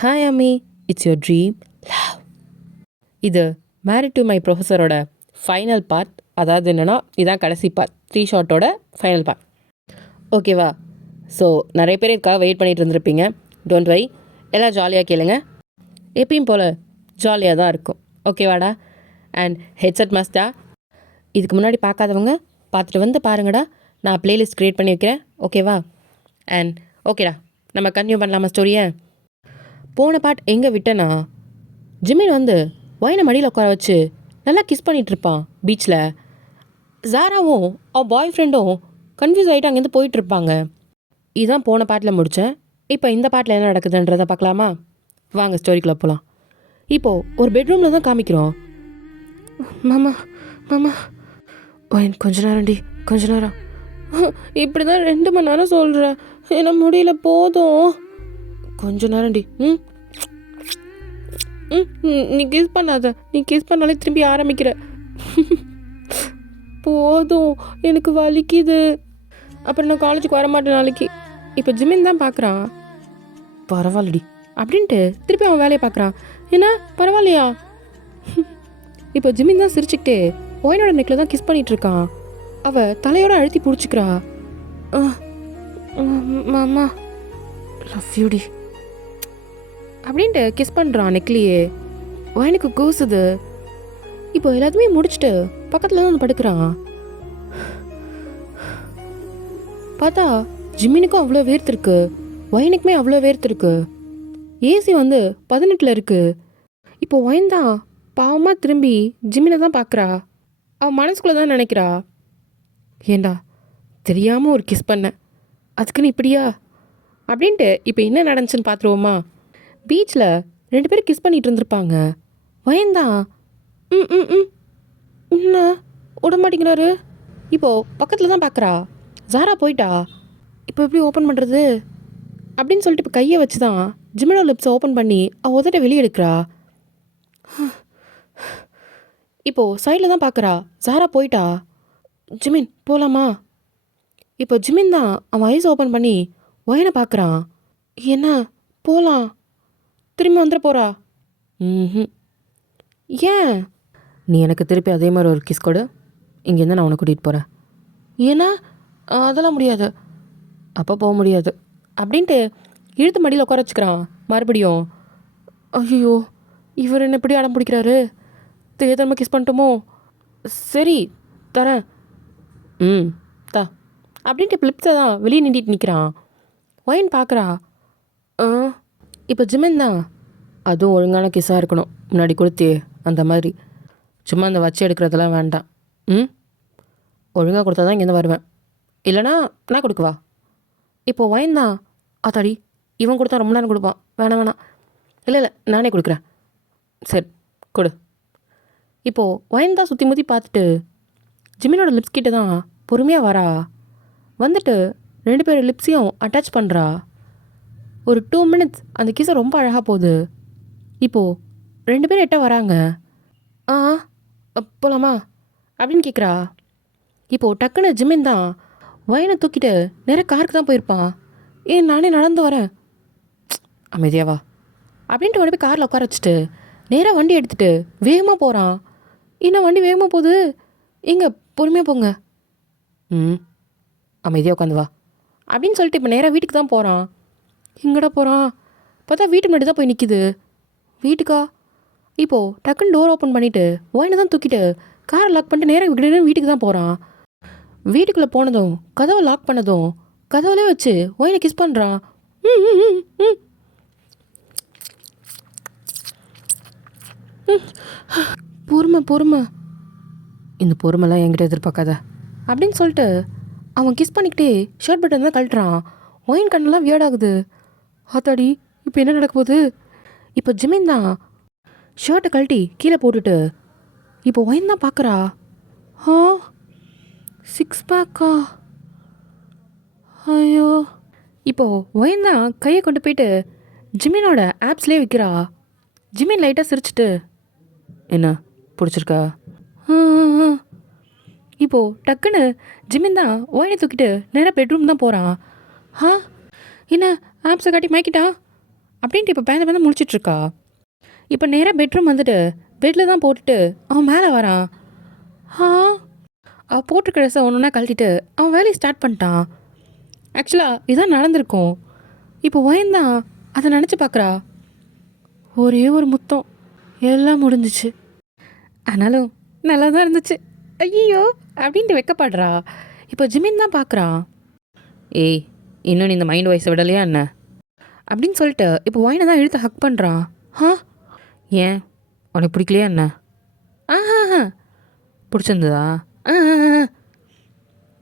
Hi அம்மி, it's your dream love. இது married to my ப்ரொஃபஸரோட ஃபைனல் பார்ட். அதாவது என்னென்னா இதான் கடைசி பார்ட், 3 ஷார்ட்டோட ஃபைனல் பார்ட். ஓகேவா? ஸோ நிறைய பேர் இதுக்காக வெயிட் பண்ணிட்டு இருந்திருப்பீங்க. டோன்ட் வை, எல்லாம் ஜாலியாக கேளுங்க. எப்பயும் போல் ஜாலியாக தான் இருக்கும். ஓகேவாடா? அண்ட் ஹெட்செட் மஸ்டா இதுக்கு முன்னாடி பார்க்காதவங்க பார்த்துட்டு வந்து பாருங்கடா. நான் ப்ளேலிஸ்ட் க்ரியேட் பண்ணி வைக்கிறேன். ஓகேவா? அண்ட் ஓகேடா, நம்ம கன்டினியூ பண்ணலாமா ஸ்டோரியை? போன பார்ட் எங்கே விட்டேன்னா, ஜிமின் வந்து ஒயினை மடியில் உட்கார வச்சு நல்லா கிஸ் பண்ணிகிட்ருப்பான் பீச்சில். ஜாராவும் அவள் பாய் ஃப்ரெண்டும் கன்ஃபியூஸ் ஆகிட்டு அங்கேருந்து போயிட்டுருப்பாங்க. இதுதான் போன பார்ட்டில் முடித்தேன். இப்போ இந்த பார்ட்டில் என்ன நடக்குதுன்றதை பார்க்கலாமா? வாங்க ஸ்டோரிக்குள்ளே போகலாம். இப்போது ஒரு பெட்ரூமில் தான் காமிக்கிறோம். மாமா மாமா ஒயின் கொஞ்ச நேரம்டி, கொஞ்ச நேரம். இப்படி தான் 2 மணி நேரம் சொல்கிறேன், என்ன முடியல, போதும் கொஞ்ச நேரம்டி. நீ கிஸ் பண்ணாத, நீ கிஸ் பண்ணாலே திரும்பி ஆரம்பிக்கிற. போதும், எனக்கு வலிக்குது. அப்புறம் நான் காலேஜுக்கு வரமாட்டேன் நாளைக்கு. இப்போ ஜிமின் தான் பார்க்குறான். பரவாயில்லடி அப்படின்ட்டு திருப்பி அவன் வேலையை பார்க்குறான். என்ன பரவாயில்லையா? இப்போ ஜிமின் தான் சிரிச்சுக்கிட்டே ஒயினோட நெக்கில் தான் கிஸ் பண்ணிட்டு இருக்கான். அவ தலையோட அழுத்தி பிடிச்சிக்கிறா. மாமா லவ் யூடி அப்படின்ட்டு கிஸ் பண்ணுறான் நெக்லியே. ஒயனுக்கு கூசுது. இப்போ எல்லாத்தையுமே முடிச்சுட்டு பக்கத்தில் தான் வந்து படுக்கிறான். பார்த்தா ஜிம்மினுக்கும் அவ்வளோ வேர்த்திருக்கு, ஒயனுக்குமே அவ்வளோ வேர்த்திருக்கு. ஏசி வந்து 18 இருக்கு. இப்போ ஒயன் தான் பாவமாக திரும்பி ஜிம்மினை தான் பார்க்குறா. அவன் மனசுக்குள்ளே தான் நினைக்கிறா, ஏண்டா தெரியாமல் ஒரு கிஸ் பண்ண, அதுக்குன்னு இப்படியா அப்படின்ட்டு. இப்போ என்ன நடந்துச்சுன்னு பார்த்துருவோமா? பீச்சில் 2 பேரும் கிஸ் பண்ணிகிட்டு இருந்திருப்பாங்க. வயந்தான் என்ன விட மாட்டேங்கிறாரு. இப்போது பக்கத்தில் தான் பார்க்குறா. ஜாரா போயிட்டா. இப்போ எப்படி ஓப்பன் பண்ணுறது அப்படின்னு சொல்லிட்டு இப்போ கையை வச்சு தான் ஜிமினோ லிப்ஸை ஓப்பன் பண்ணி அவள் உதட்ட வெளியே எடுக்கிறா. இப்போது சைடில் தான் பார்க்குறா. ஜாரா போயிட்டா. ஜிமின் போகலாமா? இப்போ ஜிமின் தான் அவன் ஐஸ் ஓப்பன் பண்ணி ஒயனை பார்க்குறான். என்ன போகலாம், திரும்பி வந்துட போகிறா. ஏன் நீ எனக்கு திருப்பி அதே மாதிரி ஒரு கிஸ் கொடு, இங்கேருந்து நான் உன்னை கூட்டிகிட்டு போகிறேன். ஏன்னா அதெல்லாம் முடியாது. அப்போ போக முடியாது அப்படின்ட்டு இழுத்து மடியில் உட்கார வச்சுக்கிறான் மறுபடியும். ஐயோ, இவர் என்ன இப்படி அடம் பிடிக்கிறாரு, தேதமாக கிஸ் பண்ணிட்டோமோ? சரி தரேன். தா அப்படின்ட்டு பிளிப்ஸை தான் வெளியே நின்றுட்டு நிற்கிறான். ஒயின் பார்க்குறா. இப்போ ஜிமின் தான், அதுவும் ஒழுங்கான கிஸ்ஸாக இருக்கணும், முன்னாடி கொடுத்தே அந்த மாதிரி. சும்மா அந்த வச்சு எடுக்கிறதெல்லாம் வேண்டாம். ஒழுங்காக கொடுத்தா தான் இங்கேருந்து வருவேன், இல்லைனா நான் கொடுக்குவா. இப்போது ஒயின் தான், அதாடி இவன் கொடுத்தா ரொம்ப நேரம் கொடுப்பான், வேணாம் வேணாம், இல்லை நானே கொடுக்குறேன். சரி கொடு. இப்போது ஒயின் தான் சுற்றி முற்றி பார்த்துட்டு ஜிமினோட லிப்ஸ் கிட்ட தான் பொறுமையாக வரா. வந்துட்டு 2 பேர் லிப்ஸையும் அட்டாச் பண்ணுறா. ஒரு 2 மினிட்ஸ் அந்த கிஸை ரொம்ப அழகாக போகுது. இப்போது 2 பேர் எட்ட வராங்க. போகலாமா அப்படின்னு கேட்குறா. இப்போது டக்குன்னு ஜிமின் தான் ஒயனை தூக்கிட்டு நேராக காருக்கு தான் போயிருப்பான். நானே நடந்து வரேன். அமைதியாவா அப்படின்ட்டு உடனே போய் காரில் உட்கார வச்சுட்டு நேராக வண்டி எடுத்துகிட்டு வேகமாக போகிறான். இன்னும் வண்டி வேகமாக போகுது. எங்கே பொறுமையாக போங்க. அமைதியாக உட்காந்து வா அப்படின்னு சொல்லிட்டு இப்போ நேராக வீட்டுக்கு தான் போகிறான். எங்கடா போகிறான் பார்த்தா வீட்டு முன்னாடி தான் போய் நிற்கிது. வீட்டுக்கா? இப்போது டக்குன்னு டோர் ஓப்பன் பண்ணிவிட்டு ஒயினை தான் தூக்கிட்டு காரை லாக் பண்ணிட்டு நேராக வீட்டுக்கு தான் போகிறான். வீட்டுக்குள்ளே போனதும் கதவை லாக் பண்ணதும் கதவுலே வச்சு ஒயினை கிஸ் பண்ணுறான். பொறுமை, இந்த பொறுமைலாம் என்கிட்ட எதிர்பார்க்காத அப்படின்னு சொல்லிட்டு அவன் கிஸ் பண்ணிக்கிட்டே ஷர்ட் பட்டன் தான் கழட்டுறான். ஒயின் கண்ணெல்லாம் வியர்டாகுது. ஆத்தாடி இப்போ என்ன நடக்க போகுது? இப்போ ஜிமின் தான் ஷர்ட்டை கழட்டி கீழே போட்டுட்டு இப்போ ஒயின் தான் பார்க்குறா. 6 பேக்கா? ஐயோ. இப்போது ஒயின் தான் கையை கொண்டு போயிட்டு ஜிமினோட ஆப்ஸ்லேயே வைக்கிறா. ஜிமின் லைட்டாக சிரிச்சிட்டு, என்ன பிடிச்சிருக்கா? இப்போது டக்குன்னு ஜிமின் தான் ஒயினை தூக்கிட்டு நேராக பெட்ரூம் தான் போகிறான். என்ன ஆப்ஸை காட்டி மயக்கிட்டா அப்படின்ட்டு இப்போ பேந்த பேந்த முழிச்சிட்ருக்கா. இப்போ நேராக பெட்ரூம் வந்துட்டு பெட்டில் தான் போட்டுட்டு அவன் மேலே வரான். ஆ அவள் போட்டிருக்க ட்ரெஸ்ஸை ஒன்று ஒன்றா கழட்டிட்டு அவன் வேலையை ஸ்டார்ட் பண்ணிட்டான். ஆக்சுவலாக இதான் நடந்திருக்கும். இப்போ வயந்தான் அதை நினச்சி பார்க்குறா. ஒரே ஒரு முத்தம், எல்லாம் முடிஞ்சிச்சு. ஆனாலும் நல்லா தான் இருந்துச்சு. ஐயோ அப்படின்ட்டு வெக்கப்படுறா. இப்போ ஜிமின் தான் பார்க்குறான். ஏய், இன்னும் நீ இந்த மைண்ட் வாய்ஸை விடலையா என்ன அப்படின்னு சொல்லிட்டு இப்போ ஒயினை தான் இழுத்து ஹக் பண்ணுறான். ஆ ஏன் உனக்கு பிடிக்கலையா என்ன? ஆஹா பிடிச்சிருந்ததா? ஆ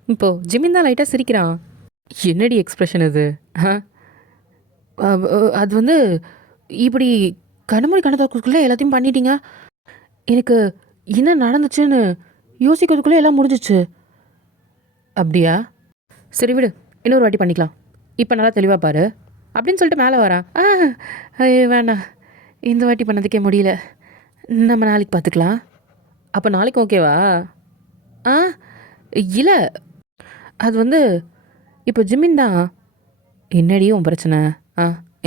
இப்போது ஜிமின் தான் லைட்டாக சிரிக்கிறான். என்னடி எக்ஸ்ப்ரெஷன் இது? அது வந்து இப்படி கண்ணமூடி கணத்துக்குள்ளே எல்லாத்தையும் பண்ணிட்டீங்க. எனக்கு என்ன நடந்துச்சுன்னு யோசிக்கிறதுக்குள்ளே எல்லாம் முடிஞ்சிச்சு. அப்படியா? சரி விடு, இன்னொரு வாட்டி பண்ணிக்கலாம். இப்போ நல்லா தெளிவாக பாரு அப்படின்னு சொல்லிட்டு மேலே வரான். வேணாம், இந்த வாட்டி பண்ணதுக்கே முடியல, நம்ம நாளைக்கு பார்த்துக்கலாம். அப்போ நாளைக்கு ஓகேவா? ஆ இல்லை, அது வந்து இப்போ ஜிமின் தான். என்னடி உன் பிரச்சனை?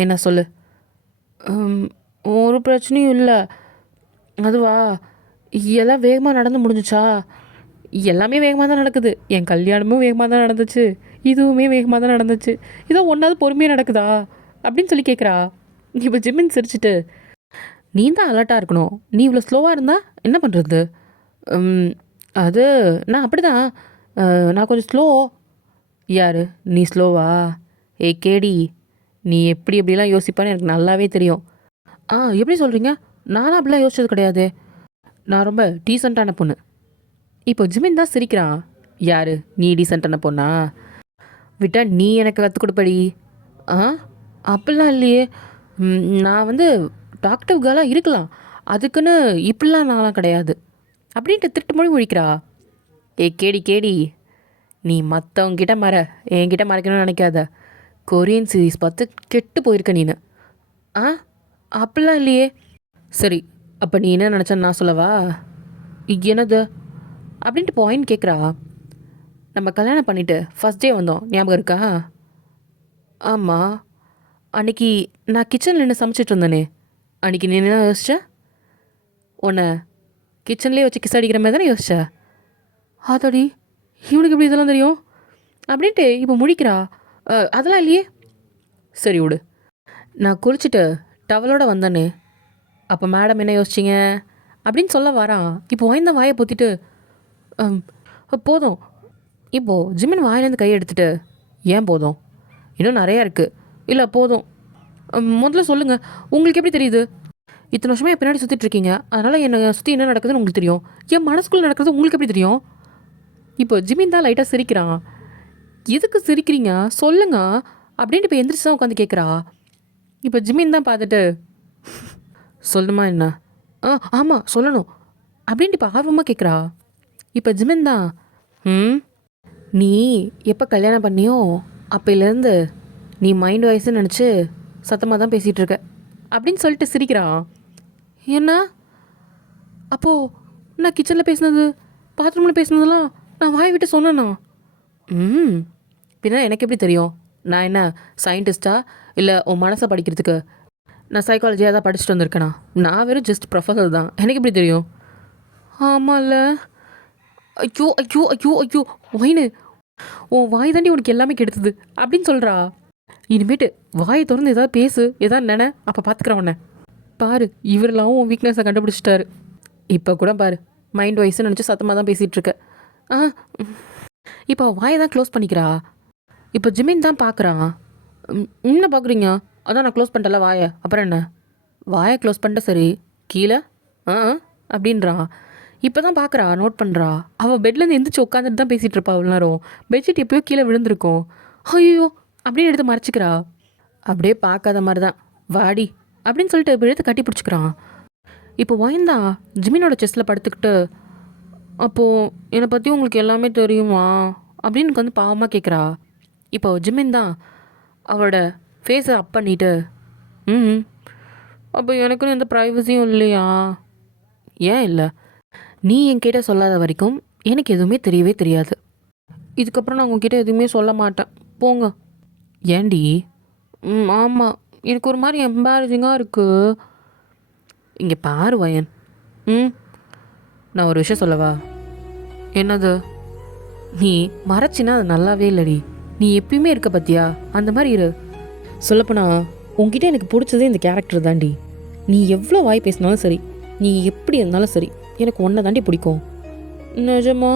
என்ன சொல்லு. ஒரு பிரச்சனையும் இல்லை. அதுவா, எல்லாம் வேகமாக நடந்து முடிஞ்சிச்சா? எல்லாமே வேகமாக தான் நடக்குது. என் கல்யாணமும் வேகமாக தான் நடந்துச்சு, இதுவுமே வேகமாக தான் நடந்துச்சு. இதோ ஒன்றாவது பொறுமையாக நடக்குதா அப்படின்னு சொல்லி கேட்குறா. இப்போ ஜிம்மின் சிரிச்சிட்டு, நீ தான் அலர்ட்டாக இருக்கணும், நீ இவ்வளோ ஸ்லோவாக இருந்தால் என்ன பண்ணுறது? அது நான் அப்படி தான், நான் கொஞ்சம் ஸ்லோ. யார் நீ ஸ்லோவா? கேடி, நீ எப்படி எப்படிலாம் யோசிப்பான்னு எனக்கு நல்லாவே தெரியும். எப்படி சொல்கிறீங்க? நானும் அப்படிலாம் யோசிச்சது கிடையாது. நான் ரொம்ப டீசெண்டான பொண்ணு. இப்போ ஜிமின் தான் சிரிக்கிறான். யார் நீ டீசெண்டான பொண்ணா? விட்டா நீ எனக்கு கற்றுக் கொடுப்படி. அப்படிலாம் இல்லையே. நான் வந்து டாக்டர் கேர்ளாக இருக்கலாம், அதுக்குன்னு இப்படிலாம் நான்லாம் கிடையாது அப்படின்ட்டு திருட்டு மொழி முழிக்கிறா. கேடி கேடி, நீ மற்றவங்கிட்ட என்கிட்ட மறைக்கணும்னு நினைக்காத. கொரியன் சீரீஸ் பார்த்து கெட்டு போயிருக்க நீனு. அப்படிலாம் இல்லையே. சரி, அப்போ நீ என்ன நினச்சேன்னு நான் சொல்லவா? என்னது அப்படின்ட்டு பாயிண்ட் கேட்குறா. நம்ம கல்யாணம் பண்ணிவிட்டு ஃபஸ்ட் டே வந்தோம், ஞாபகம் இருக்கா? ஆமாம், அன்றைக்கி நான் கிச்சனில் நின்று சமைச்சிட்டு இருந்தேனே, அன்றைக்கி நீ என்ன யோசிச்ச? உன்னை கிச்சன்லேயே வச்சு கிஸ் அடிக்கிற மாதிரி தானே யோசிச்ச? ஆதாடி, இவனுக்கு எப்படி இதெல்லாம் தெரியும் அப்படின்ட்டு இப்போ முடிக்கிறா. அதெல்லாம் இல்லையே. சரி விடு, நான் குளிச்சுட்டு டவலோடு வந்தேனே, அப்போ மேடம் என்ன யோசிச்சிங்க அப்படின்னு சொல்ல வரான். இப்போ வாய்ந்த வாயை பொத்திட்டு, போதும். இப்போது ஜிமின் வாயிலேருந்து கையை எடுத்துட்டு, ஏன் போதும், இன்னும் நிறையா இருக்குது. இல்லை போதும், முதல்ல சொல்லுங்கள், உங்களுக்கு எப்படி தெரியுது? இத்தனை வருஷமாக என் பின்னாடி சுற்றிட்டுருக்கீங்க, அதனால் என்னை சுற்றி என்ன நடக்குதுன்னு உங்களுக்கு தெரியும். என் மனசுக்குள்ளே நடக்கிறது உங்களுக்கு எப்படி தெரியும்? இப்போ ஜிமின் தான் லைட்டாக சிரிக்கிறான். எதுக்கு சிரிக்கிறீங்க சொல்லுங்க அப்படின்ட்டு இப்போ எந்திரிச்சு தான் உட்காந்து கேட்குறா. இப்போ ஜிமின் தான் பார்த்துட்டு, சொல்லணுமா என்ன? ஆமாம் சொல்லணும் அப்படின்ட்டு இப்போ ஆர்வமாக கேட்குறா. இப்போ ஜிமின் தான், நீ எப்போ கல்யாணம் பண்ணியோ அப்போலேருந்து நீ மைண்ட் வாய்ஸ்ன்னு நினச்சி சத்தமாக தான் பேசிகிட்டு இருக்க அப்படின்னு சொல்லிட்டு சிரிக்கிறான். என்ன? அப்போது நான் கிச்சனில் பேசினது, பாத்ரூமில் பேசினதெல்லாம் நான் வாய் விட்டு சொன்னேண்ணா? பின்ன எனக்கு எப்படி தெரியும்? நான் என்ன சயின்டிஸ்டா இல்லை உன் மனசை படிக்கிறதுக்கு நான் சைக்காலஜியாக தான் படிச்சுட்டு வந்திருக்கேனா? நான் வெறும் ஜஸ்ட் ப்ரொஃபஸர் தான், எனக்கு எப்படி தெரியும்? ஆமாம்ல. ஐயோ ஐயோ ஐயோ ஐயோ ஒயினு, உன் வாய் தாண்டி உனக்கு எல்லாமே கெடுத்துது அப்படின்னு சொல்கிறா. இனிமேட்டு வாயை திறந்து ஏதாவது பேசு, ஏதாவது நினை, அப்போ பார்த்துக்கிறேன் உன்னை. பாரு, இவரெல்லாம் உன் வீக்னஸை கண்டுபிடிச்சிட்டாரு. இப்போ கூட பாரு, மைண்ட் வாய்ஸ்ன்னு நினச்சி சத்தமாக தான் பேசிகிட்ருக்க. இப்போ வாயை தான் க்ளோஸ் பண்ணிக்கிறா. இப்போ ஜிமின் தான் பார்க்குறான். என்ன பார்க்குறீங்க? அதான் நான் க்ளோஸ் பண்ணிட்டல வாயை, அப்புறம் என்ன? வாயை க்ளோஸ் பண்ணிட்ட சரி, கீழே அப்படின்றான். இப்போ தான் பார்க்குறா, நோட் பண்ணுறா. அவள் பெட்லேருந்து எந்திரிச்சு உட்காந்துட்டு தான் பேசிகிட்டு இருப்பா. அவ்வளோ நேரம் பெட்ஷீட் எப்போயோ கீழே விழுந்திருக்கும். ஐயோ அப்படின்னு எடுத்து மறைச்சிக்கிறா. அப்படியே பார்க்காத மாதிரி தான், வாடி அப்படின்னு சொல்லிட்டு இப்போ எடுத்து கட்டி பிடிச்சிக்கிறான். இப்போ வாய்ந்தான் ஜிமினோட செஸ்ட்டில் படுத்துக்கிட்டு, அப்போது என்னை பற்றி உங்களுக்கு எல்லாமே தெரியுமா அப்படின்னு வந்து பாவமாக கேட்குறா. இப்போ ஜிமின் தான் அவளோட ஃபேஸை அப் பண்ணிவிட்டு, அப்போ எனக்குன்னு எந்த ப்ரைவசியும் இல்லையா? ஏன் இல்லை? நீ என்கிட்ட சொல்லாத வரைக்கும் எனக்கு எதுவுமே தெரியவே தெரியாது. இதுக்கப்புறம் நான் உங்ககிட்ட எதுவுமே சொல்ல மாட்டேன், போங்க. ஏண்டி? ஆமாம், எனக்கு ஒரு மாதிரி எம்பாரசிங்காக இருக்குது. இங்கே பாரு வயன். ம் நான் ஒரு விஷயம் சொல்லவா? என்னது? நீ மறைச்சின்னா அது நல்லாவே இல்லடி. நீ எப்பயுமே இருக்க பத்தியா அந்த மாதிரி இரு. சொல்லப்போனா உன்கிட்ட எனக்கு பிடிச்சதே இந்த கேரக்டர் தாண்டி. நீ எவ்வளோ வாய் பேசினாலும் சரி, நீ எப்படி இருந்தாலும் சரி, எனக்கு ஒன்றை தாண்டி பிடிக்கும். நிஜமா?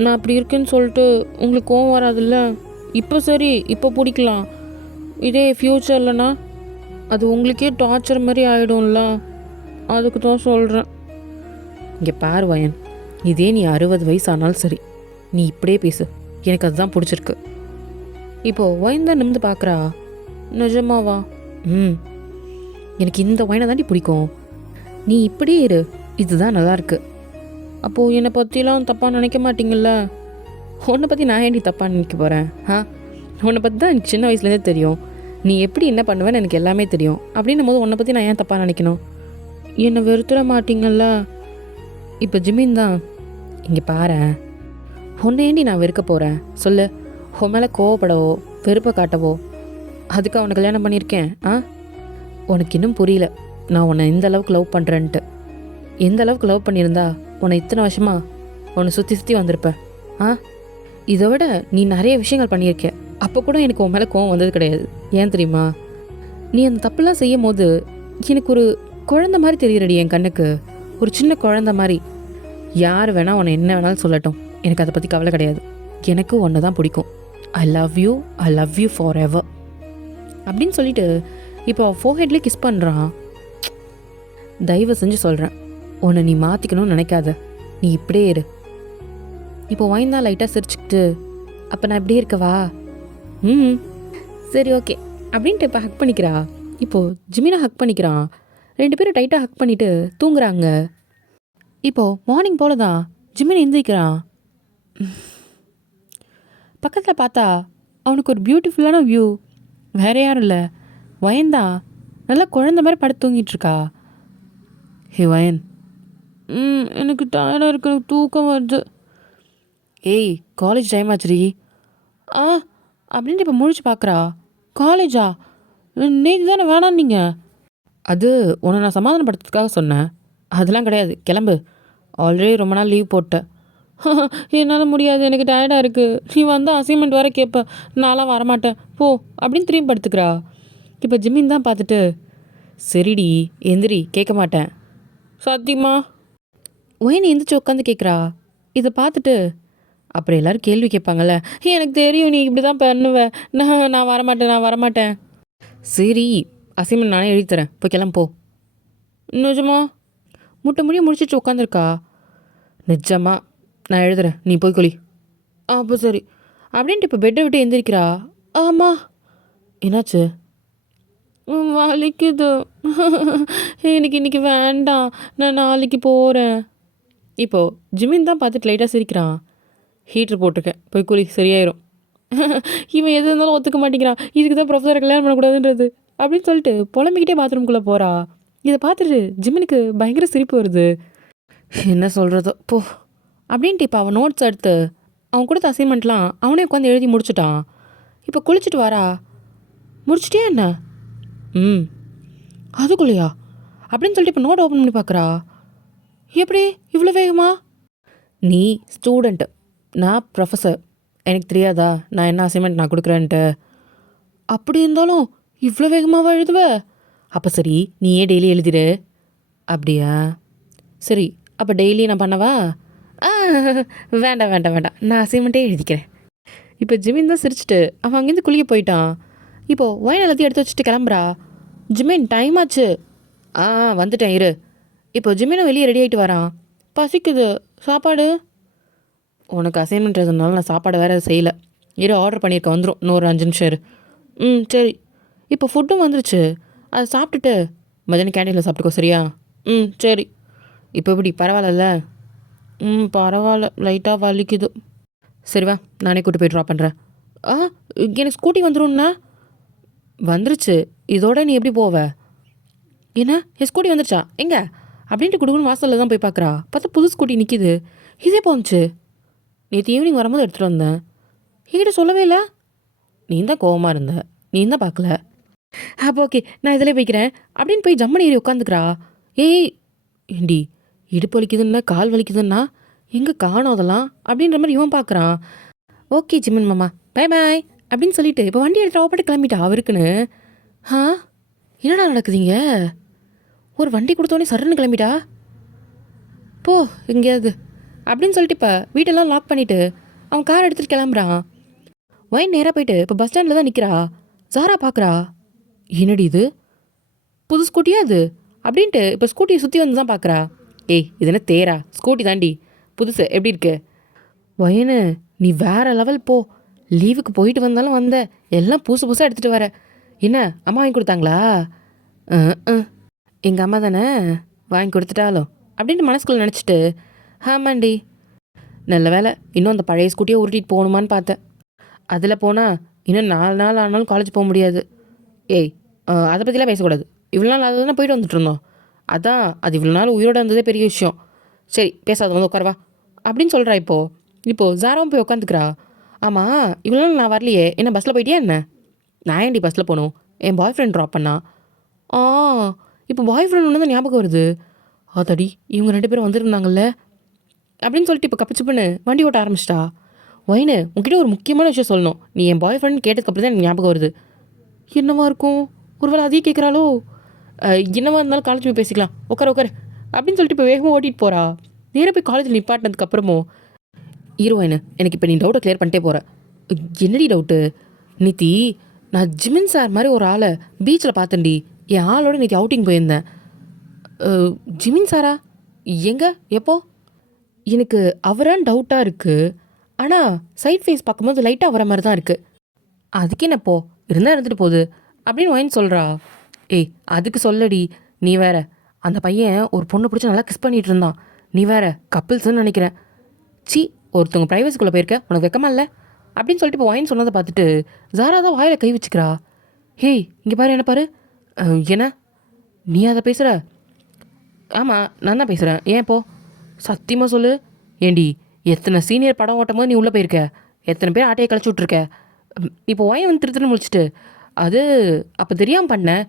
நான் அப்படி இருக்கேன்னு சொல்லிட்டு உங்களுக்கு கோவம் வராதுல்ல? இப்போ சரி, இப்போ பிடிக்கலாம். இதே ஃப்யூச்சர்லனா அது உங்களுக்கே டார்ச்சர் மாதிரி ஆகிடும்ல. அதுக்கு தான் சொல்கிறேன். இங்கே பாரு வயன், இதே நீ 60 வயசு ஆனாலும் சரி, நீ இப்படியே பேசு. எனக்கு அதுதான் பிடிச்சிருக்கு. இப்போது ஒயின் தான் நிமிந்து பார்க்குறா. நிஜமாவா? ம் எனக்கு இந்த ஒயினை தாண்டி பிடிக்கும். நீ இப்படியே இரு, இதுதான் நல்லாயிருக்கு. அப்போது என்னை பற்றிலாம் தப்பாக நினைக்க மாட்டீங்கள்ல? உன்னை பற்றி நான் ஏன்டி தப்பாக நினைக்க போகிறேன்? உன்னை பற்றி தான் எனக்கு சின்ன வயசுலேருந்தே தெரியும். நீ எப்படி என்ன பண்ணுவேன்னு எனக்கு எல்லாமே தெரியும். அப்படின்னும் போது உன்னை பற்றி நான் ஏன் தப்பாக நினைக்கணும்? என்னை வெறுத்துட மாட்டீங்கள்ல? இப்போ ஜிமின் தான். இங்கே பாரு, உன்னை ஏண்டி நான் வெறுக்க போகிறேன் சொல்லு? உன் மேலே கோவப்படவோ வெறுப்பை காட்டவோ அதுக்கு அவனை கல்யாணம் பண்ணியிருக்கேன். உனக்கு இன்னும் புரியல நான் உன்னை எந்த அளவுக்கு லவ் பண்ணுறேன்ட்டு. எந்த அளவுக்கு லவ் பண்ணியிருந்தா உன்னை இத்தனை வருஷமா உன்னை சுற்றி சுற்றி வந்திருப்பேன். இதை விட நீ நிறைய விஷயங்கள் பண்ணியிருக்க. அப்போ கூட எனக்கு உன் மேலே கோவம் வந்தது கிடையாது. ஏன் தெரியுமா? நீ அந்த தப்புலாம் செய்யும் போது எனக்கு ஒரு குழந்தை மாதிரி தெரியுறடி என் கண்ணுக்கு. ஒரு சின்ன குழந்தை மாதிரி. யார் வேணால் உன்னை என்ன வேணாலும் சொல்லட்டும், எனக்கு அதை பற்றி கவலை கிடையாது. எனக்கு ஒன்று தான் பிடிக்கும். I love you for ever அப்படின்னு சொல்லிட்டு இப்போ ஃபோர்ஹெட்லேயே கிஸ் பண்ணுறான். தயவு செஞ்சு சொல்கிறேன், உன்னை நீ மாற்றிக்கணும்னு நினைக்காத. நீ இப்படியே இரு. இப்போ வாய்ந்தா லைட்டாக சிரிச்சுக்கிட்டு, அப்போ நான் இப்படியே இருக்கவா? சரி ஓகே அப்படின்ட்டு இப்போ ஹக் பண்ணிக்கிறா. இப்போது ஜிமினை ஹக் பண்ணிக்கிறான். 2 பேரும் டைட்டாக ஹக் பண்ணிவிட்டு தூங்குறாங்க. இப்போது மார்னிங் போல தான் ஜிமின் எந்திரிக்கிறான். பக்கத்தில் பார்த்தா அவனுக்கு ஒரு பியூட்டிஃபுல்லான வியூ. வேற யாரும் இல்லை, வயன்தா நல்லா குழந்த மாதிரி படுத்து தூங்கிட்டுருக்கா. ஹே வயன். எனக்கு டயர்டாக இருக்கு, எனக்கு தூக்கம் வருது. ஏய் காலேஜ் டைம் ஆச்சுரி. அப்படின்ட்டு இப்போ முழிச்சு பார்க்குறா. காலேஜா? நேற்று தானே வேணாம் நீங்கள். அது உன்னை நான் சமாதானப்படுத்துறதுக்காக சொன்னேன். அதெல்லாம் கிடையாது, கிளம்பு. ஆல்ரெடி ரொம்ப நாள் லீவ் போட்டேன். என்னால் முடியாது, எனக்கு டயர்டாக இருக்குது. நீ வந்து அசைன்மெண்ட் வேறு கேட்ப, நான்லாம் வரமாட்டேன் போ அப்படின்னு திரும்பி படுத்துக்கிறா. இப்போ ஜிம்மின் தான் பார்த்துட்டு, சரிடி எந்திரி, கேட்க மாட்டேன். சத்தியமா? ஒயின் எந்திரிச்சு உட்காந்து கேட்குறா. இதை பார்த்துட்டு, அப்புறம் எல்லோரும் கேள்வி கேட்பாங்கள்ல, எனக்கு தெரியும் நீ இப்படி தான் பண்ணுவேன், நான் வரமாட்டேன். சரி அசைன்மெண்ட் நானே எழுதித்தரேன், போய் கிளம்போ. நிஜமா? முட்டை முடிய முடிச்சிட்டு உட்காந்துருக்கா. நிஜமா நான் எழுதுறேன், நீ போய் கொலி. அப்போ சரி அப்படின்ட்டு இப்போ பெட்டை விட்டு எந்திரிக்கிறா. ஆமாம். என்னாச்சு? வலிக்குது. எனக்கு இன்றைக்கி வேண்டாம், நான் நாளைக்கு போகிறேன். இப்போது ஜிமின் தான் பார்த்துட்டு லைட்டாக சிரிக்கிறான். ஹீட்ரு போட்டிருக்கேன், போய் குளி, சரியாயிரும். இவன் எது இருந்தாலும் ஒத்துக்க மாட்டேங்கிறான். இதுக்கு தான் ப்ரொஃபஸரை கல்யாணம் பண்ணக்கூடாதுன்றது அப்படின்னு சொல்லிட்டு புலம்பிக்கிட்டே பாத்ரூம்குள்ளே போகிறா. இதை பார்த்துட்டு ஜிமினுக்கு பயங்கர சிரிப்பு வருது. என்ன சொல்கிறதோ போ அப்படின்ட்டு இப்போ அவன் நோட்ஸ் எடுத்து அவன் கொடுத்த அசைன்மெண்ட்லாம் அவனே உட்காந்து எழுதி முடிச்சுட்டான். இப்போ குளிச்சுட்டு வாரா. முடிச்சிட்டியா என்ன? அதுக்குள்ளையா அப்படின்னு சொல்லிட்டு இப்போ நோட் ஓப்பன் பண்ணி பார்க்குறா. எப்படி இவ்வளோ வேகமா? நீ ஸ்டூடெண்ட்டு, நான் ப்ரொஃபஸர். எனக்கு தெரியாதா நான் என்ன அசைன்மெண்ட் நான் கொடுக்குறேன்ட்டு? அப்படி இருந்தாலும் இவ்வளோ வேகமாவா எழுதுவ? அப்போ சரி நீயே டெய்லி எழுதிடு. அப்படியா? சரி அப்போ டெய்லி நான் பண்ணவா? வேண்டாம், நான் அசைன்மெண்ட்டே எழுதிக்கிறேன். இப்போ ஜிமின் தான் சிரிச்சிட்டு அவன் அங்கேருந்து குளிக்க போயிட்டான். இப்போது ஒயின் எல்லாத்தையும் எடுத்து வச்சுட்டு கிளம்புறா. ஜிமின் டைம் ஆச்சு. வந்துட்டேன் இரு. இப்போ ஜிமினும் வெளியே ரெடி ஆகிட்டு வரான். பசிக்குது, சாப்பாடு. உனக்கு அசைன்மெண்ட் இருந்ததுனால நான் சாப்பாடு வேறு செய்யலை. இரு ஆர்டர் பண்ணியிருக்கேன், வந்துடும் இன்னொரு 5 நிமிஷம் இரு. சரி. இப்போ ஃபுட்டும் வந்துருச்சு, அதை சாப்பிட்டுட்டு மதியானம் கேண்டீனில் சாப்பிட்டுக்கோ, சரியா? சரி. இப்போ எப்படி பரவாயில்ல? பரவாயில்ல, லைட்டாக வலிக்குது. சரி வா, நானே கூட்டி போய் ட்ராப் பண்ணுறேன். எனக்கு ஸ்கூட்டி வந்துடும்ண்ணா. வந்துருச்சு, இதோட நீ எப்படி போவ? என்ன என் ஸ்கூட்டி வந்துருச்சா? எங்கே அப்படின்ட்டு கொடுக்கணும் வாசலில் தான் போய் பார்க்குறா. பார்த்தா புது ஸ்கூட்டி நிற்கிது. இதே போச்சு. நேற்று ஈவினிங் வரும்போது எடுத்துகிட்டு வந்தேன். என்கிட்ட சொல்லவே இல்லை. நீ தான் கோவமாக இருந்த, நீ தான் பார்க்கல. அப்போ ஓகே நான் இதில் போய்க்கிறேன் அப்படின்னு போய் ஜம்மன் ஏறி உட்காந்துக்கிறா. ஏய் ஏண்டி இடுப்பு வலிக்குதுன்னா கால் வலிக்குதுன்னா எங்கே காணோம் அதெல்லாம் அப்படின்ற மாதிரி இவன் பார்க்குறான். ஓகே ஜிம்மன் மாமா பை பாய் அப்படின்னு சொல்லிட்டு இப்போ வண்டி எடுத்து அவப்பாட்டு கிளம்பிட்டா அவருக்குன்னு. ஆ என்னடா நடக்குதுங்க? ஒரு வண்டி கொடுத்தோடனே சருன்னு கிளம்பிட்டா. போ எங்கேயாவது அப்படின்னு சொல்லிட்டு இப்போ வீட்டெல்லாம் லாக் பண்ணிவிட்டு அவன் கார் எடுத்துகிட்டு கிளம்புறான். ஒயின் நேராக போயிட்டு இப்போ பஸ் ஸ்டாண்டில் தான் நிற்கிறா. ஜாரா பார்க்குறா. என்னடி இது புது ஸ்கூட்டியா அது அப்படின்ட்டு இப்போ ஸ்கூட்டியை சுற்றி வந்து தான் பார்க்குறா. ஏய் இது என்ன தேரா ஸ்கூட்டி தாண்டி புதுசு எப்படி இருக்கு? ஒயனு நீ வேற லெவல் போ. லீவுக்கு போயிட்டு வந்தாலும் வந்த எல்லாம் புதுசு புதுசாக எடுத்துகிட்டு வர. என்ன அம்மா வாங்கி கொடுத்தாங்களா? எங்கள் அம்மா தானே வாங்கி கொடுத்துட்டாலும் அப்படின்ட்டு மனசுக்குள்ளே நினச்சிட்டு ஆமாண்டி நல்ல வேலை இன்னும் அந்த பழைய ஸ்கூட்டியை உருட்டிட்டு போகணுமான்னு பார்த்தேன். அதில் போனால் இன்னும் 4 நாள் ஆனாலும் காலேஜ் போக முடியாது. ஏய் அதை பற்றிலாம் பேசக்கூடாது. இவ்வளோ நாள் அதை தானே போயிட்டு வந்துட்டு இருந்தோம். அதான் அது இவ்வளோ நாள் உயிரோடு இருந்ததே பெரிய விஷயம். சரி பேசாத வந்து உட்காரவா அப்படின்னு சொல்கிறா. இப்போது ஜாராவும் போய் உட்காந்துக்கிறா. ஆமாம் இவ்வளோ நாள் நான் வரலையே என்ன பஸ்ஸில் போயிட்டியா என்ன? நான் ஏன்டி பஸ்ஸில் போகணும்? என் பாய் ஃப்ரெண்ட் ட்ராப் பண்ணா. ஆ இப்போ பாய் ஃப்ரெண்ட் ஒன்று தான் ஞாபகம் வருது. ஆத்தாடி இவங்க 2 பேரும் வந்துருந்தாங்கல்ல அப்படின்னு சொல்லிட்டு இப்போ கப்பிச்சுப்புன்னு வண்டி ஓட்ட ஆரம்பிச்சிட்டா. ஒயினு உங்ககிட்ட ஒரு முக்கியமான விஷயம் சொல்லணும். நீ என் பாய் ஃப்ரெண்ட் கேட்டதுக்கப்புறம் தான் எனக்கு ஞாபகம் வருது. என்னவா இருக்கும்? ஒருவேளை அதையும் கேட்குறாளோ? என்னவா இருந்தாலும் காலேஜ் போய் பேசிக்கலாம் உட்காரு அப்படின்னு சொல்லிட்டு இப்போ வேகமாக ஓட்டிகிட்டு போகிறா. நேராக போய் காலேஜில் நிப்பாட்டினதுக்கப்புறமும் ஹீரோயினு எனக்கு இப்போ நீ டவுட்டை கிளியர் பண்ணிட்டே போகிற. என்னடி டவுட்டு? நித்தி நான் ஜிமின் சார் மாதிரி ஒரு ஆளை பீச்சில் பார்த்தேன்டி. என் ஆளோட நேற்று அவுட்டிங் போயிருந்தேன். ஜிமின் சாரா? எங்கே எப்போ? எனக்கு அவரான் டவுட்டாக இருக்குது. ஆனால் சைட் ஃபேஸ் பார்க்கும்போது லைட்டாக வர மாதிரி தான் இருக்குது. அதுக்கு என்னப்போ இருந்தால் இருந்துட்டு போகுது அப்படின்னு ஒயின் சொல்கிறா. ஏய் அதுக்கு சொல்லடி நீ வேற. அந்த பையன் ஒரு பொண்ணை பிடிச்சி நல்லா கிஸ் பண்ணிகிட்டு இருந்தான். நீ வேற கப்பிள்ஸ்ன்னு நினைக்கிறேன். சி ஒருத்தவங்க ப்ரைவசிக்குள்ளே போயிருக்க உனக்கு வெக்கமா இல்லை அப்படின்னு சொல்லிட்டு இப்போ ஒயின் சொன்னதை பார்த்துட்டு ஜாரா தான் வாயில் கை வச்சுக்கிறா. ஹேய் இங்கே பாரு என்ன பாரு. என்ன நீ அதை பேசுகிற? ஆமாம் நான் தான் பேசுகிறேன். ஏன் இப்போ சத்தியமாக சொல்லு. ஏண்டி எத்தனை சீனியர் படம் ஓட்டும் போது நீ உள்ளே போயிருக்க, எத்தனை பேர் ஆட்டையை கழிச்சு விட்ருக்க. இப்போ ஒயின் வந்து திருத்துன்னு முடிச்சுட்டு அது அப்போ தெரியாமல் பண்ணேன்.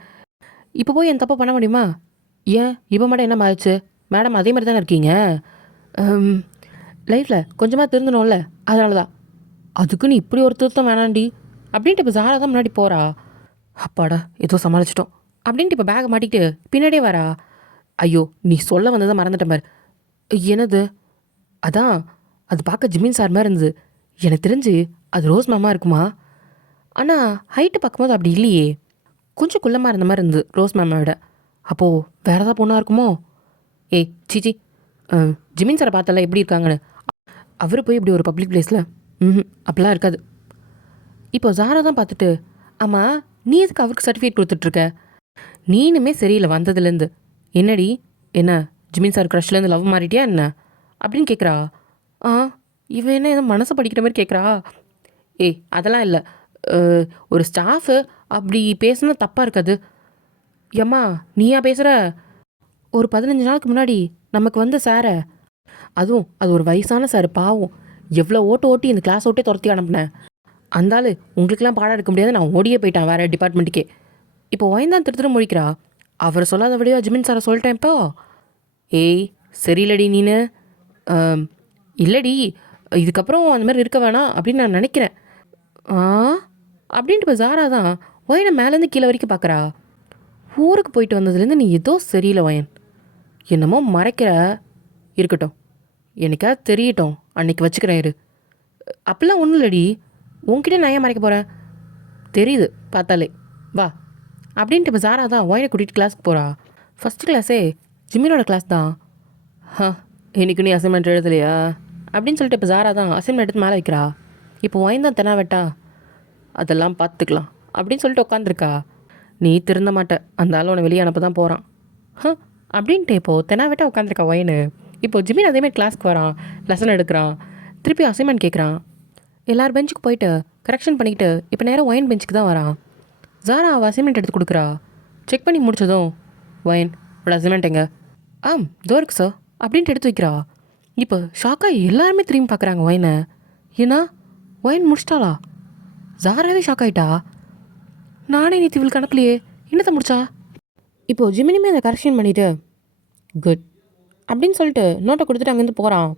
இப்போ போய் என் தப்பை பண்ண முடியுமா? ஏன் இப்போ மட்டும் என்ன ஆயிடுச்சு? மேடம் அதே மாதிரி தானே இருக்கீங்க. லைஃப்பில் கொஞ்சமாக திருந்தணும்ல அதனால தான். அதுக்கு நீ இப்படி ஒரு திருத்தம் வேணாண்டி அப்படின்ட்டு இப்போ ஜாரா தான் முன்னாடி போகிறா. அப்பாடா ஏதோ சமாளிச்சிட்டோம் அப்படின்ட்டு இப்போ பேகை மாட்டிக்கிட்டு பின்னாடியே வரா. ஐயோ நீ சொல்ல வந்ததை மறந்துட்டேன் பாரு. என்னது? அதான் அது பார்க்க ஜிமின் சார் மாதிரி இருந்தது. எனக்கு தெரிஞ்சு அது ரோஸ் மாமா இருக்குமா? ஆனால் ஹைட்டு பார்க்கும்போது அப்படி இல்லையே. கொஞ்சம் குள்ளமாக இருந்த மாதிரி இருந்தது ரோஸ் மேமை விட. அப்போது வேறு ஏதாவது பொண்ணாக இருக்குமோ? ஏய் சீச்சி ஜிமின் சாரை பார்த்தால எப்படி இருக்காங்கன்னு. அவர் போய் இப்படி ஒரு பப்ளிக் பிளேஸில் அப்படிலாம் இருக்காது. இப்போ ஜாரா தான் பார்த்துட்டு ஆமாம் நீ எதுக்கு அவருக்கு சர்டிஃபிகேட் கொடுத்துட்ருக்க? நீனுமே சரியில்லை வந்ததுலேருந்து. என்னடி என்ன ஜிமின் சார் க்ரஷ்லேருந்து லவ் மாறிட்டியா என்ன அப்படின்னு கேட்குறா. இவன் என்ன ஏதோ மனசை படிக்கிற மாதிரி கேட்குறா. ஏய் அதெல்லாம் இல்லை. ஒரு ஸ்டாஃபு அப்படி பேசுனா தப்பாக இருக்காது. ஏம்மா நீயா பேசுகிற? ஒரு 15 நாளுக்கு முன்னாடி நமக்கு வந்த சாரை, அதுவும் அது ஒரு வயசான சார் பாவம், எவ்வளோ ஓட்டி இந்த கிளாஸ் ஓட்டே துரத்தி அனுப்புனேன். அந்த ஆள் உங்களுக்கெல்லாம் பாடம் எடுக்க முடியாது நான் ஓடியே போயிட்டான் வேறு டிபார்ட்மெண்ட்டுக்கே. இப்போ ஒயந்தான் திருத்திர முழிக்கிறா. அவர் சொல்லாதபடியோ ஜிமின் சாரை சொல்லிட்டேன் இப்போ. ஏய் சரியில்லடி நீனு. இல்லடி இதுக்கப்புறம் அந்த மாதிரி இருக்க வேணாம் அப்படின்னு நான் நினைக்கிறேன். அப்படின்ட்டு இப்போ ஜாரா தான் ஒயனை மேலேருந்து கீழே வரைக்கும் பார்க்குறா. ஊருக்கு போயிட்டு வந்ததுலேருந்து நீ ஏதோ சரியில்லை ஒயன், என்னமோ மறைக்கிற. இருக்கட்டும் என்னைக்காவது தெரியட்டும் அன்னைக்கு வச்சுக்கிறேன் இரு. அப்படிலாம் ஒன்றும் இல்லடி, உன்கிட்ட நான் ஏன் மறைக்க போகிறேன்? தெரியுது பார்த்தாலே வா அப்படின்ட்டு இப்போ ஜாரா தான் ஒயனை கூட்டிகிட்டு கிளாஸ்க்கு போகிறா. ஃபஸ்ட்டு கிளாஸே ஜிம்மினோட கிளாஸ் தான். இன்னைக்கு நீ அசைன்மெண்ட் எழுதலையா அப்படின்னு சொல்லிட்டு இப்போ ஜாரா தான் அசைன்மெண்ட் எடுத்து மேலே வைக்கிறா. இப்போ ஒயன் தான் தெனாவட்டா அதெல்லாம் பார்த்துக்கலாம் அப்படின்னு சொல்லிட்டு உட்காந்துருக்கா. நீ திருந்த மாட்ட, அந்த ஆள் உன்னை வெளியே அனுப்ப தான் போகிறான் அப்படின்ட்டு இப்போது தெனாவட்டா உட்காந்துருக்கா ஒயனு. இப்போது ஜிமின் அதேமாதிரி கிளாஸ்க்கு வரான், லெசன் எடுக்கிறான், திருப்பி அசைன்மெண்ட் கேட்குறான். எல்லாரும் பெஞ்சுக்கு போயிட்டு கரெக்ஷன் பண்ணிக்கிட்டு இப்போ நேரம் ஒயன் பெஞ்சுக்கு தான் வரான். ஜாரா அவள் அசைன்மெண்ட் எடுத்து கொடுக்குறா. செக் பண்ணி முடிச்சதும் ஒயன் ஒரு அசைன்மெண்ட் எங்க? இதோ இருக்கு சார் அப்படின்ட்டு எடுத்து வைக்கிறா. இப்போ ஷாக்காக எல்லாருமே திரும்பி பார்க்குறாங்க ஒயனை. ஏன்னா ஒயன் முடிச்சிட்டாளா? ஜாராவே ஷாக் ஆகிட்டா. நானே நீ இவளுக்கு அனுப்பலையே, என்னத்தை முடிச்சா? இப்போது ஜிமினிமே அதை கரெக்ஷன் பண்ணிவிட்டு குட் அப்படின்னு சொல்லிட்டு நோட்டை கொடுத்துட்டு அங்கேருந்து போகிறான்.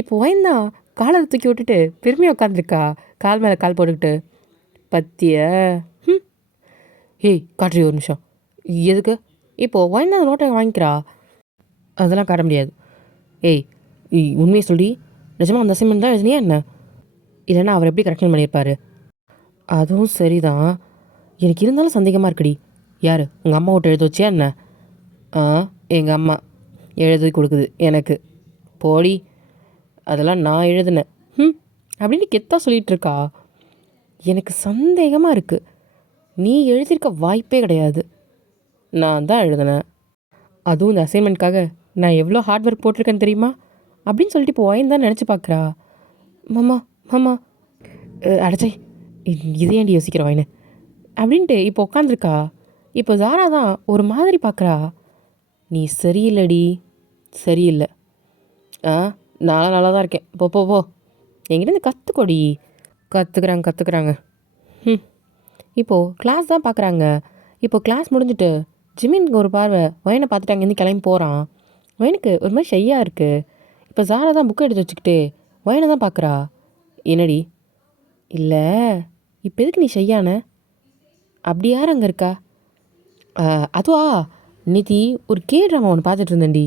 இப்போ வயந்தான் காலை தூக்கி விட்டுட்டு பெருமையாக உட்காந்துருக்கா, கால் மேலே கால் போட்டுக்கிட்டு. பத்திய ஏய் காட்டுறி ஒரு நிமிஷம். எதுக்கு? இப்போது வயந்தான் அந்த நோட்டை வாங்கிக்கிறா. அதெல்லாம் காட்ட முடியாது. ஏய் உண்மையை சொல்லி, நிஜமாக அந்த அசைன்மெண்ட் தான் எழுதினியா என்ன? இல்லைன்னா அவர் எப்படி கரெக்ஷன் பண்ணியிருப்பார்? அதுவும் சரிதான், எனக்கு இருந்தாலும் சந்தேகமாக இருக்குடி. யார்? உங்கள் அம்மா ஓட்டு எழுத வச்சியா என்ன? எங்கள் அம்மா எழுதி கொடுக்குது எனக்கு. போடி, அதெல்லாம் நான் எழுதினேன் அப்படின்னு கெத்தா சொல்லிகிட்ருக்கா. எனக்கு சந்தேகமாக இருக்குது, நீ எழுதியிருக்க வாய்ப்பே கிடையாது. நான் தான் எழுதினேன். அதுவும் இந்த அசைன்மெண்ட்காக நான் எவ்வளோ ஹார்ட் ஒர்க் போட்டிருக்கேன்னு தெரியுமா அப்படின்னு சொல்லிட்டு இப்போ தான் நினச்சி பார்க்குறா. மாமா மாமா அடைச்சை இதே ஏண்டி யோசிக்கிற வாயின்னு அப்படின்ட்டு இப்போ உட்காந்துருக்கா. இப்போ ஜாரா தான் ஒரு மாதிரி பார்க்குறா. நீ சரியில்லைடி, சரியில்லை. நான் நல்லா தான் இருக்கேன். போ போ போ, என்கிட்ட கற்றுக்கொடி. கற்றுக்குறாங்க. இப்போது கிளாஸ் தான் பார்க்குறாங்க. இப்போது கிளாஸ் முடிஞ்சுட்டு ஜிமினுக்கு ஒரு பார்வை வயனை பார்த்துட்டு அங்கேருந்து கிளம்பி போகிறான். வயனுக்கு ஒரு மாதிரி ஷையாக இருக்குது. இப்போ ஜாரா தான் புக்கை எடுத்து வச்சுக்கிட்டு வயனை தான் பார்க்குறா. என்னடி? இல்லை, இப்போ எதுக்கு நீ ஷையான? அப்படி யார் அங்கே இருக்கா? அதுவா, நேத்தி ஒரு ட்ராமா ஒன்று பார்த்துட்டு இருந்தேன்டி.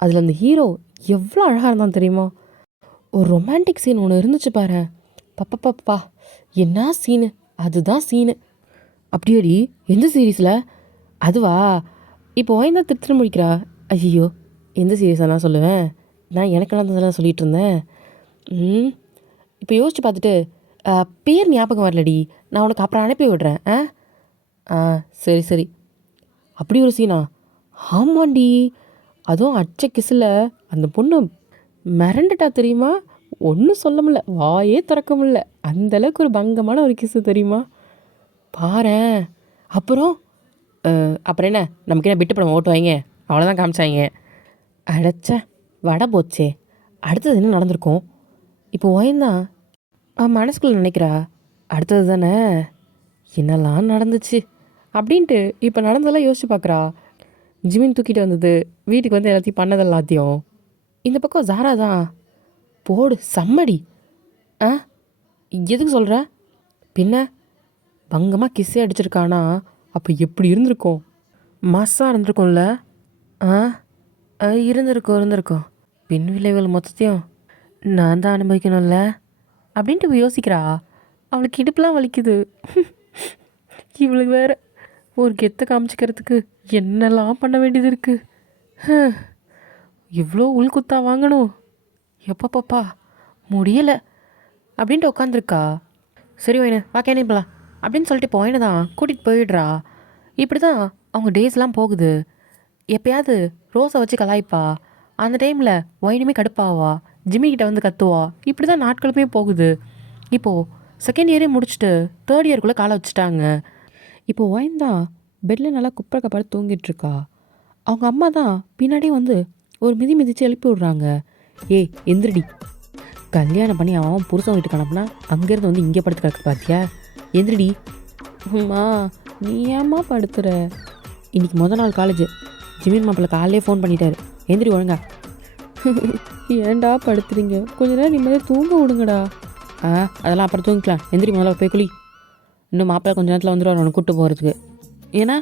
அதில் அந்த ஹீரோ எவ்வளோ அழகாக இருந்தான் தெரியுமா? ஒரு ரொமான்டிக் சீன் ஒன்று இருந்துச்சு பாரு. பப்பப்பப்பா, என்ன சீனு! அதுதான் சீனு. அப்படியேடி? எந்த சீரீஸில்? அதுவா, இப்போ வாய்ந்தா திருத்திர முடிக்கிறா. ஐயோ, எந்த சீரீஸாக நான் சொல்லுவேன்? நான் எனக்கு நடந்ததெல்லாம் சொல்லிகிட்டு இருந்தேன். இப்போ யோசிச்சு பார்த்துட்டு பேர் ஞாபகம் வரலடி, நான் உனக்கு அப்புறம் அனுப்பி விடுறேன். சரி. அப்படி ஒரு சீனா? ஆமாண்டி, அதுவும் அச்ச கிசில் அந்த பொண்ணு மிரண்டுட்டா தெரியுமா? ஒன்றும் சொல்ல முடியல, வாயே திறக்க முடியல. அந்தளவுக்கு ஒரு பங்கமான ஒரு கிசு தெரியுமா? பாரேன். அப்புறம் என்ன, நமக்கு என்ன பிட்டு படம் ஓட்டுவாங்க, அவ்வளோதான் காமிச்சாங்க. அடைச்ச வடை போச்சே. அடுத்தது என்ன நடந்திருக்கும்? இப்போ ஓயந்தான் மனசுக்குள்ள நினைக்கிறா, அடுத்தது தானே என்னெல்லாம் நடந்துச்சு அப்படின்ட்டு இப்போ நடந்ததெல்லாம் யோசிச்சு பார்க்குறா. ஜிமின் தூக்கிட்டு வந்தது, வீட்டுக்கு வந்து எல்லாத்தையும் பண்ணதெல்லாத்தையும். இந்த பக்கம் ஜாரா தான் போடு செம்மடி. எதுக்கு சொல்கிற? பின்ன பங்கமாக கிஸ்ஸே அடிச்சிருக்கானா, அப்போ எப்படி இருந்திருக்கும்? மாசாக இருந்திருக்கும்ல? இருந்திருக்கும். பின் விளைவுகள் மொத்தத்தையும் நான் தான் அனுபவிக்கணும்ல அப்படின்ட்டு யோசிக்கிறா. அவளுக்கு இடுப்புலாம் வலிக்குது. இவளுக்கு வேற ஒரு கெத்தை காமிச்சிக்கிறதுக்கு என்னெல்லாம் பண்ண வேண்டியது இருக்குது. இவ்வளோ உள்குத்தா வாங்கணும், எப்பப்பப்பா முடியலை அப்படின்ட்டு உட்காந்துருக்கா. சரி வைனு வாக்கேனே போகலாம் அப்படின்னு சொல்லிட்டு இப்போ வைனை தான் கூட்டிகிட்டு போயிடுறா. இப்படி தான் அவங்க டேஸ்லாம் போகுது. எப்போயாவது ரோஸை வச்சு கலாய்ப்பா, அந்த டைமில் வைனுமே கடுப்பாவா, ஜிம்மிக்கிட்ட வந்து கத்துவா. இப்படி தான் நாட்களுமே போகுது. இப்போது செகண்ட் இயரே முடிச்சுட்டு தேர்ட் இயருக்குள்ளே காலை வச்சுட்டாங்க. இப்போது வைன் தான் பெட்டில் நல்லா குப்பரை படுத்து தூங்கிட்டுருக்கா. அவங்க அம்மா தான் பின்னாடியே வந்து ஒரு மிதிச்சு எழுப்பி விட்றாங்க. ஏய் எந்திரடி, கல்யாணம் பண்ணி அவன் புருஷன் வீட்டுக்கு அனுப்புனா அங்கேருந்து வந்து இங்கே படுத்து கிடக்கு பார்த்தியா? எந்திரடி. அம்மா நீ ஏம்மா படுத்துற? இன்றைக்கி முதல் நாள் காலேஜ், ஜிமின் மாப்பிள்ளை காலையிலே ஃபோன் பண்ணிட்டாரு, எந்திரி ஒழுங்கா. ஏன்டா படுத்துறீங்க, கொஞ்ச நேரம் நிம்மதியாக தூங்க விடுங்கடா. அதெல்லாம் அப்புறம் தூங்கிக்கலாம், எந்திரி முதல்ல போய் குளி. இன்னும் மாப்பிள்ளை கொஞ்சம் நேரத்தில் வந்துடுவார் உனக்கு கூப்பிட்டு போகிறதுக்கு. ஏன்னா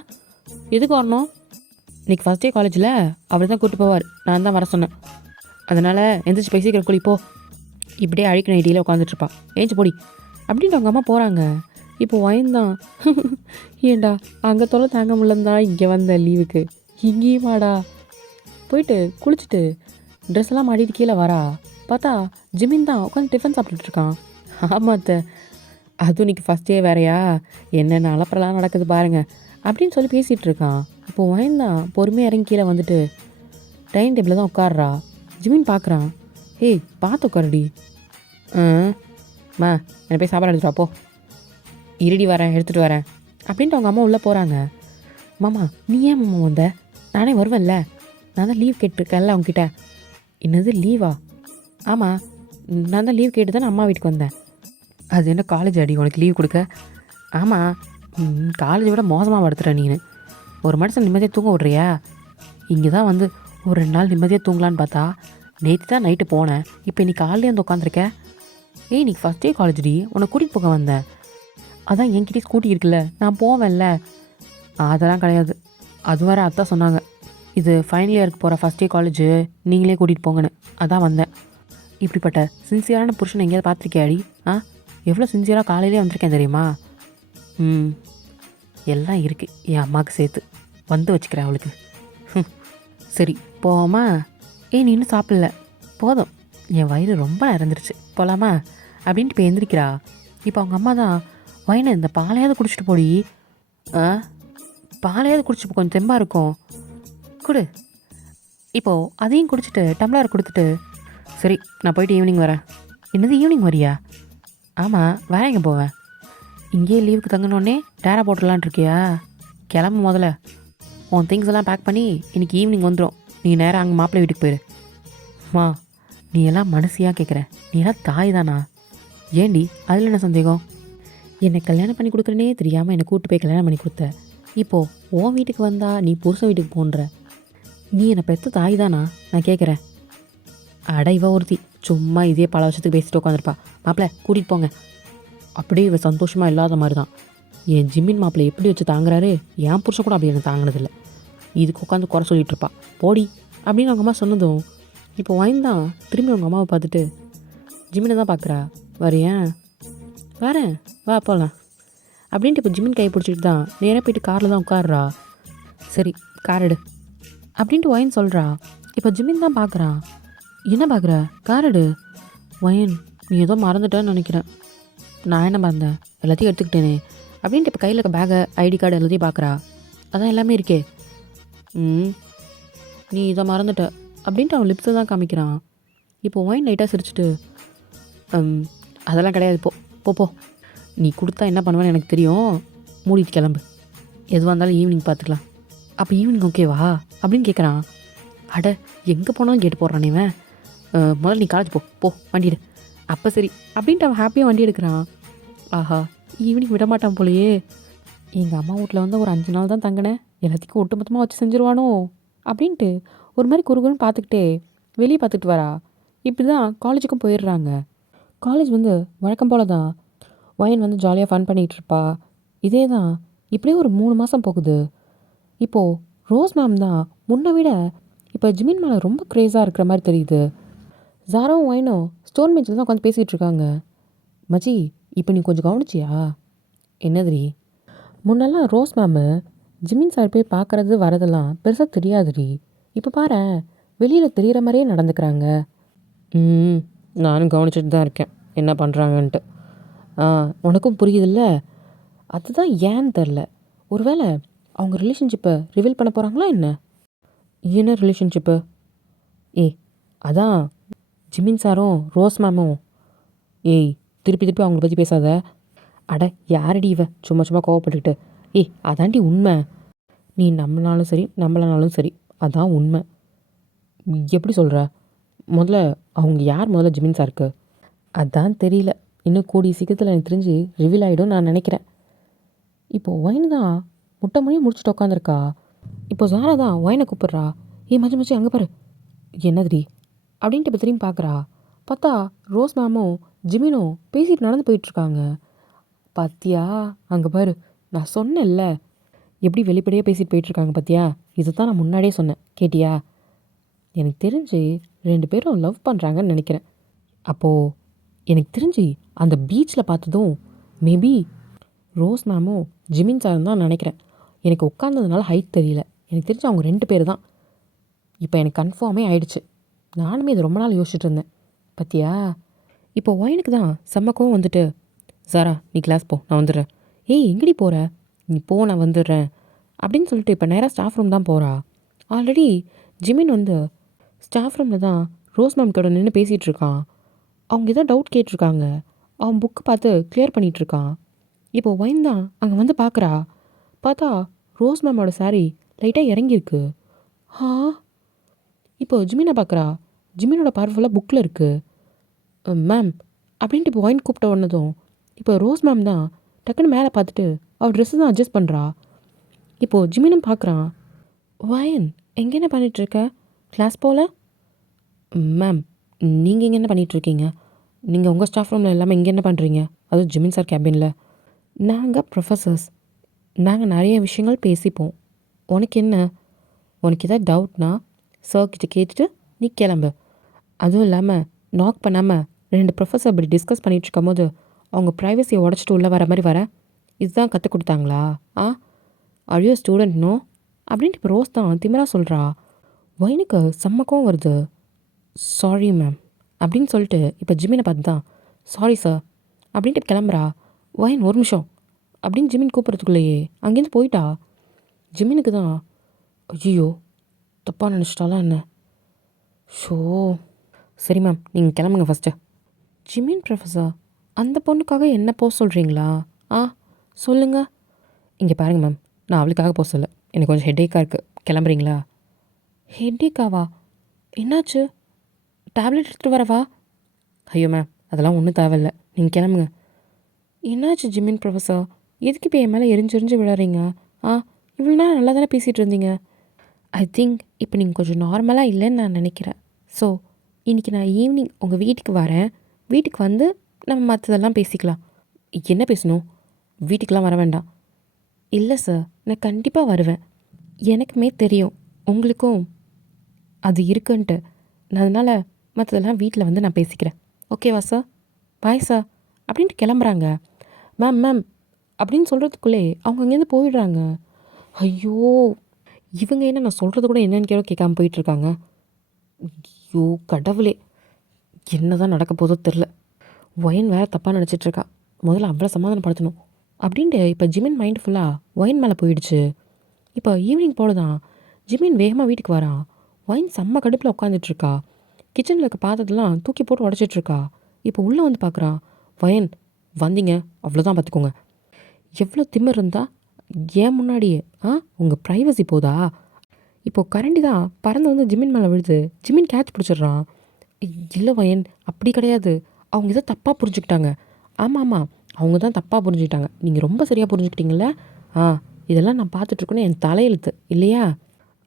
எதுக்கு வரணும்? இன்றைக்கி ஃபஸ்ட் டே காலேஜில் அவர் தான் கூப்பிட்டு போவார், நான் தான் வர சொன்னேன். அதனால் எந்திரிச்சு போய் சீக்கிரம் குளிப்போ. இப்படியே அழிக்க நைட்டியில் உட்காந்துட்ருப்பா, ஏஞ்சி போடி அப்படின்ட்டு அவங்க அம்மா போகிறாங்க. இப்போ வயந்தான் ஏண்டா அங்கே தொலை தாங்க முடியலந்தா இங்கே வந்த லீவுக்கு, இங்கேயும் வாடா. போயிட்டு குளிச்சுட்டு ட்ரெஸ் எல்லாம் மாட்டிட்டு கீழே வரா. பார்த்தா ஜிமின் தான் உட்காந்து டிஃபன் சாப்பிட்டுட்ருக்கான். ஆமாத்த, அதுவும் இன்றைக்கி ஃபஸ்ட் டே வேறையா, என்னென்ன அலப்பறலாம் நடக்குது பாருங்க அப்படின்னு சொல்லி பேசிகிட்டு இருக்கான். இப்போது வயந்தான் பொறுமையாக இறங்கி கீழே வந்துட்டு டைனிங் டேபிளில் தான் உட்காடுறா. ஜிமின் பார்க்குறான். ஏய் பார்த்து உட்காருடி. மா என்னை போய் சாப்பாடு எடுத்துட்டு அப்போ. இருடி வரேன், எடுத்துகிட்டு வரேன் அப்படின்ட்டு அவங்க அம்மா உள்ளே போகிறாங்க. மாமா நீ ஏன் மாமா வந்த? நானே வருவேன்ல, நான் தான் லீவ் கேட்டிருக்கேன்ல அவங்ககிட்ட. என்னது லீவா? ஆமாம், நான் தான் லீவ் கேட்டு தான் அம்மா வீட்டுக்கு வந்தேன். அது என்ன காலேஜ் அடி உனக்கு லீவ் கொடுக்க? ஆமாம், காலேஜை விட மோசமாக படுத்துற நீனு. ஒரு மனுஷன் நிம்மதியாக தூங்க விட்றியா? இங்கே தான் வந்து ஒரு 2 நாள் நிம்மதியாக தூங்கலான்னு பார்த்தா நேற்று தான் நைட்டு போனேன். இப்போ இன்னைக்கு காலையிலே வந்து உட்காந்துருக்க. ஏய் இன்னைக்கு ஃபஸ்ட் டே காலேஜ்டி, உன்னை கூட்டிகிட்டு போக வந்தேன். அதான் என்கிட்டயே ஸ்கூட்டி இருக்குல்ல, நான் போவேன்ல. அதெல்லாம் கிடையாது. அது வேறு அத்தை சொன்னாங்க, இது ஃபைனல் இயருக்கு போகிற ஃபஸ்ட் டே காலேஜு, நீங்களே கூட்டிகிட்டு போங்கன்னு. அதான் வந்தேன். இப்படிப்பட்ட சின்சியரான புருஷனை எங்கேயாவது பார்த்துருக்கியாடி? எவ்வளோ சின்சியராக காலையிலே வந்திருக்கேன் தெரியுமா? எல்லாம் இருக்குது என் அம்மாவுக்கு சேர்த்து. வந்து வச்சுக்கிறேன் அவளுக்கு. சரி போவோமா? நீ இன்னும் சாப்பிடல. போதும், என் வயிறு ரொம்ப நிறைஞ்சிருச்சு, போகலாமா அப்படின்ட்டு இப்போ எந்திரிக்கிறா. இப்போ அவங்க அம்மா தான், வயினை இந்த பாலையாவது குடிச்சிட்டு போடி. பாலையாவது குடிச்சு கொஞ்சம் தெம்பாக இருக்கும், குடு. இப்போது அதையும் குடிச்சிட்டு டம்ளர் கொடுத்துட்டு, சரி நான் போயிட்டு ஈவினிங் வரேன். என்னது ஈவினிங் வரியா? ஆமாம், வேற எங்கே போவேன்? இங்கேயே லீவுக்கு தங்கினோடனே டேரா போட்டுடலான் இருக்கியா? கிளம்பு முதல்ல. உன் திங்ஸ் எல்லாம் பேக் பண்ணி இன்றைக்கி ஈவினிங் வந்துடும். நீ நேராக அங்கே மாப்பிள்ளை வீட்டுக்கு போயிரு. நீ எல்லாம் மனசியாக கேட்குற, நீ எல்லாம் தாய் தானா? ஏண்டி அதில் என்ன சந்தேகம்? என்னை கல்யாணம் பண்ணி கொடுக்குறேனே தெரியாமல் என்னை கூப்பிட்டு போய் கல்யாணம் பண்ணி கொடுத்த. இப்போது உன் வீட்டுக்கு வந்தா நீ புருஷன் வீட்டுக்கு போன்ற. நீ என்னை பெற்ற தாய் தானா நான் கேட்குறேன்? அட இவ ஒருத்தி சும்மா இதே பல வருஷத்துக்கு பேசிட்டு உட்காந்துருப்பா. மாப்பிள்ளை கூட்டிகிட்டு போங்க. அப்படியே இவ சந்தோஷமாக இல்லாத மாதிரி தான். என் ஜிம்மின் மாப்பிள்ளை எப்படி வச்சு தாங்குறாரு, என் புருஷன் கூட அப்படி எனக்கு தாங்கினதில்லை. இதுக்கு உட்காந்து குறை சொல்லிட்டு இருப்பா. போடி அப்படின்னு அவங்க அம்மா சொன்னதும் இப்போ வாய்ந்தான் திரும்பி அவங்க அம்மாவை பார்த்துட்டு, ஜிம்மினை தான் பார்க்குறா. வரையேன்? வரேன், வா போகலாம் அப்படின்ட்டு இப்போ ஜிம்மின் கையை பிடிச்சிட்டு தான் நேராக போயிட்டு காரில் தான் உட்காடுறா. சரி கார் எடு அப்படின்ட்டு ஒயன் சொல்கிறா. இப்போ ஜிம்மின் தான் பார்க்குறா. என்ன பார்க்குற? கார் எடு. ஒயன் நீ ஏதோ மறந்துட்டேன்னு நினைக்கிறேன். நான் என்ன மறந்தேன், எல்லாத்தையும் எடுத்துக்கிட்டேனே அப்படின்ட்டு இப்போ கையில் இருக்க பேகை, ஐடி கார்டு எல்லாத்தையும் பார்க்குறா. அதான் எல்லாமே இருக்கே. நீ இதை மறந்துட்ட அப்படின்ட்டு அவன் லிப்ஸை தான் காமிக்கிறான். இப்போ ஒயின் லைட்டாக சிரிச்சிட்டு, அதெல்லாம் கிடையாது, போ போ. நீ கொடுத்தா என்ன பண்ணுவேன்னு எனக்கு தெரியும், மூடிட்டு கிளம்பு. எதுவாக இருந்தாலும் ஈவினிங் பார்த்துக்கலாம். அப்போ ஈவினிங் ஓகேவா அப்படின்னு கேட்குறான். அட எங்கே போனாலும் கேட்டு போடுறான் இவன். முதல்ல நீ காலேஜ் போ வண்டி எடு. அப்போ சரி அப்படின்ட்டு அவன் ஹாப்பியாக வண்டி எடுக்கிறான். ஆஹா ஈவினிங் விட மாட்டான் போலையே. எங்கள் அம்மா வீட்டில் வந்து ஒரு 5 நாள் தான் தங்கினேன், எல்லாத்துக்கும் ஒட்டுமொத்தமாக வச்சு செஞ்சுருவானோ அப்படின்ட்டு ஒரு மாதிரி குறுகுன்னு பார்த்துக்கிட்டே வெளியே பார்த்துட்டு வரா. இப்படி தான் காலேஜுக்கும் போயிடுறாங்க. காலேஜ் வந்து வழக்கம் போல தான். வயன் வந்து ஜாலியாக ஃபன் பண்ணிகிட்டு இருப்பா. இதே தான் இப்படியே ஒரு 3 மாதம் போகுது. இப்போது ரோஸ் மேம் தான் முன்னை விட இப்போ ஜிமின் மேலே ரொம்ப க்ரேஸாக இருக்கிற மாதிரி தெரியுது. ஜாராவும் ஒயனும் ஸ்டோன் பெஞ்சில் தான் உட்காந்து பேசிகிட்டு இருக்காங்க. மச்சி இப்போ நீ கொஞ்சம் கவனிச்சியா? என்னதுரி? முன்னெல்லாம் ரோஸ் மேமு ஜிமின் சார் போய் பார்க்குறது வரதெல்லாம் பெருசாக தெரியாதுரி. இப்போ பாரு வெளியில் தெரிகிற மாதிரியே நடந்துக்கிறாங்க. நானும் கவனிச்சுட்டு தான் இருக்கேன் என்ன பண்ணுறாங்கன்ட்டு. உனக்கும் புரியுதில்ல? அதுதான் ஏன்னு தெரில. ஒருவேளை அவங்க ரிலேஷன்ஷிப்பை ரிவீல் பண்ண போகிறாங்களா என்ன? என்ன ரிலேஷன்ஷிப்பு? அதான் ஜிமின் சாரும் ரோஸ் மேமும். திருப்பி அவங்கள பற்றி பேசாத. அட யாரடி இவ சும்மா சும்மா கோவப்பட்டுக்கிட்டு. அதாண்டி உண்மை. நீ நம்பினாலும் சரி நம்பலனாலும் சரி, அதான் உண்மை. எப்படி சொல்கிற? முதல்ல அவங்க யார் முதல்ல ஜிமின் சாருக்கு? அதான் தெரியல, இன்னும் கூடிய சீக்கிரத்தில் எனக்கு தெரிஞ்சு ரிவீல் ஆகிடும் நான் நினைக்கிறேன். இப்போது ஒயின் தான் முட்டை மொழியை முடிச்சுட்டு உட்காந்துருக்கா. இப்போ ஜாரா தான் ஒயினை கூப்பிட்றா. மச்சி அங்கே பாரு. என்னதுடி அப்படின்ட்டு இப்போ திரும்பி பார்க்குறா. பார்த்தா ரோஸ் மேமும் ஜிமினும் பேசிட்டு நடந்து போயிட்டுருக்காங்க. பாத்தியா அங்கே பாரு, நான் சொன்னேன்ல எப்படி வெளிப்படையாக பேசிட்டு போயிட்டுருக்காங்க பார்த்தியா? இதை தான் நான் முன்னாடியே சொன்னேன், கேட்டியா? எனக்கு தெரிஞ்சு 2 பேரும் லவ் பண்ணுறாங்கன்னு நினைக்கிறேன். அப்போது எனக்கு தெரிஞ்சு அந்த பீச்சில் பார்த்ததும் மேபி ரோஸ் மேமும் ஜிமின் சாரும் தான் நினைக்கிறேன். எனக்கு உட்காந்ததுனால ஹைட் தெரியல. எனக்கு தெரிஞ்சு அவங்க 2 பேர் தான். இப்போ எனக்கு கன்ஃபார்மே ஆயிடுச்சு. நானுமே இது ரொம்ப நாள் யோசிச்சுட்டு இருந்தேன் பார்த்தியா? இப்போ ஒயனுக்கு தான் செம்ம வந்துட்டு, சாரா நீ கிளாஸ் போ, நான் வந்துடுறேன். எங்கடி போகிற? நீ போ, நான் வந்துடுறேன் அப்படின்னு சொல்லிட்டு இப்போ நேராக ஸ்டாஃப் ரூம் தான் போகிறா. ஆல்ரெடி ஜிமின் வந்து ஸ்டாஃப் ரூமில் தான் ரோஸ் மேம் கூட நின்று பேசிகிட்டு இருக்கான். அவங்க ஏதோ டவுட் கேட்டிருக்காங்க. அவன் புக்கு பார்த்து கிளியர் பண்ணிகிட்ருக்கான். இப்போ ஒயின் தான் அங்கே வந்து பார்க்குறா. பார்த்தா ரோஸ் மேமோட சாரி லைட்டாக இறங்கியிருக்கு. இப்போ ஜிமினை பார்க்குறா. ஜிமினோட பார்வையில் புக்கில் இருக்குது. மேம் அப்படின்ட்டு இப்போ ஒயின் கூப்பிட்ட உடனதும் இப்போ ரோஸ் மேம் தான் டக்குன்னு மேலே பார்த்துட்டு, அவள் ட்ரெஸ்ஸு தான் அட்ஜஸ்ட் பண்ணுறா. இப்போது ஜிமினும் பார்க்குறான். வயன் எங்கே என்ன பண்ணிகிட்ருக்க? கிளாஸ் போகல? மேம், நீங்கள் இங்கே என்ன பண்ணிகிட்ருக்கீங்க? நீங்கள் உங்கள் ஸ்டாஃப் ரூமில் எல்லாமே இங்கே என்ன பண்ணுறீங்க? அதுவும் ஜிமின் சார் கேபினில். நாங்கள் ப்ரொஃபஸர்ஸ். நாங்கள் நிறைய விஷயங்கள் பேசிப்போம். உனக்கு என்ன? உனக்கு எதாவது டவுட்னா சார்கிட்ட கேட்டுட்டு நீ கிளம்பு. அதுவும் இல்லாமல் நாக் பண்ணாமல் 2 ப்ரொஃபஸர் அப்படி டிஸ்கஸ் பண்ணிகிட்டு இருக்கும் போது அவங்க ப்ரைவசியை உடச்சிட்டு உள்ளே வர மாதிரி வர இதுதான் கற்றுக் கொடுத்தாங்களா? அழியோ ஸ்டூடெண்ட் நோ அப்படின்ட்டு இப்போ ரோஸ் தான் திமிரா சொல்கிறா. வயனுக்கு செம்மக்கம் வருது. சாரி மேம் அப்படின்னு சொல்லிட்டு இப்போ ஜிமினை பார்த்து தான் சாரி சார் அப்படின்ட்டு கிளம்புறா. வயன் ஒரு நிமிஷம் அப்படின்னு ஜிமின் கூப்பிட்றதுக்குள்ளேயே அங்கேருந்து போயிட்டா. ஜிமினுக்கு தான் ஐயோ தப்பாக நினச்சிட்டாலாம் என்ன. ஷோ சரி மேம் நீங்கள் கிளம்புங்க ஃபஸ்ட்டு. ஜிமின் ப்ரொஃபஸர் அந்த பொண்ணுக்காக என்ன போக சொல்கிறீங்களா? சொல்லுங்கள். இங்கே பாருங்கள் மேம், நான் அவளுக்காக போக சொல்ல, எனக்கு கொஞ்சம் ஹெட்டேக்காக இருக்குது. கிளம்புறீங்களா? ஹெட்டேக்காவா? என்னாச்சு? டேப்லெட் எடுத்துகிட்டு வரவா? ஐயோ மேம் அதெல்லாம் ஒன்றும் தேவையில்லை, நீங்கள் கிளம்புங்க. என்னாச்சு ஜிமின் ப்ரொஃபஸர்? எதுக்கு இப்போ என் மேலே எரிஞ்செரிஞ்சு விழறீங்க? இவ்வளோ நேரம் நல்லா தானே பேசிகிட்டு இருந்தீங்க. ஐ திங்க் இப்போ நீங்கள் கொஞ்சம் நார்மலாக இல்லைன்னு நான் நினைக்கிறேன். ஸோ இன்றைக்கி நான் ஈவினிங் உங்கள் வீட்டுக்கு வரேன். வீட்டுக்கு வந்து நம்ம மற்றதெல்லாம் பேசிக்கலாம். என்ன பேசணும்? வீட்டுக்கெலாம் வர வேண்டாம். இல்லை சார், நான் கண்டிப்பாக வருவேன். எனக்குமே தெரியும் உங்களுக்கும் அது இருக்குன்ட்டு. நான் அதனால் மற்றதெல்லாம் வீட்டில் வந்து நான் பேசிக்கிறேன். ஓகேவா சார்? பாய் சார் அப்படின்ட்டு கிளம்புறாங்க. மேம் மேம் அப்படின்னு சொல்கிறதுக்குள்ளே அவங்க அங்கேருந்து போயிடுறாங்க. ஐயோ இவங்க என்ன நான் சொல்கிறது கூட என்னென்னு கேட்காம போயிட்டுருக்காங்க. ஐயோ கடவுளே, என்ன தான் நடக்க போதோ தெரில. ஒயன் வேறு தப்பாக நினச்சிட்ருக்கா. முதல்ல அவளை சமாதானப்படுத்தணும் அப்படின்ட்டு இப்போ ஜிமின் மைண்ட் ஃபுல்லாக ஒயன் மேலே போயிடுச்சு. இப்போ ஈவினிங் போல தான் ஜிமின் வேகமாக வீட்டுக்கு வரான். ஒயன் செம்ம கடுப்பில் உட்காந்துட்ருக்கா. கிச்சனில் இருக்க பாத்திரத்தெல்லாம் தூக்கி போட்டு உடச்சிட்ருக்கா. இப்போ உள்ளே வந்து பார்க்குறான். வயன் வந்தீங்க அவ்வளோதான் பார்த்துக்கோங்க. எவ்வளோ திமிர் இருந்தால் ஏன் முன்னாடியே உங்கள் ப்ரைவசி போதா? இப்போது கரண்டி தான் பறந்து வந்து ஜிமின் மேலே விழுது. ஜிமின் கேட்ச் பிடிச்சிடுறான். இல்லை வயன் அப்படி கிடையாது, அவங்க இதை தப்பாக புரிஞ்சுக்கிட்டாங்க. ஆமாம் அவங்க தான் தப்பாக புரிஞ்சுக்கிட்டாங்க, நீங்கள் ரொம்ப சரியாக புரிஞ்சுக்கிட்டீங்கள. இதெல்லாம் நான் பார்த்துட்ருக்கோன்னு என் தலையெழுத்து இல்லையா?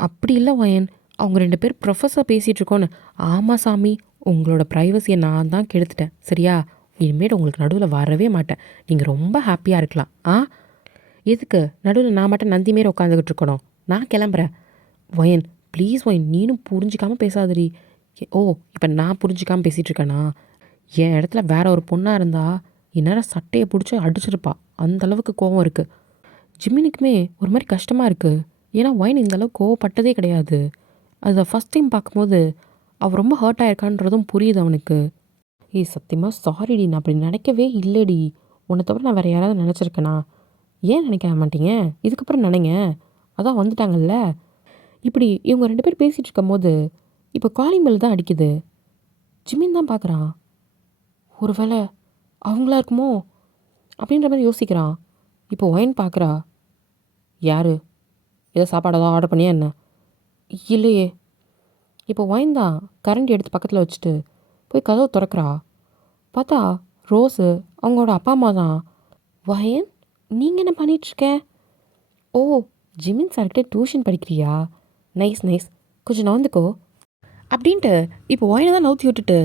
அப்படி இல்லை வயன், அவங்க 2 பேர் ப்ரொஃபஸர் பேசிகிட்ருக்கோன்னு. ஆமாம் சாமி, உங்களோட ப்ரைவசியை நான் தான் கெடுத்துட்டேன் சரியா? இனிமேல் உங்களுக்கு நடுவில் வரவே மாட்டேன். நீங்கள் ரொம்ப ஹாப்பியாக இருக்கலாம். எதுக்கு நடுவில் நான் மட்டும் நந்தி மாரி உட்காந்துக்கிட்டு இருக்கணும்? நான் கிளம்புறேன். வயன் ப்ளீஸ் வயன், நீனும் புரிஞ்சிக்காமல் பேசாதடி. இப்போ நான் புரிஞ்சிக்காமல் பேசிகிட்டு இருக்கேனா? என் இடத்துல வேற ஒரு பொண்ணாக இருந்தால் இந்நேரம் சட்டையை பிடிச்சி அடிச்சிருப்பா. அந்தளவுக்கு கோவம் இருக்குது. ஜிமினுக்குமே ஒரு மாதிரி கஷ்டமாக இருக்குது. ஏன்னா ஒயின் இந்தளவுக்கு கோவப்பட்டதே கிடையாது. அதை ஃபஸ்ட் டைம் பார்க்கும்போது அவள் ரொம்ப ஹர்ட் ஆயிருக்கான்றதும் புரியுது அவனுக்கு. சத்தியமாக சாரிடி, நான் அப்படி நினைக்கவே இல்லைடி. உன்னை தவிர நான் வேறு யாராவது நினச்சிருக்கேனா? ஏன் நினைக்க மாட்டீங்க? இதுக்கப்புறம் நினைங்க, அதான் வந்துட்டாங்கல்ல. இப்படி இவங்க 2 பேர் பேசிகிட்டு இருக்கும் போது இப்போ காலிங் பெல் தான் அடிக்குது. ஜிமின் தான் பார்க்குறான். ஒரு வேளை அவங்களா இருக்குமோ அப்படின்ற மாதிரி யோசிக்கிறான். இப்போ ஒயின் பார்க்குறா. யார்? ஏதோ சாப்பாடு ஏதாவது ஆர்டர் பண்ணியா என்ன? இல்லையே. இப்போ ஒயின் தான் கரண்டி எடுத்து பக்கத்தில் வச்சுட்டு போய் கதவை திறக்கிறா. பார்த்தா ரோஸு அவங்களோட அப்பா அம்மா தான். ஒயன் நீங்கள் என்ன பண்ணிகிட்ருக்க? ஜிமின் சார்கிட்ட டியூஷன் படிக்கிறியா? நைஸ் நைஸ், கொஞ்சம் நவந்துக்கோ அப்படின்ட்டு இப்போ ஒயனை தான் நவுத்தி விட்டுட்டு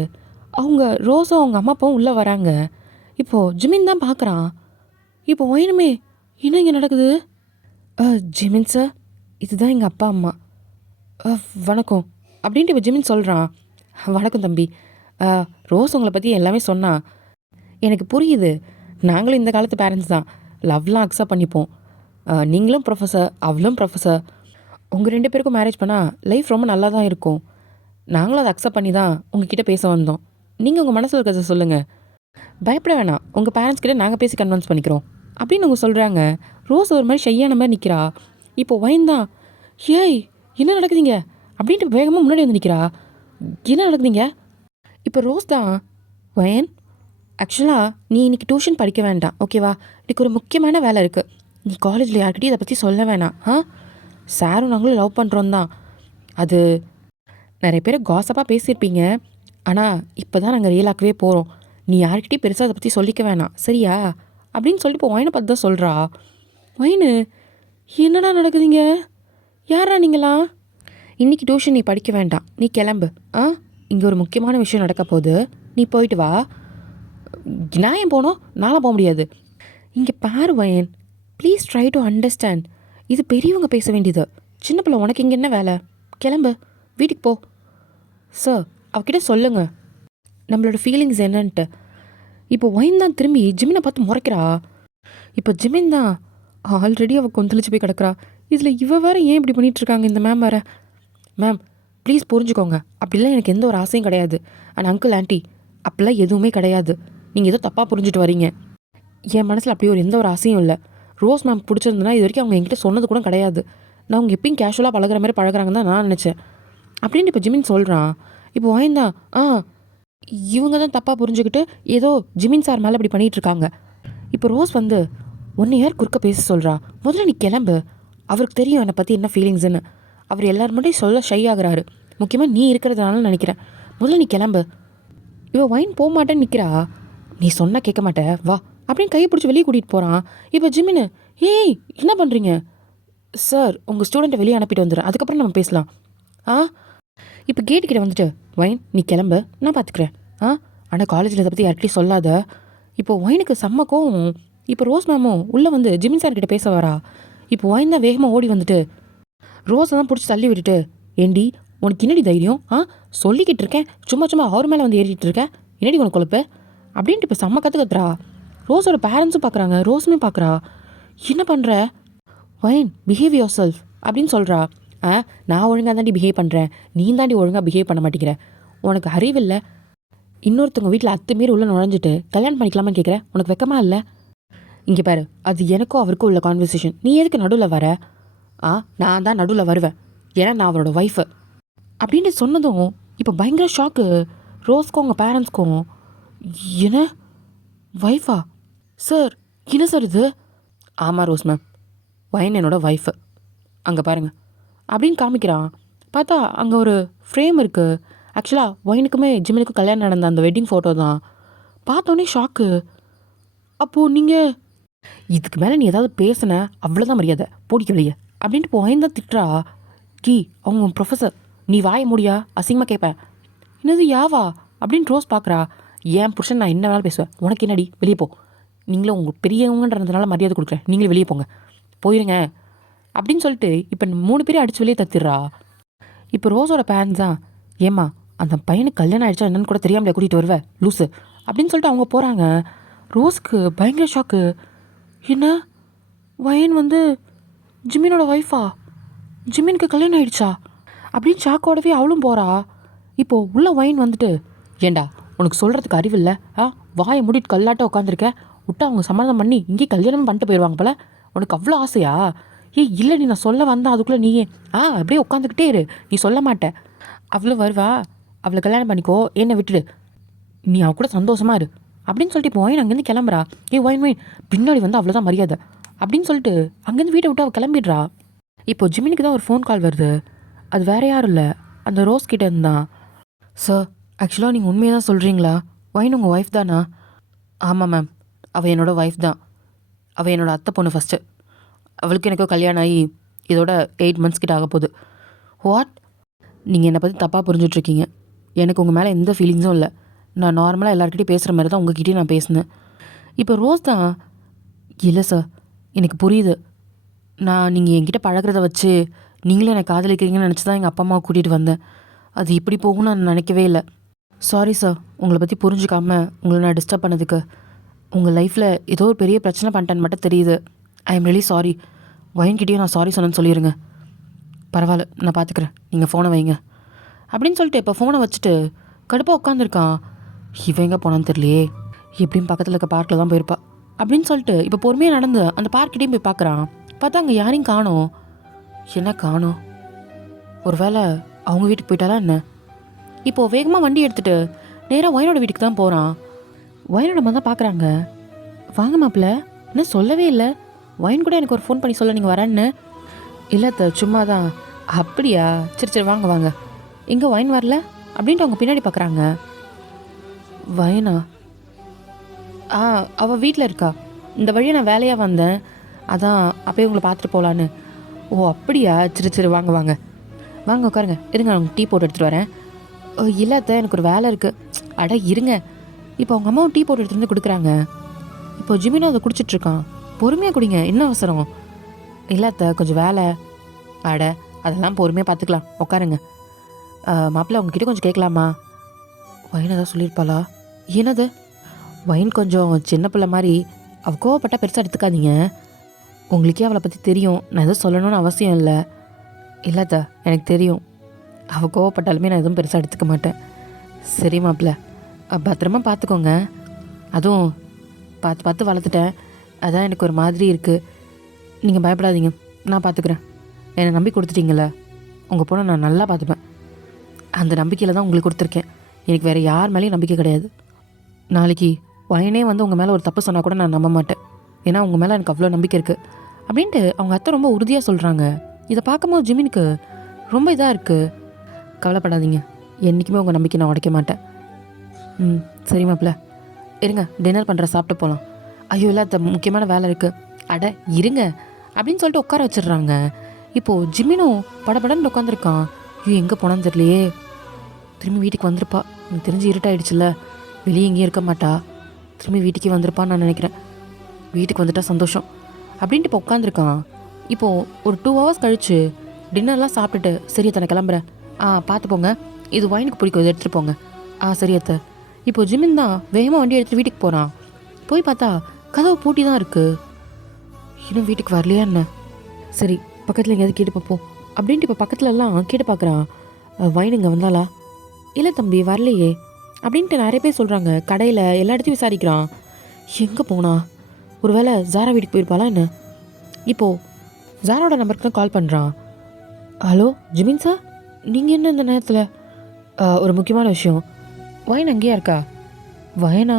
அவங்க ரோஸும் அவங்க அம்மா அப்பாவும் உள்ளே வராங்க. இப்போது ஜிமின் தான் பார்க்குறான். இப்போ ஒயனுமே என்ன இங்கே நடக்குது? ஜிமின் சார், இதுதான் எங்கள் அப்பா அம்மா. வணக்கம் அப்படின்ட்டு இப்போ ஜிமின் சொல்கிறான். வணக்கம் தம்பி. ரோஸ் உங்களை பற்றி எல்லாமே சொன்னா. எனக்கு புரியுது, நாங்களும் இந்த காலத்து பேரண்ட்ஸ் தான், லவ்லாம் அக்செப்ட் பண்ணிப்போம். நீங்களும் ப்ரொஃபஸர், அவளும் ப்ரொஃபஸர். உங்கள் 2 பேருக்கும் மேரேஜ் பண்ணால் லைஃப் ரொம்ப நல்லா தான் இருக்கும். நாங்களும் அதை அக்செப்ட் பண்ணி தான் உங்ககிட்ட பேச வந்தோம். நீங்கள் உங்கள் மனசில் இருக்கிறத சொல்லுங்கள், பயப்பட வேணாம், உங்கள் பேரண்ட்ஸ் கிட்ட நாங்கள் பேசி கன்வின்ஸ் பண்ணிக்கிறோம் அப்படின்னு அவங்க சொல்கிறாங்க. ரோஸ் ஒரு மாதிரி ஷையான மாதிரி நிற்கிறா. இப்போ ஒயின் தான் ஏய் என்ன நடக்குதுங்க அப்படின்ட்டு வேகமாக முன்னாடி வந்து நிற்கிறா. என்ன நடக்குதுங்க? இப்போ ரோஸ் தான் ஒயன், ஆக்சுவலாக நீ இன்றைக்கி டியூஷன் படிக்க வேண்டாம் ஓகேவா? இதுக்கு ஒரு முக்கியமான வேலை இருக்குது. நீ காலேஜில் யார்கிட்டையும் இதை பற்றி சொல்ல வேணாம். சாரும் நாங்களும் லவ் பண்ணுறோம் தான். அது நிறைய பேர் காசப்பாக பேசியிருப்பீங்க, ஆனால் இப்போ தான் நாங்கள் ரியலாக்கவே போகிறோம். நீ யார்கிட்டையும் பெருசாக அதை பற்றி சொல்லிக்க வேணாம் சரியா அப்படின்னு சொல்லிட்டு இப்போ ஒயனை பார்த்து தான் சொல்கிறா. வைனு, என்னடா நடக்குதுங்க? யாரா நீங்களா? இன்றைக்கி டியூஷன் நீ படிக்க வேண்டாம், நீ கிளம்பு. இங்கே ஒரு முக்கியமான விஷயம் நடக்க போகுது, நீ போயிட்டு வா. நான் ஏன் போனோம்? நானும் போக முடியாது. இங்கே பாரு வயன், ப்ளீஸ் ட்ரை டு அண்டர்ஸ்டாண்ட். இது பெரியவங்க பேச வேண்டியது. சின்ன பிள்ளை, உனக்கு இங்கே என்ன வேலை? கிளம்பு, வீட்டுக்கு போ. சார், அவகிட்ட சொல்லுங்க நம்மளோட ஃபீலிங்ஸ் என்னன்ட்டு. இப்போ ஒயின் தான் திரும்பி ஜிமினை பார்த்து முறைக்கிறா. இப்போ ஜிமின் தான் ஆல்ரெடி அவள் கொந்தளிச்சு போய் கிடக்குறா. இதில் இவ வேறு ஏன் இப்படி பண்ணிகிட்ருக்காங்க இந்த மேம் வேறு? மேம் ப்ளீஸ் புரிஞ்சுக்கோங்க, அப்படிலாம் எனக்கு எந்த ஒரு ஆசையும் கிடையாது. அண்ட் அங்கிள் ஆண்டி, அப்படிலாம் எதுவுமே கிடையாது. நீங்கள் ஏதோ தப்பாக புரிஞ்சுட்டு வரீங்க. என் மனசில் அப்படி எந்த ஒரு ஆசையும் இல்லை. ரோஸ் மேம் பிடிச்சிருந்ததுன்னா இது வரைக்கும் அவங்க என்கிட்ட சொன்னது கூட கிடையாது. நான் அவங்க எப்பயும் கேஷுவலாக பழகிற மாதிரி பழகிறாங்கன்னு தான் நான் நினச்சேன் அப்படின்ட்டு இப்போ ஜிமின் சொல்கிறான். இப்போ வாய்ந்தா இவங்க தான் தப்பாக புரிஞ்சுக்கிட்டு ஏதோ ஜிமின் சார் மேலே இப்படி பண்ணிகிட்ருக்காங்க. இப்போ ரோஸ் வந்து 1 இயர் குறுக்க பேச சொல்கிறா. முதல்ல நீ கிளம்பு. அவருக்கு தெரியும் என்னை பற்றி என்ன ஃபீலிங்ஸ்ன்னு. அவர் எல்லாரும் மட்டும் சொல்ல ஷை ஆகுறாரு, முக்கியமாக நீ இருக்கிறதுனால நினைக்கிறேன். முதல்ல நீ கிளம்பு. இவன் வைன் போக மாட்டேன்னு நிற்கிறா. நீ சொன்னால் கேட்க மாட்டே, வா அப்படின்னு கையை பிடிச்சி வெளியே கூட்டிகிட்டு போகிறான். இப்போ ஜிமின்னு, ஏய் என்ன பண்ணுறீங்க சார்? உங்கள் ஸ்டூடெண்ட்டை வெளியே அனுப்பிட்டு வந்துடுறேன், அதுக்கப்புறம் நம்ம பேசலாம். இப்போ கேட்டுக்கிட்ட வந்துட்டு, வைன் நீ கிளம்பு, நான் பார்த்துக்கிறேன். ஆனால் காலேஜில் இதை பற்றி யார்கிட்டையும் சொல்லாத. இப்போ ஒயினுக்கு செம்ம கோவம். இப்போ ரோஸ் மேமும் உள்ளே வந்து ஜிமின் சார்கிட்ட பேச வரா. இப்போ ஒயின் தான் வேகமாக ஓடி வந்துட்டு ரோஸை தான் பிடிச்சி தள்ளி விட்டுட்டு, ஏண்டி உனக்கு என்னடி தைரியம்? சொல்லிக்கிட்டு இருக்கேன், சும்மா சும்மா அவர் மேலே வந்து ஏறிட்டு இருக்கேன், என்னடி உனக்கு கொழுப்பு அப்படின்ட்டு இப்போ செம்ம கற்றுக்கத்துறா. ரோஸோட பேரண்ட்ஸும் பார்க்குறாங்க, ரோஸுமே பார்க்குறா. என்ன பண்ணுற வைன், பிஹேவ் யோர் செல்ஃப் அப்படின்னு சொல்கிறா. நான் ஒழுங்காக தாண்டி பிஹேவ் பண்ணுறேன், நீ தாண்டி ஒழுங்காக பிஹேவ் பண்ண மாட்டேங்கிற. உனக்கு அறிவில்லை, இன்னொருத்தவங்க வீட்டில் அத்துமீறி உள்ளே நுழைஞ்சிட்டு கல்யாணம் பண்ணிக்கலாமான்னு கேட்குறேன், உனக்கு வெக்கமா இல்லை? இங்கே பாரு, அது எனக்கும் அவருக்கும் உள்ள கான்வர்சேஷன், நீ எதுக்கு நடுவில் வர? நான் தான் நடுவில் வருவேன், ஏன்னா நான் அவரோட ஒய்ஃபு அப்படின்ட்டு சொன்னதும் இப்போ பயங்கர ஷாக்கு ரோஸ்க்கும் அவங்க பேரண்ட்ஸ்க்கும். என்ன ஒய்ஃபா சார்? என்ன சார் இது? ஆமாம் ரோஸ் மேம், வைன் என்னோட ஒய்ஃபு, அங்கே பாருங்கள் அப்படின்னு காமிக்கிறான். பார்த்தா அங்கே ஒரு ஃப்ரேம் இருக்குது. ஆக்சுவலாக ஒயினுக்குமே ஜிமினுக்கும் கல்யாணம் நடந்த அந்த வெட்டிங் ஃபோட்டோ தான். பார்த்தோன்னே ஷாக்கு. அப்போது நீங்கள் இதுக்கு மேலே நீ ஏதாவது பேசின அவ்வளோதான் மரியாதை, போடிக்க வெளியே அப்படின்ட்டு ஒயின் தான் திட்டுறா. கீ அவங்க ப்ரொஃபஸர், நீ வாய முடியா, அசிங்கமாக கேட்பேன். என்னது யாவா அப்படின்னு ரோஸ் பார்க்குறா. ஏன் புருஷன் நான் என்ன வேணாலும் பேசுவேன், உனக்கு என்னடி, வெளியே போ. நீங்களும் உங்கள் பெரியவங்கன்றதுனால மரியாதை கொடுக்குறேன், நீங்களே வெளியே போங்க, போயிருங்க அப்படின்னு சொல்லிட்டு இப்போ 3 பேரையும் அடித்து வெளியே தத்திடுறா. இப்போ ரோஸோட பேரண்ட்ஸ் தான், ஏம்மா அந்த பையனுக்கு கல்யாணம் ஆகிடுச்சா என்னன்னு கூட தெரியாமலே கூட்டிகிட்டு வருவேன் லூஸு அப்படின்னு சொல்லிட்டு அவங்க போகிறாங்க. ரோஸ்க்கு பயங்கர ஷாக்கு. என்ன வயன் வந்து ஜிமினோட ஒய்ஃபா? ஜிமினுக்கு கல்யாணம் ஆகிடுச்சா அப்படின்னு ஷாக்கோடவே அவளும் போகிறா. இப்போது உள்ள வயன் வந்துட்டு, ஏண்டா உனக்கு சொல்கிறதுக்கு அறிவில்லை? வாயை மூடிட்டு கல்லாட்ட உட்காந்துருக்க, விட்டா அவங்க சம்மந்தம் பண்ணி இங்கே கல்யாணம் பண்ணிட்டு போயிடுவாங்க போல, உனக்கு அவ்வளோ ஆசையா? இல்லை நீ நான் சொல்ல வந்தேன் அதுக்குள்ளே நீயே அப்படியே உட்காந்துக்கிட்டே இரு, நீ சொல்ல மாட்டேன். அவ்வளோ வருவா, அவளை கல்யாணம் பண்ணிக்கோ, என்னை விட்டுடு, நீ அவ கூட சந்தோஷமாக இரு அப்படின்னு சொல்லிட்டு இப்போ ஒயின் அங்கேருந்து கிளம்புறா. ஒயின் பின்னாடி வந்து அவ்வளோதான் மரியாதை அப்படின்னு சொல்லிட்டு அங்கேருந்து வீட்டை விட்டு அவள் கிளம்பிடுறா. இப்போ ஜிமினுக்கு தான் ஒரு ஃபோன் கால் வருது. அது வேறு யாரும் இல்லை, அந்த ரோஸ் கிட்டே இருந்தான். சார், ஆக்சுவலாக நீங்கள் உண்மையாக தான் சொல்கிறீங்களா? ஒயின் உங்கள் ஒய்ஃப் தானா? ஆமாம் மேம், அவள் என்னோடய ஒய்ஃப் தான். அவள் என்னோடய அத்தை பொண்ணு ஃபஸ்ட்டு. அவளுக்கு எனக்கோ கல்யாணம் ஆகி இதோட 8 months கிட்ட ஆக போகுது. வாட்? நீங்கள் என்னை பற்றி தப்பாக புரிஞ்சிட்ருக்கீங்க. எனக்கு உங்கள் மேலே எந்த ஃபீலிங்ஸும் இல்லை. நான் நார்மலாக எல்லாருக்கிட்டையும் பேசுகிற மாதிரி தான் உங்ககிட்டயும் நான் பேசினேன். இப்போ ரோஸ் தான், இல்லை சார் எனக்கு புரியுது, நீங்கள் என்கிட்ட பழகிறத வச்சு நீங்களே என்னை காதலிக்கிறீங்கன்னு நினச்சி தான் எங்கள் அப்பா அம்மாவை கூட்டிகிட்டு வந்தேன். அது இப்படி போகும்னு நான் நினைக்கவே இல்லை. சாரி சார், உங்களை பற்றி புரிஞ்சுக்காமல் உங்களை நான் டிஸ்டர்ப் பண்ணதுக்கு. உங்கள் லைஃப்பில் ஏதோ ஒரு பெரிய பிரச்சனை பண்ணிட்டேன்னு மட்டும் தெரியுது. I am really sorry. வயன்கிட்டேயும் நான் சாரி சொன்னேன்னு சொல்லிடுங்க. பரவாயில்ல, நான் பார்த்துக்கிறேன், நீங்கள் ஃபோனை வைங்க அப்படின்னு சொல்லிட்டு இப்போ ஃபோனை வச்சுட்டு கடுப்பாக உட்காந்துருக்கான். இவன் எங்கே போனான்னு தெரியலையே, எப்படியும் பக்கத்தில் இருக்க பார்க்கில் தான் போயிருப்பா அப்படின்னு சொல்லிட்டு இப்போ பொறுமையாக நடந்து அந்த பார்க்கிட்டையும் போய் பார்க்குறான். பார்த்தா அங்கே யாரையும் காணோம். என்ன காணோம்? ஒரு வேளை அவங்க வீட்டுக்கு போயிட்டாலா என்ன? இப்போது வேகமாக வண்டி எடுத்துகிட்டு நேராக ஒயனோட வீட்டுக்கு தான் போகிறான். ஒயனோட அம்மா தான் பார்க்குறாங்க. வாங்க மாப்பிள்ள, என்ன சொல்லவே இல்லை? ஒயின் கூட எனக்கு ஒரு ஃபோன் பண்ணி சொல்ல நீங்கள் வரேன்னு. இல்லை சும்மா தான். அப்படியா, சரி சரி வாங்க வாங்க. எங்கே ஒயின் வரல அப்படின்ட்டு அவங்க பின்னாடி பார்க்குறாங்க. வயனா? அவள் வீட்டில் இருக்கா. இந்த வழியை நான் வேலையாக வந்தேன், அதான் அப்போயே உங்களை பார்த்துட்டு போகலான்னு. ஓ அப்படியா, சரி சரி, வாங்க வாங்க வாங்க உட்காருங்க. இருங்க, நான் டீ போட்டு எடுத்துகிட்டு வரேன். இல்லாத எனக்கு ஒரு வேலை இருக்குது. அட இருங்க, இப்போ அவங்க அம்மாவும் டீ போட்டு எடுத்துகிட்டு வந்து கொடுக்குறாங்க. இப்போ ஜிமினும் அதை குடிச்சிட்ருக்கான். பொறுமையாக குடிங்க, என்ன அவசரம்? இல்லாத கொஞ்சம் வேலை. அட அதெல்லாம் பொறுமையாக பார்த்துக்கலாம், உட்காருங்க. மாப்பிள்ளை உங்ககிட்ட கொஞ்சம் கேட்கலாமா? வைன் ஏதாவது சொல்லியிருப்பாளா? என்னது? வைன் கொஞ்சம் சின்ன பிள்ளை மாதிரி, அவள் கோவப்பட்டா பெருசாக எடுத்துக்காதீங்க. உங்களுக்கே அவளை பற்றி தெரியும், நான் எதுவும் சொல்லணும்னு அவசியம் இல்லை. இல்லாத எனக்கு தெரியும், அவள் கோவப்பட்டாலுமே நான் எதுவும் பெருசாக எடுத்துக்க மாட்டேன். சரி மாப்பிள்ளை, பத்திரமா பார்த்துக்கோங்க. அதுவும் பார்த்து பார்த்து வளர்த்துட்டேன், அதான் எனக்கு ஒரு மாதிரி இருக்குது. நீங்கள் பயப்படாதீங்க, நான் பார்த்துக்குறேன். என்னை நம்பி கொடுத்துட்டீங்கள, உங்கள் பொண்ணை நான் நல்லா பார்த்துப்பேன். அந்த நம்பிக்கையில் தான் உங்களுக்கு கொடுத்துருக்கேன். எனக்கு வேறு யார் மேலேயும் நம்பிக்கை கிடையாது. நாளைக்கு வயனே வந்து உங்கள் மேலே ஒரு தப்பு சொன்னால் கூட நான் நம்ப மாட்டேன். ஏன்னா உங்கள் மேலே எனக்கு அவ்வளோ நம்பிக்கை இருக்குது அப்படின்ட்டு அவங்க அத்தை ரொம்ப உறுதியாக சொல்கிறாங்க. இதை பார்க்கும்போது ஜிமினுக்கு ரொம்ப இதாக இருக்குது. கவலைப்படாதீங்க, என்றைக்குமே உங்கள் நம்பிக்கை நான் உடைக்க மாட்டேன். சரி மாப்பிள்ள, இருங்க டின்னர் பண்ணுற, சாப்பிட்டு போகலாம். ஐயோ இல்லாத முக்கியமான வேலை இருக்குது. அட இருங்க அப்படின்னு சொல்லிட்டு உட்கார வச்சிடுறாங்க. இப்போது ஜிமினும் படபடன்னு உட்காந்துருக்கான். ஐயோ எங்கே போனான்னு தெரியலையே, திரும்பி வீட்டுக்கு வந்திருப்பா. எனக்கு தெரிஞ்சு இருட்டாயிடுச்சுல்ல, வெளியே எங்கேயும் இருக்க மாட்டா. திரும்பி வீட்டுக்கே வந்திருப்பான்னு நான் நினைக்கிறேன். வீட்டுக்கு வந்துட்டா சந்தோஷம் அப்படின்ட்டு இப்போ உட்காந்துருக்கான். இப்போது ஒரு 2 hours கழித்து டின்னர்லாம் சாப்பிட்டுட்டு, சரி அத்தை நான் கிளம்புறேன். பார்த்து போங்க, இது வைனுக்கு பிடிக்கும், இதை எடுத்துகிட்டு போங்க. சரி அத்தை. இப்போது ஜிமின் தான் வேகமாக வண்டி எடுத்துகிட்டு வீட்டுக்கு போகிறான். போய் பார்த்தா கதவு பூட்டி தான் இருக்குது. இன்னும் வீட்டுக்கு வரலையா என்ன? சரி பக்கத்தில் எங்கேயாவது கேட்டு பார்ப்போம் அப்படின்ட்டு இப்போ பக்கத்துலலாம் கேட்டு பார்க்குறான். வைன் இங்கே வந்தாளா? இல்லை தம்பி வரலையே அப்படின்ட்டு நிறைய பேர் சொல்கிறாங்க. கடையில் எல்லா இடத்தையும் விசாரிக்கிறான். எங்கே போனா? ஒரு வேளை ஜாரா வீட்டுக்கு போயிருப்பாளா என்ன? இப்போது ஜாராவோட நம்பருக்கு தான் கால் பண்ணுறான். ஹலோ ஜிமின் சார், நீங்கள் என்ன இந்த நேரத்தில்? ஒரு முக்கியமான விஷயம். வயன் அங்கேயா இருக்கா? வயனா?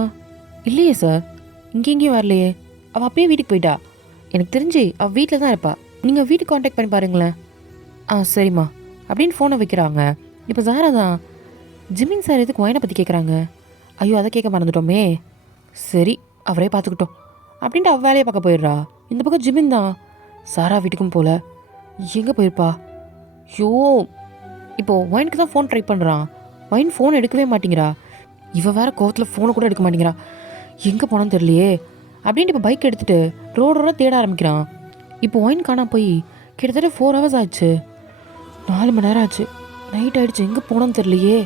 இல்லையே சார், இங்கே எங்கேயும் வரலையே. அவள் அப்பயே வீட்டுக்கு போயிட்டா. எனக்கு தெரிஞ்சு அவள் வீட்டில் தான் இருப்பா. நீங்கள் வீட்டுக்கு காண்டாக்ட் பண்ணி பாருங்களேன். சரிம்மா அப்படின்னு ஃபோனை வைக்கிறாங்க. இப்போ ஜாரா தான், ஜிமின் சார் எதுக்கு வயனை பற்றி கேட்குறாங்க? ஐயோ அதை கேட்க மறந்துட்டோமே. சரி அவரே பார்த்துக்கிட்டோம் அப்படின்ட்டு அவள் வேலையை பார்க்க போயிடுறா. இந்த பக்கம் ஜிமின் தான் சாரா வீட்டுக்கும் போல. எங்கே போயிருப்பா? ஐயோ இப்போது ஒயினுக்கு தான் ஃபோன் ட்ரை பண்ணுறான். ஒயின் ஃபோன் எடுக்கவே மாட்டேங்கிறா. இவள் வேறு கோவத்தில் ஃபோனை கூட எடுக்க மாட்டேங்கிறா. எங்கே போனான்னு தெரியலையே அப்படின்ட்டு இப்போ பைக் எடுத்துகிட்டு ரோடோட தேட ஆரம்பிக்கிறான். இப்போ ஒயின் காணா போய் கிட்டத்தட்ட 4 hours ஆச்சு. 4 மணி நேரம் ஆச்சு. நைட் ஆகிடுச்சு, எங்கே போனான்னு தெரியலையே.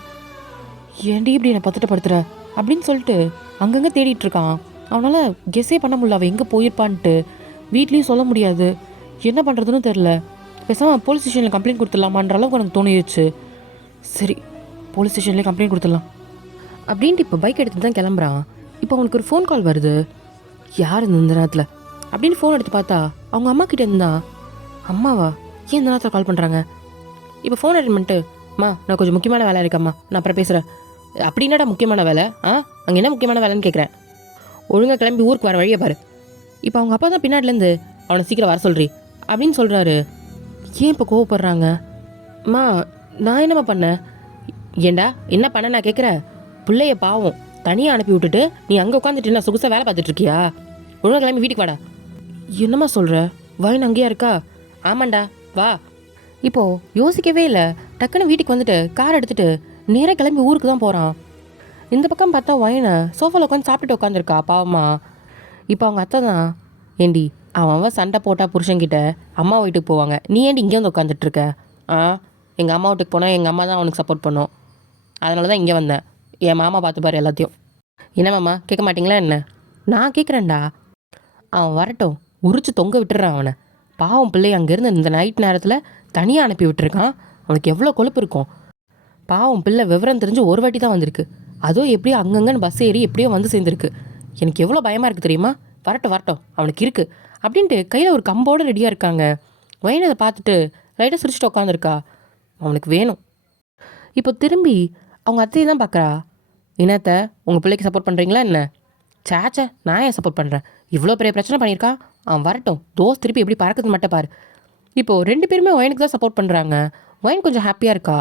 ஏன்டி இப்படி என்னை பத்துட்டு படுத்துற அப்படின்னு சொல்லிட்டு அங்கங்கே தேடிட்டு இருக்கான். அவனால் கெஸ்ஸே பண்ண முடியல அவள் எங்கே போயிருப்பான்ட்டு. வீட்லேயும் சொல்ல முடியாது, என்ன பண்ணுறதுன்னு தெரில. பேசாமல் போலீஸ் ஸ்டேஷனில் கம்ப்ளைண்ட் கொடுத்துடலாமான்ற அளவுக்கு எனக்கு தோணிடுச்சு. சரி போலீஸ் ஸ்டேஷன்லேயே கம்ப்ளைண்ட் கொடுத்துடலாம் அப்படின்ட்டு இப்போ பைக் எடுத்துகிட்டு தான் கிளம்புறான். இப்போ அவனுக்கு ஒரு ஃபோன் கால் வருது. யார் இந்த நேரத்தில் அப்படின்னு ஃபோன் எடுத்து பார்த்தா அவங்க அம்மா கிட்டே இருந்தா. அம்மாவா? ஏன் இந்த நேரத்தில் கால் பண்ணுறாங்க? இப்போ ஃபோன் அட்டெண்ட் பண்ணிட்டு, அம்மா நான் கொஞ்சம் முக்கியமான வேலை இருக்கம்மா, நான் அப்புறம் பேசுகிறேன். அப்படி என்னடா முக்கியமான வேலை? அங்கே என்ன முக்கியமான வேலைன்னு கேட்குறேன். ஒழுங்காக கிளம்பி ஊருக்கு வர வழியை பாரு. இப்போ அவங்க அப்பா தான் பின்னாடிலேருந்து அவனை சீக்கிரம் வர சொல்கிறீ அப்படின்னு சொல்கிறாரு. ஏன் இப்போ கோவப்படுறாங்க? அம்மா நான் என்னம்மா பண்ணேன்? ஏண்டா என்ன பண்ண நான் கேட்குறேன். பிள்ளைய பாவம் தனியாக அனுப்பி விட்டுட்டு நீ அங்கே உட்காந்துட்டு நான் சொகுசாக வேலை பார்த்துட்டு இருக்கியா? ஒழுங்காக கிளம்பி வீட்டுக்கு வாடா. என்னம்மா சொல்கிற? வயன் அங்கேயா இருக்கா? ஆமாண்டா வா. இப்போது யோசிக்கவே இல்லை, டக்குன்னு வீட்டுக்கு வந்துட்டு கார் எடுத்துகிட்டு நேராக கிளம்பி ஊருக்கு தான் போகிறான். இந்த பக்கம் பார்த்தா வயனை சோஃபாவில் உட்காந்து சாப்பிட்டுட்டு உட்காந்துருக்கா பாவமா. இப்போ அவங்க அத்தை தான், ஏண்டி அவன் சண்டை போட்டால் புருஷன்கிட்ட அம்மா வீட்டுக்கு போவாங்க, நீ ஏண்டி இங்கே வந்து உட்காந்துட்ருக்க? எங்கள் அம்மா வீட்டுக்கு போனால் எங்கள் அம்மா தான் அவனுக்கு சப்போர்ட் பண்ணும், அதனால தான் இங்கே வந்தேன். என் மாமா பார்த்துப்பாரு எல்லாத்தையும். என்ன மாமா கேட்க மாட்டிங்களா என்ன? நான் கேட்குறேன்டா. அவன் வரட்டும், உரிச்சு தொங்க விட்டுறான் அவனை. பாவம் பிள்ளை அங்கேருந்து இந்த நைட் நேரத்தில் தனியாக அனுப்பி விட்டுருக்கான். அவனுக்கு எவ்வளோ கொழுப்பு இருக்கும். பாவம் பிள்ளை விவரம் தெரிஞ்சு ஒரு வாட்டி தான் வந்திருக்கு. அதுவும் எப்படியோ அங்கங்கன்னு பஸ் ஏறி எப்படியோ வந்து சேர்ந்துருக்கு. எனக்கு எவ்வளோ பயமாக இருக்குது தெரியுமா? வரட்டும் வரட்டும் அவனுக்கு இருக்குது அப்படின்ட்டு கையில் ஒரு கம்போடு ரெடியாக இருக்காங்க. வயனை அதை பார்த்துட்டு லைட்டாக சிரிச்சுட்டு உட்காந்துருக்கா. அவனுக்கு வேணும். இப்போ திரும்பி அவங்க அத்தையை தான் பார்க்குறா. என்னத்த உங்கள் பிள்ளைக்கு சப்போர்ட் பண்ணுறீங்களா என்ன? சேச்சே நான் ஏன் சப்போர்ட் பண்ணுறேன்? இவ்வளோ பெரிய பிரச்சனை பண்ணியிருக்கா, அவன் வரட்டும், தோஸ் திருப்பி எப்படி பறக்குது மட்டும் பாரு. இப்போது 2 பேருமே ஒயினுக்கு தான் சப்போர்ட் பண்ணுறாங்க. ஒயின் கொஞ்சம் ஹாப்பியாக இருக்கா.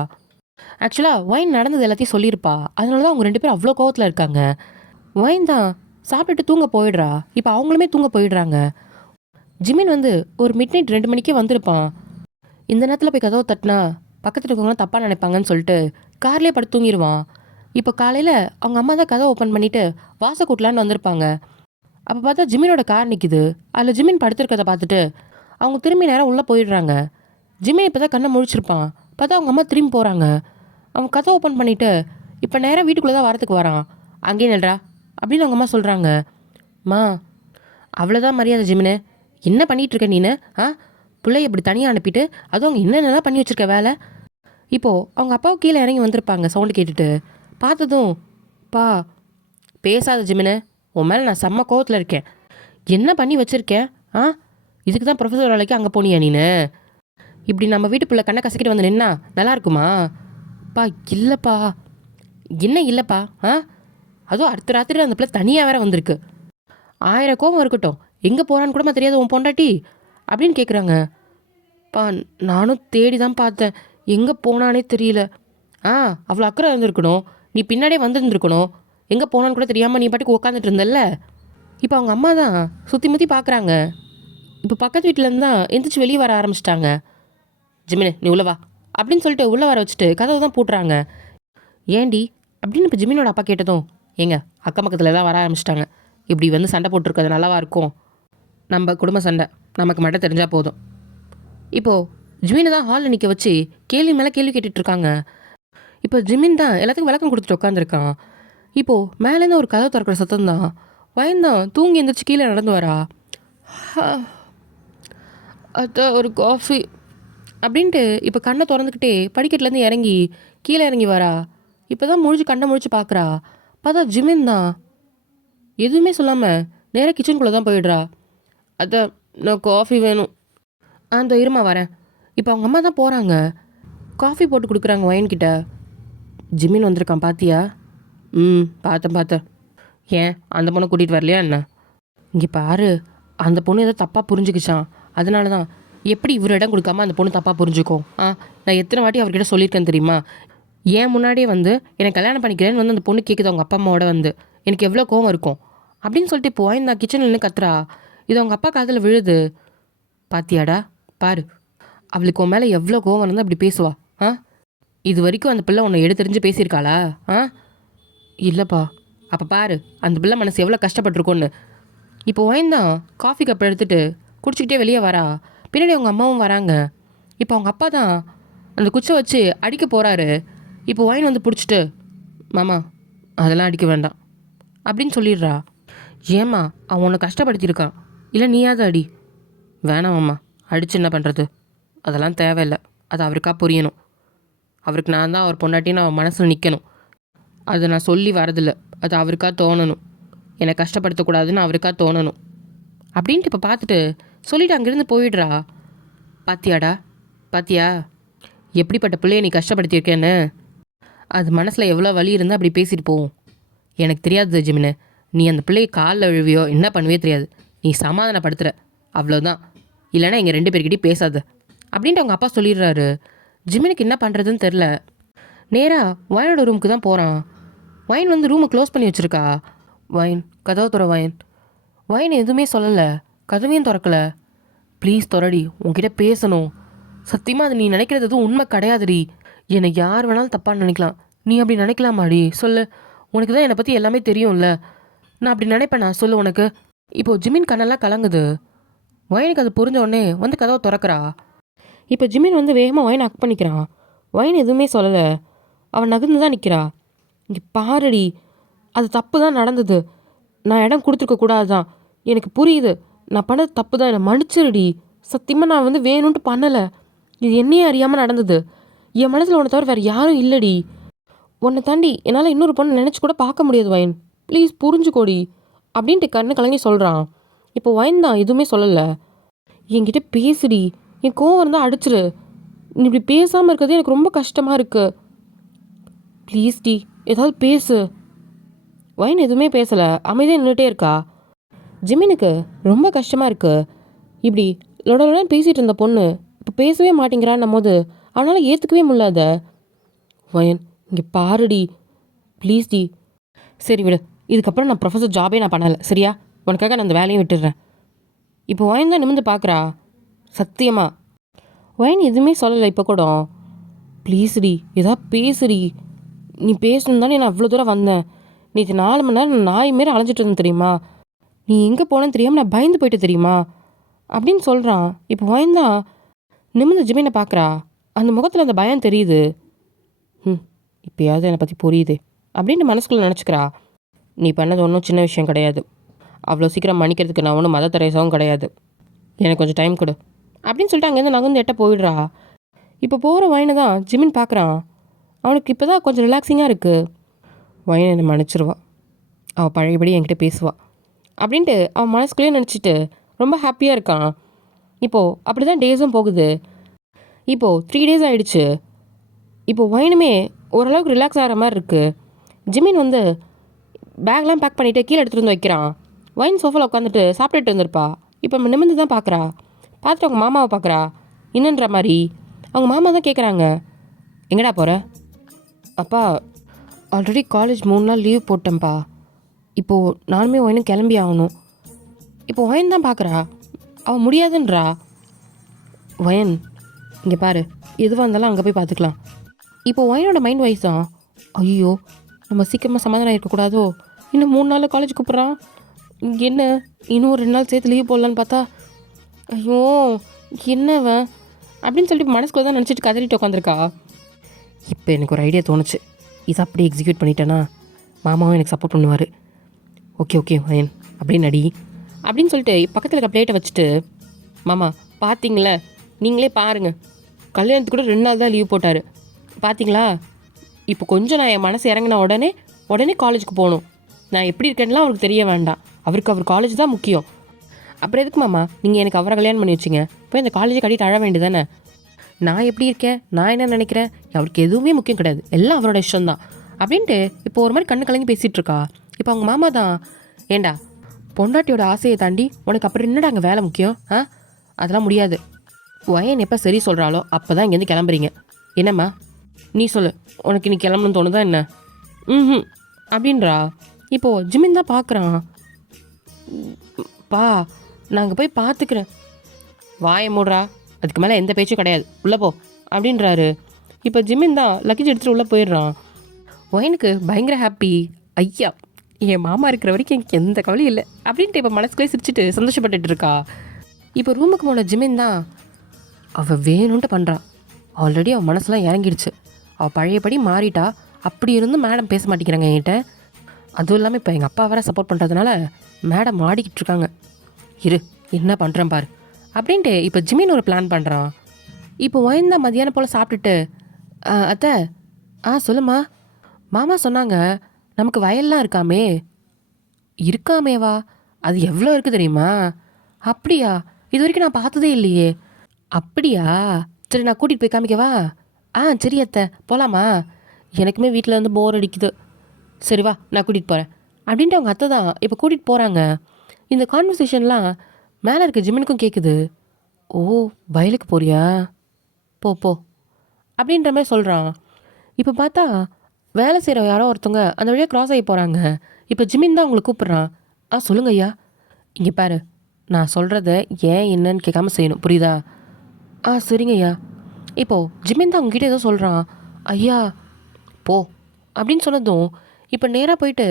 ஆக்சுவலாக ஒயின் நடந்தது எல்லாத்தையும் சொல்லியிருப்பா, அதனால தான் அவங்க 2 பேரும் அவ்வளோ கோவத்தில் இருக்காங்க. ஒயின் தான் சாப்பிட்டுட்டு தூங்க போயிடுறா. இப்போ அவங்களுமே தூங்க போயிடுறாங்க. ஜிமின் வந்து ஒரு மிட் நைட் 2 மணிக்கே வந்திருப்பான். இந்த நேரத்தில் போய் கதவை தட்டினா பக்கத்தில் இருக்கவங்களாம் தப்பாக நினைப்பாங்கன்னு சொல்லிட்டு கார்லேயே படுத்து தூங்கிடுவான். இப்போ காலையில் அவங்க அம்மா தான் கதவை ஓப்பன் பண்ணிவிட்டு வாச கூட்டலான்னு வந்திருப்பாங்க. அப்போ பார்த்தா ஜிமினோட கார் நிற்கிது. அதில் ஜிமின் படுத்திருக்கதை பார்த்துட்டு அவங்க திரும்பி நேரம் உள்ளே போயிடுறாங்க. ஜிமின் இப்போ தான் கண்ணை முழிச்சிருப்பான். பார்த்தா அவங்க அம்மா திரும்பி போகிறாங்க. அவங்க கதை ஓப்பன் பண்ணிவிட்டு இப்போ நேராக வீட்டுக்குள்ளே தான் வரத்துக்கு வரான். அங்கேயே நில்றா அப்படின்னு அவங்க அம்மா சொல்கிறாங்க. மா அவ்வளோதான் மரியாதை ஜிமினு, என்ன பண்ணிகிட்ருக்க நீனு? பிள்ளைய இப்படி தனியாக அனுப்பிட்டு அதுவும் அவங்க என்னென்னலாம் பண்ணி வச்சுருக்க வேலை. இப்போது அவங்க அப்பாவும் கீழே இறங்கி வந்திருப்பாங்க. சவுண்டு கேட்டுட்டு பார்த்ததும், பா பேசாத ஜிமினு, உன் மேலே நான் செம்ம கோவத்தில் இருக்கேன். என்ன பண்ணி வச்சுருக்கேன்? இதுக்கு தான் ப்ரொஃபஸர் வேலைக்கு அங்கே போனியா நீனு? இப்படி நம்ம வீட்டு பிள்ளை கண்ணை கசக்கிட்டு வந்து நின்னா நல்லா இருக்குமா? பா இல்லைப்பா. என்ன இல்லைப்பா? அதுவும் அடுத்த ராத்திரி அந்த பிள்ளை தனியாக வேற வந்திருக்கு. 1000 கோவம் இருக்கட்டும், எங்கே போகிறான்னு கூட தெரியாது உன் பொண்டாட்டி அப்படின்னு கேட்குறாங்க. பா நானும் தேடி தான் பார்த்தேன், எங்கே போனானே தெரியல. அவ்வளோ அக்கறை இருந்திருக்கணும், நீ பின்னாடியே வந்துருந்துருக்கணும். எங்கே போனான்னு கூட தெரியாமல் நீ பாட்டுக்கு உட்காந்துட்டு இருந்தல்ல. இப்போ அவங்க அம்மா தான் சுற்றி முற்றி பார்க்குறாங்க. இப்போ பக்கத்து வீட்டிலேருந்து தான் எந்திரிச்சு வெளியே வர ஆரம்பிச்சிட்டாங்க. ஜிமினு நீ உள்ளவா அப்படின்னு சொல்லிட்டு உள்ளே வர வச்சுட்டு கதவை தான் பூட்டுறாங்க. ஏண்டி அப்படின்னு இப்போ ஜிமினோட அப்பா கேட்டதும், ஏங்க அக்கம் பக்கத்தில் தான் வர ஆரம்பிச்சிட்டாங்க, இப்படி வந்து சண்டை போட்டிருக்கிறது நல்லாவா இருக்கும்? நம்ம குடும்ப சண்டை நமக்கு மட்டும் தெரிஞ்சால் போதும். இப்போது ஜிமினை தான் ஹாலில் நிற்க வச்சு கேள்வி மேலே கேள்வி கேட்டுட்ருக்காங்க. இப்போ ஜிமின் தான் எல்லாத்துக்கும் விளக்கம் கொடுத்துட்டு உட்காந்துருக்கான். இப்போது மேலேருந்து ஒரு கதவை திறக்கிற சத்தம் தான். வயந்தான் தூங்கி எந்திரிச்சு கீழே நடந்து வரா. அதான் ஒரு காஃபி அப்படின்ட்டு இப்போ கண்ணை திறந்துக்கிட்டே படிக்கட்டுலேருந்து இறங்கி கீழே இறங்கி வரா. இப்போ தான் கண்ணை முழிச்சு பார்க்குறா. பார்த்தா ஜிமின் தான் எதுவுமே சொல்லாமல் நேராக கிச்சனுக்குள்ளே தான் போயிடுறா. அதான் நான் காஃபி வேணும். அந்த இருமா வரேன். இப்போ அவங்க அம்மா தான் போகிறாங்க. காஃபி போட்டு கொடுக்குறாங்க வயன்கிட்ட. ஜிமின் வந்திருக்கான் பாத்தியா? பார்த்தேன். ஏன் அந்த பொண்ணை கூட்டிகிட்டு வரலையா என்ன? இங்கே பாரு, அந்த பொண்ணு ஏதோ தப்பாக புரிஞ்சுக்கிச்சான். அதனால தான். எப்படி இவர் இடம் கொடுக்காம அந்த பொண்ணு தப்பாக புரிஞ்சுக்கும்? நான் எத்தனை வாட்டி அவர்கிட்ட சொல்லியிருக்கேன் தெரியுமா? ஏன் முன்னாடியே வந்து எனக்கு கல்யாணம் பண்ணிக்கிறேன்னு வந்து அந்த பொண்ணு கேட்குது அவங்க அப்பா அம்மாவோட வந்து. எனக்கு எவ்வளோ கோவம் இருக்கும் அப்படின்னு சொல்லிட்டு இப்போ நான் கிச்சனில் நின்று கத்துறா. இது அவங்க அப்பா காதில் விழுது. பாத்தியாடா பாரு, அவளுக்கு உன் மேலே எவ்வளோ கோவம் இருந்தால் அப்படி பேசுவா. இது வரைக்கும் அந்த பிள்ளை உன்னை எடுத்தெறிஞ்சு பேசியிருக்காளா? இல்லைப்பா. அப்போ பாரு அந்த பிள்ளை மனசு எவ்வளோ கஷ்டப்பட்டுருக்கோன்னு. இப்போ தான் காஃபி கப் எடுத்துகிட்டு குடிச்சிக்கிட்டே வெளியே வரா. பின்னாடி அவங்க அம்மாவும் வராங்க. இப்போ அவங்க அப்பா தான் அந்த குச்சை வச்சு அடிக்க போகிறாரு. இப்போ ஒயின் வந்து பிடிச்சிட்டு, மாமா அதெல்லாம் அடிக்க வேண்டாம் அப்படின்னு சொல்லிடுறா. ஏம்மா அவன் உன்னை கஷ்டப்படுத்தியிருக்கான், இல்லை நீயாவது அடி. வேணாம் மாமா, அடிச்சு என்ன பண்ணுறது? அதெல்லாம் தேவையில்லை. அது அவருக்கா புரியணும். அவருக்கு நான் தான் அவர் பொண்டாட்டின்னு அவன் மனசில் நிற்கணும். அதை நான் சொல்லி வரதில்லை, அது அவருக்கா தோணணும். என்னை கஷ்டப்படுத்தக்கூடாதுன்னு அவருக்கா தோணணும் அப்படின்ட்டு இப்போ பார்த்துட்டு சொல்லிவிட்டு அங்கேருந்து போயிடுறா. பாத்தியாடா பாத்தியா எப்படிப்பட்ட பிள்ளைய நீ கஷ்டப்படுத்தியிருக்கேன்னு? அது மனசில் எவ்வளோ வலி இருந்தால் அப்படி பேசிட்டு போவோம். எனக்கு தெரியாது ஜிமினு, நீ அந்த பிள்ளையை காலில் விழுவியோ என்ன பண்ணுவே தெரியாது. நீ சமாதானப்படுத்துகிற அவ்வளோதான். இல்லைனா எங்கள் 2 பேர்கிட்டையும் பேசாத அப்படின்ட்டு அவங்க அப்பா சொல்லிடுறாரு. ஜிமினுக்கு என்ன பண்ணுறதுன்னு தெரில. நேராக வயனோட ரூமுக்கு தான் போகிறான். வயன் வந்து ரூமை க்ளோஸ் பண்ணி வச்சுருக்கா. வயன் கதவை துற வயன். வயன் எதுவுமே சொல்லலை, கதவையும் திறக்கலை. ப்ளீஸ் துறடி, உன்கிட்ட பேசணும். சத்தியமாக அது நீ நினைக்கிறது எதுவும் உண்மை கிடையாதுடி. என்னை யார் வேணாலும் தப்பான்னு நினைக்கலாம், நீ அப்படி நினைக்கலாமாடி? சொல்லு, உனக்கு தான் என்னை பற்றி எல்லாமே தெரியும்ல. நான் அப்படி நினைப்பேனா சொல்லு உனக்கு? இப்போது ஜிமின் கண்ணெல்லாம் கலங்குது. வயனுக்கு அது புரிஞ்ச உடனே வந்து கதவை திறக்கிறா. இப்போ ஜிமின் வந்து வேகமாக வயனை அக் பண்ணிக்கிறான். வயன் எதுவுமே சொல்லலை, அவன் நகர்ந்து தான் நிற்கிறா. இங்கே பாருடி, அது தப்பு தான் நடந்தது. நான் இடம் கொடுத்துருக்க கூடாது தான். எனக்கு புரியுது, நான் பண்ணது தப்பு தான், என்னை மன்னிச்சிருடி. சத்தியமாக நான் வந்து வேணும்ன்ட்டு பண்ணலை. இது என்னையே அறியாமல் நடந்தது. என் மனசில் உன்னை தவிர வேறு யாரும் இல்லடி. உன்னை தாண்டி என்னால் இன்னொரு பொண்ணு நினச்சி கூட பார்க்க முடியாது வயன். ப்ளீஸ் புரிஞ்சுக்கோடி அப்படின்ட்டு கண்ணு கலங்கி சொல்கிறான். இப்போ வயன் தான் எதுவுமே சொல்லலை. என்கிட்ட பேசுடி, என் கோவம் இருந்தால் அடிச்சிரு. நீ இப்படி பேசாமல் இருக்கிறது எனக்கு ரொம்ப கஷ்டமாக இருக்குது. ப்ளீஸ் டி ஏதாவது பேசு. வயன் எதுவுமே பேசலை, அமைதியாக நின்றுட்டே இருக்கா. ஜிமினுக்கு ரொம்ப கஷ்டமாக இருக்குது. இப்படி லொடலோடன்னு பேசிகிட்டு இருந்த பொண்ணு இப்போ பேசவே மாட்டேங்கிறான்னும் போது அவனால் ஏற்றுக்கவே முடியாத. வயன் இங்கே பாருடி ப்ளீஸ் டி. சரி விடு, இதுக்கப்புறம் நான் ப்ரொஃபஸர் ஜாபே நான் பண்ணலை சரியா? உனக்காக நான் அந்த வேலையை விட்டுடுறேன். இப்போ ஒயின் தான் நிமிந்து பார்க்குறா. சத்தியமா ஒயின் எதுவுமே சொல்லலை. இப்போ கூட ப்ளீஸ்டி ஏதா பேசுடி, நீ பேசணும் தானே நான் அவ்வளோ தூரம் வந்தேன். நேற்று 4 மணி நேரம் நான் நாய் மாரி அலைஞ்சிட்டு இருந்தேன் தெரியுமா, நீ எங்கே போனேன்னு தெரியாமல் நான் பயந்து போயிட்டு தெரியுமா அப்படின்னு சொல்கிறான். இப்போ ஒயின் தான் நிமிந்து ஜிமினை பார்க்குறா. அந்த முகத்தில் அந்த பயம் தெரியுது. இப்போயாவது என்னை பற்றி புரியுது அப்படின்னு மனசுக்குள்ளே நினச்சிக்கிறா. நீ பண்ணது ஒன்றும் சின்ன விஷயம் கிடையாது. அவ்வளோ சீக்கிரம் மன்னிக்கிறதுக்கு நான் ஒன்றும் மத தெரேசாவும் கிடையாது. எனக்கு கொஞ்சம் டைம் கொடு அப்படின்னு சொல்லிட்டு அங்கேருந்து நகர்ந்து எட்ட போயிடுறா. இப்போ போகிற ஒயினை தான் ஜிமின் பார்க்குறான். அவனுக்கு இப்போ தான் கொஞ்சம் ரிலாக்ஸிங்காக இருக்குது. ஒயின் என்னை மன்னிச்சிருவா, அவள் பழையபடி என்கிட்ட பேசுவா அப்படின்ட்டு அவன் மனசுக்குள்ளேயே நினச்சிட்டு ரொம்ப ஹாப்பியாக இருக்கான். இப்போது அப்படி தான் டேஸும் போகுது. இப்போது 3 days ஆகிடுச்சு. இப்போது ஒயினுமே ஓரளவுக்கு ரிலாக்ஸ் ஆகிற மாதிரி இருக்குது. ஜிமின் வந்து பேக்லாம் பேக் பண்ணிவிட்டு கீழே எடுத்துகிட்டு வந்து வைக்கிறான். ஒயின் சோஃபாவில் உட்காந்துட்டு சாப்பிட்டுட்டு இருந்திருப்பா. இப்போ நிமிர்ந்து தான் பார்க்குறா. பார்த்துட்டு அவங்க மாமாவை பார்க்குறா என்னன்ற மாதிரி. அவங்க மாமா தான் கேட்குறாங்க, எங்கடா போகிற? அப்பா ஆல்ரெடி காலேஜ் 3 நாள் லீவ் போட்டேன்ப்பா. இப்போது நானுமே ஒயினும் கிளம்பி ஆகணும். இப்போ ஒயின் தான் பார்க்குறா. அவன் முடியாதுன்றா. ஒயன் இங்கே பாரு, எதுவாக இருந்தாலும் அங்கே போய் பார்த்துக்கலாம். இப்போ ஒயனோட மைண்ட் வைஸ் தான், ஐயோ நம்ம சீக்கிரமாக சமாதானம் இருக்கக்கூடாதோ, இன்னும் 3 நாளில் காலேஜ் கூப்பிட்றான், என்ன இன்னும் 2 நாள் சேர்த்து லீவ் போடலான்னு பார்த்தா, ஐயோ என்னவன் அப்படின்னு சொல்லிட்டு மனசுக்குள்ள தான் நினச்சிட்டு கதறிட்டு உட்காந்துருக்கா. இப்போ எனக்கு ஒரு ஐடியா தோணுச்சு. இதை அப்படியே எக்ஸிக்யூட் பண்ணிட்டேன்னா மாமாவும் எனக்கு சப்போர்ட் பண்ணுவார். ஓகே ஒயன் அப்படின்னு நடி அப்படின்னு சொல்லிட்டு பக்கத்தில் இருக்க பிளேட்டை வச்சுட்டு, மாமா பார்த்தீங்களே, நீங்களே பாருங்கள், கல்யாணத்துக்கு கூட 2 நாள் தான் லீவ் போட்டார் பார்த்தீங்களா. இப்போ கொஞ்சம் நான் என் மனசு இறங்கின உடனே காலேஜுக்கு போகணும். நான் எப்படி இருக்கேன்லாம் அவருக்கு தெரிய வேண்டாம். அவர் காலேஜ் தான் முக்கியம். அப்புறம் எதுக்கு மாமா நீங்கள் எனக்கு அவரை கல்யாணம் பண்ணி வச்சிங்க? போய் அந்த காலேஜை கட்டிட்டு அழ வேண்டியதானே. நான் எப்படி இருக்கேன், நான் என்ன நினைக்கிறேன், அவருக்கு எதுவுமே முக்கியம் கிடையாது, எல்லாம் அவரோட இஷ்டம்தான் அப்படின்ட்டு இப்போ ஒரு மாதிரி கண்ணு கலங்கி பேசிகிட்டு இருக்கா. இப்போ அவங்க மாமா தான், ஏண்டா பொண்டாட்டியோட ஆசையை தாண்டி உனக்கு அப்புறம் என்னடா அங்கே வேலை முக்கியம்? அதெல்லாம் முடியாது. ஒயன் எப்போ சரி சொல்கிறாளோ அப்போ தான் இங்கேருந்து கிளம்புறீங்க. என்னம்மா நீ சொல்லு, உனக்கு நீ கிளம்பணும்னு தோணுதா என்ன? அப்படின்றா. இப்போது ஜிமின் தான் பார்க்குறான். பா நான் அங்கே போய் பார்த்துக்கிறேன். வாயை மூடுறா, அதுக்கு மேலே எந்த பேச்சும் கிடையாது, உள்ளே போ அப்படின்றாரு. இப்போ ஜிமின் தான் லக்கேஜ் எடுத்துகிட்டு உள்ளே போயிடுறான். ஒயனுக்கு பயங்கர ஹாப்பி. ஐயா என் மாமா இருக்கிற வரைக்கும் எனக்கு எந்த கவலையும் இல்லை அப்படின்ட்டு இப்போ மனசுக்குள்ளே சிரிச்சிட்டு சந்தோஷப்பட்டுட்டு இருக்கா. இப்போ ரூமுக்கு போன ஜிமின் தான், அவள் வேணும்ன்ட்டு பண்ணுறா. ஆல்ரெடி அவள் மனசுலாம் இறங்கிடுச்சு. அவள் பழையபடி மாறிட்டா. அப்படி இருந்தும் மேடம் பேச மாட்டேங்கிறாங்க என்கிட்ட. அதுவும் இல்லாமல் இப்போ எங்கள் அப்பா வேறு சப்போர்ட் பண்ணுறதுனால மேடம் ஆடிக்கிட்டு இருக்காங்க. இரு என்ன பண்ணுறேன் பாரு அப்படின்ட்டு இப்போ ஜிமின் ஒரு பிளான் பண்ணுறான். இப்போ ஒயின் தான் மதியானம் போல் சாப்பிட்டுட்டு, அத்தை சொல்லுமா, மாமா சொன்னாங்க நமக்கு வயல்லாம் இருக்காமே. இருக்காமேவா? அது எவ்வளோ இருக்குது தெரியுமா? அப்படியா? இது வரைக்கும் நான் பார்த்ததே இல்லையே. அப்படியா? சரி நான் கூட்டிகிட்டு போய் காமிக்கவா? சரி அத்தை போகலாமா? எனக்குமே வீட்டில் இருந்து போர் அடிக்குது. சரி வா நான் கூட்டிகிட்டு போகிறேன் அப்படின்ட்டு அவங்க அத்தை தான் இப்போ கூட்டிகிட்டு போகிறாங்க. இந்த கான்வர்சேஷன்லாம் மேலே இருக்க ஜிமினுக்கும் கேட்குது. ஓ வயலுக்கு போறியா, போ போ அப்படின்ற மாதிரி சொல்கிறான். இப்போ பார்த்தா வேலை செய்கிற யாரோ ஒருத்தவங்க அந்த வழியாக க்ராஸ் ஆகி போகிறாங்க. இப்போ ஜிமின் தான் அவங்களை கூப்பிட்றான். சொல்லுங்க ஐயா. இங்கே பாரு, நான் சொல்கிறத ஏன் என்னன்னு கேட்காம செய்யணும், புரியுதா? சரிங்க ஐயா. இப்போது ஜிமின் தான் அவங்ககிட்ட ஏதோ சொல்கிறான். ஐயா போ அப்படின்னு சொன்னதும் இப்போ நேராக போயிட்டு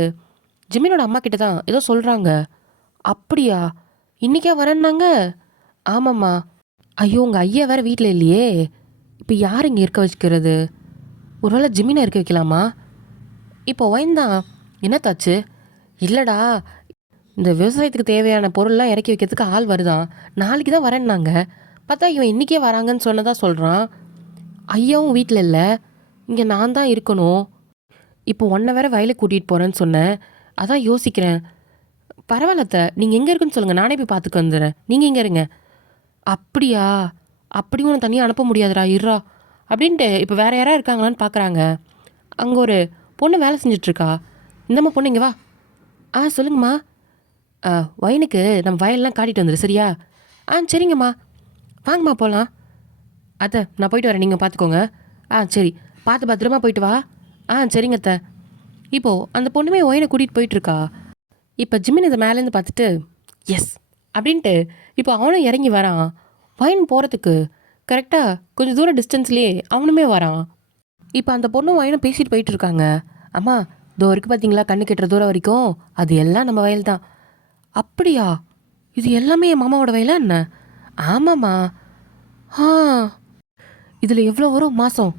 ஜிமினோட அம்மா கிட்ட தான் ஏதோ சொல்கிறாங்க. அப்படியா, இன்றைக்கே வரேன்னாங்க? ஆமாம்மா. ஐயோ உங்கள் ஐயா வேறு வீட்டில் இல்லையே, இப்போ யார் இங்கே இருக்க வச்சுக்கிறது? ஒருவேளை ஜிமினை இருக்க வைக்கலாமா? இப்போ ஒயின் தான், என்னத்தாச்சு? இல்லைடா, இந்த விவசாயத்துக்கு தேவையான பொருள்லாம் இறக்கி வைக்கிறதுக்கு ஆள் வருதான், நாளைக்கு தான் வரேன்னாங்க. பார்த்தா இவன் இன்றைக்கே வராங்கன்னு சொன்னதாக சொல்கிறான். ஐயாவும் வீட்டில் இல்லை, இங்கே நான் தான் இருக்கணும். இப்போ 1 வேற வயலுக்கு கூட்டிகிட்டு போகிறேன்னு சொன்னேன், அதான் யோசிக்கிறேன். பரவாயில்லத்த, நீங்கள் எங்கே இருக்குன்னு சொல்லுங்கள், நானே போய் பார்த்துக்க வந்துடுறேன், நீங்கள் எங்கே இருங்க. அப்படியா? அப்படியும் உன்னை தனியாக அனுப்ப முடியாதுடா, இருறா அப்படின்ட்டு இப்போ வேறு யாராவது இருக்காங்களான்னு பார்க்குறாங்க. அங்கே ஒரு பொண்ணு வேலை செஞ்சிட்ருக்கா. இந்தம்மா பொண்ணு இங்கே வா. சொல்லுங்கம்மா. ஒயினுக்கு நம்ம வயல்லாம் காட்டிட்டு வந்துடு சரியா? சரிங்கம்மா, வாங்கம்மா போகலாம். அத்தை நான் போயிட்டு வரேன், நீங்கள் பார்த்துக்கோங்க. சரி, பார்த்து பத்திரமா போயிட்டு வா. சரிங்க அத்தை. இப்போது அந்த பொண்ணுமே ஒயினை கூட்டிகிட்டு போயிட்டுருக்கா. இப்போ ஜிமின் இதை மேலேருந்து பார்த்துட்டு எஸ் அப்படின்ட்டு இப்போ அவனும் இறங்கி வரான். வைன் போகிறதுக்கு கரெக்டாக கொஞ்சம் தூரம் டிஸ்டன்ஸ்லேயே அவனுமே வரான். இப்போ அந்த பொண்ணும் வயனும் பேசிட்டு போயிட்டு இருக்காங்க. அம்மா இதோ இருக்குது பார்த்தீங்களா, கண்ணு கெட்டுற தூரம் வரைக்கும் அது எல்லாம் நம்ம வயல் தான். அப்படியா, இது எல்லாமே என் மாமாவோட வயலா என்ன? ஆமாம்மா. ஆ, இதில் எவ்வளோ வரும் மாதம்?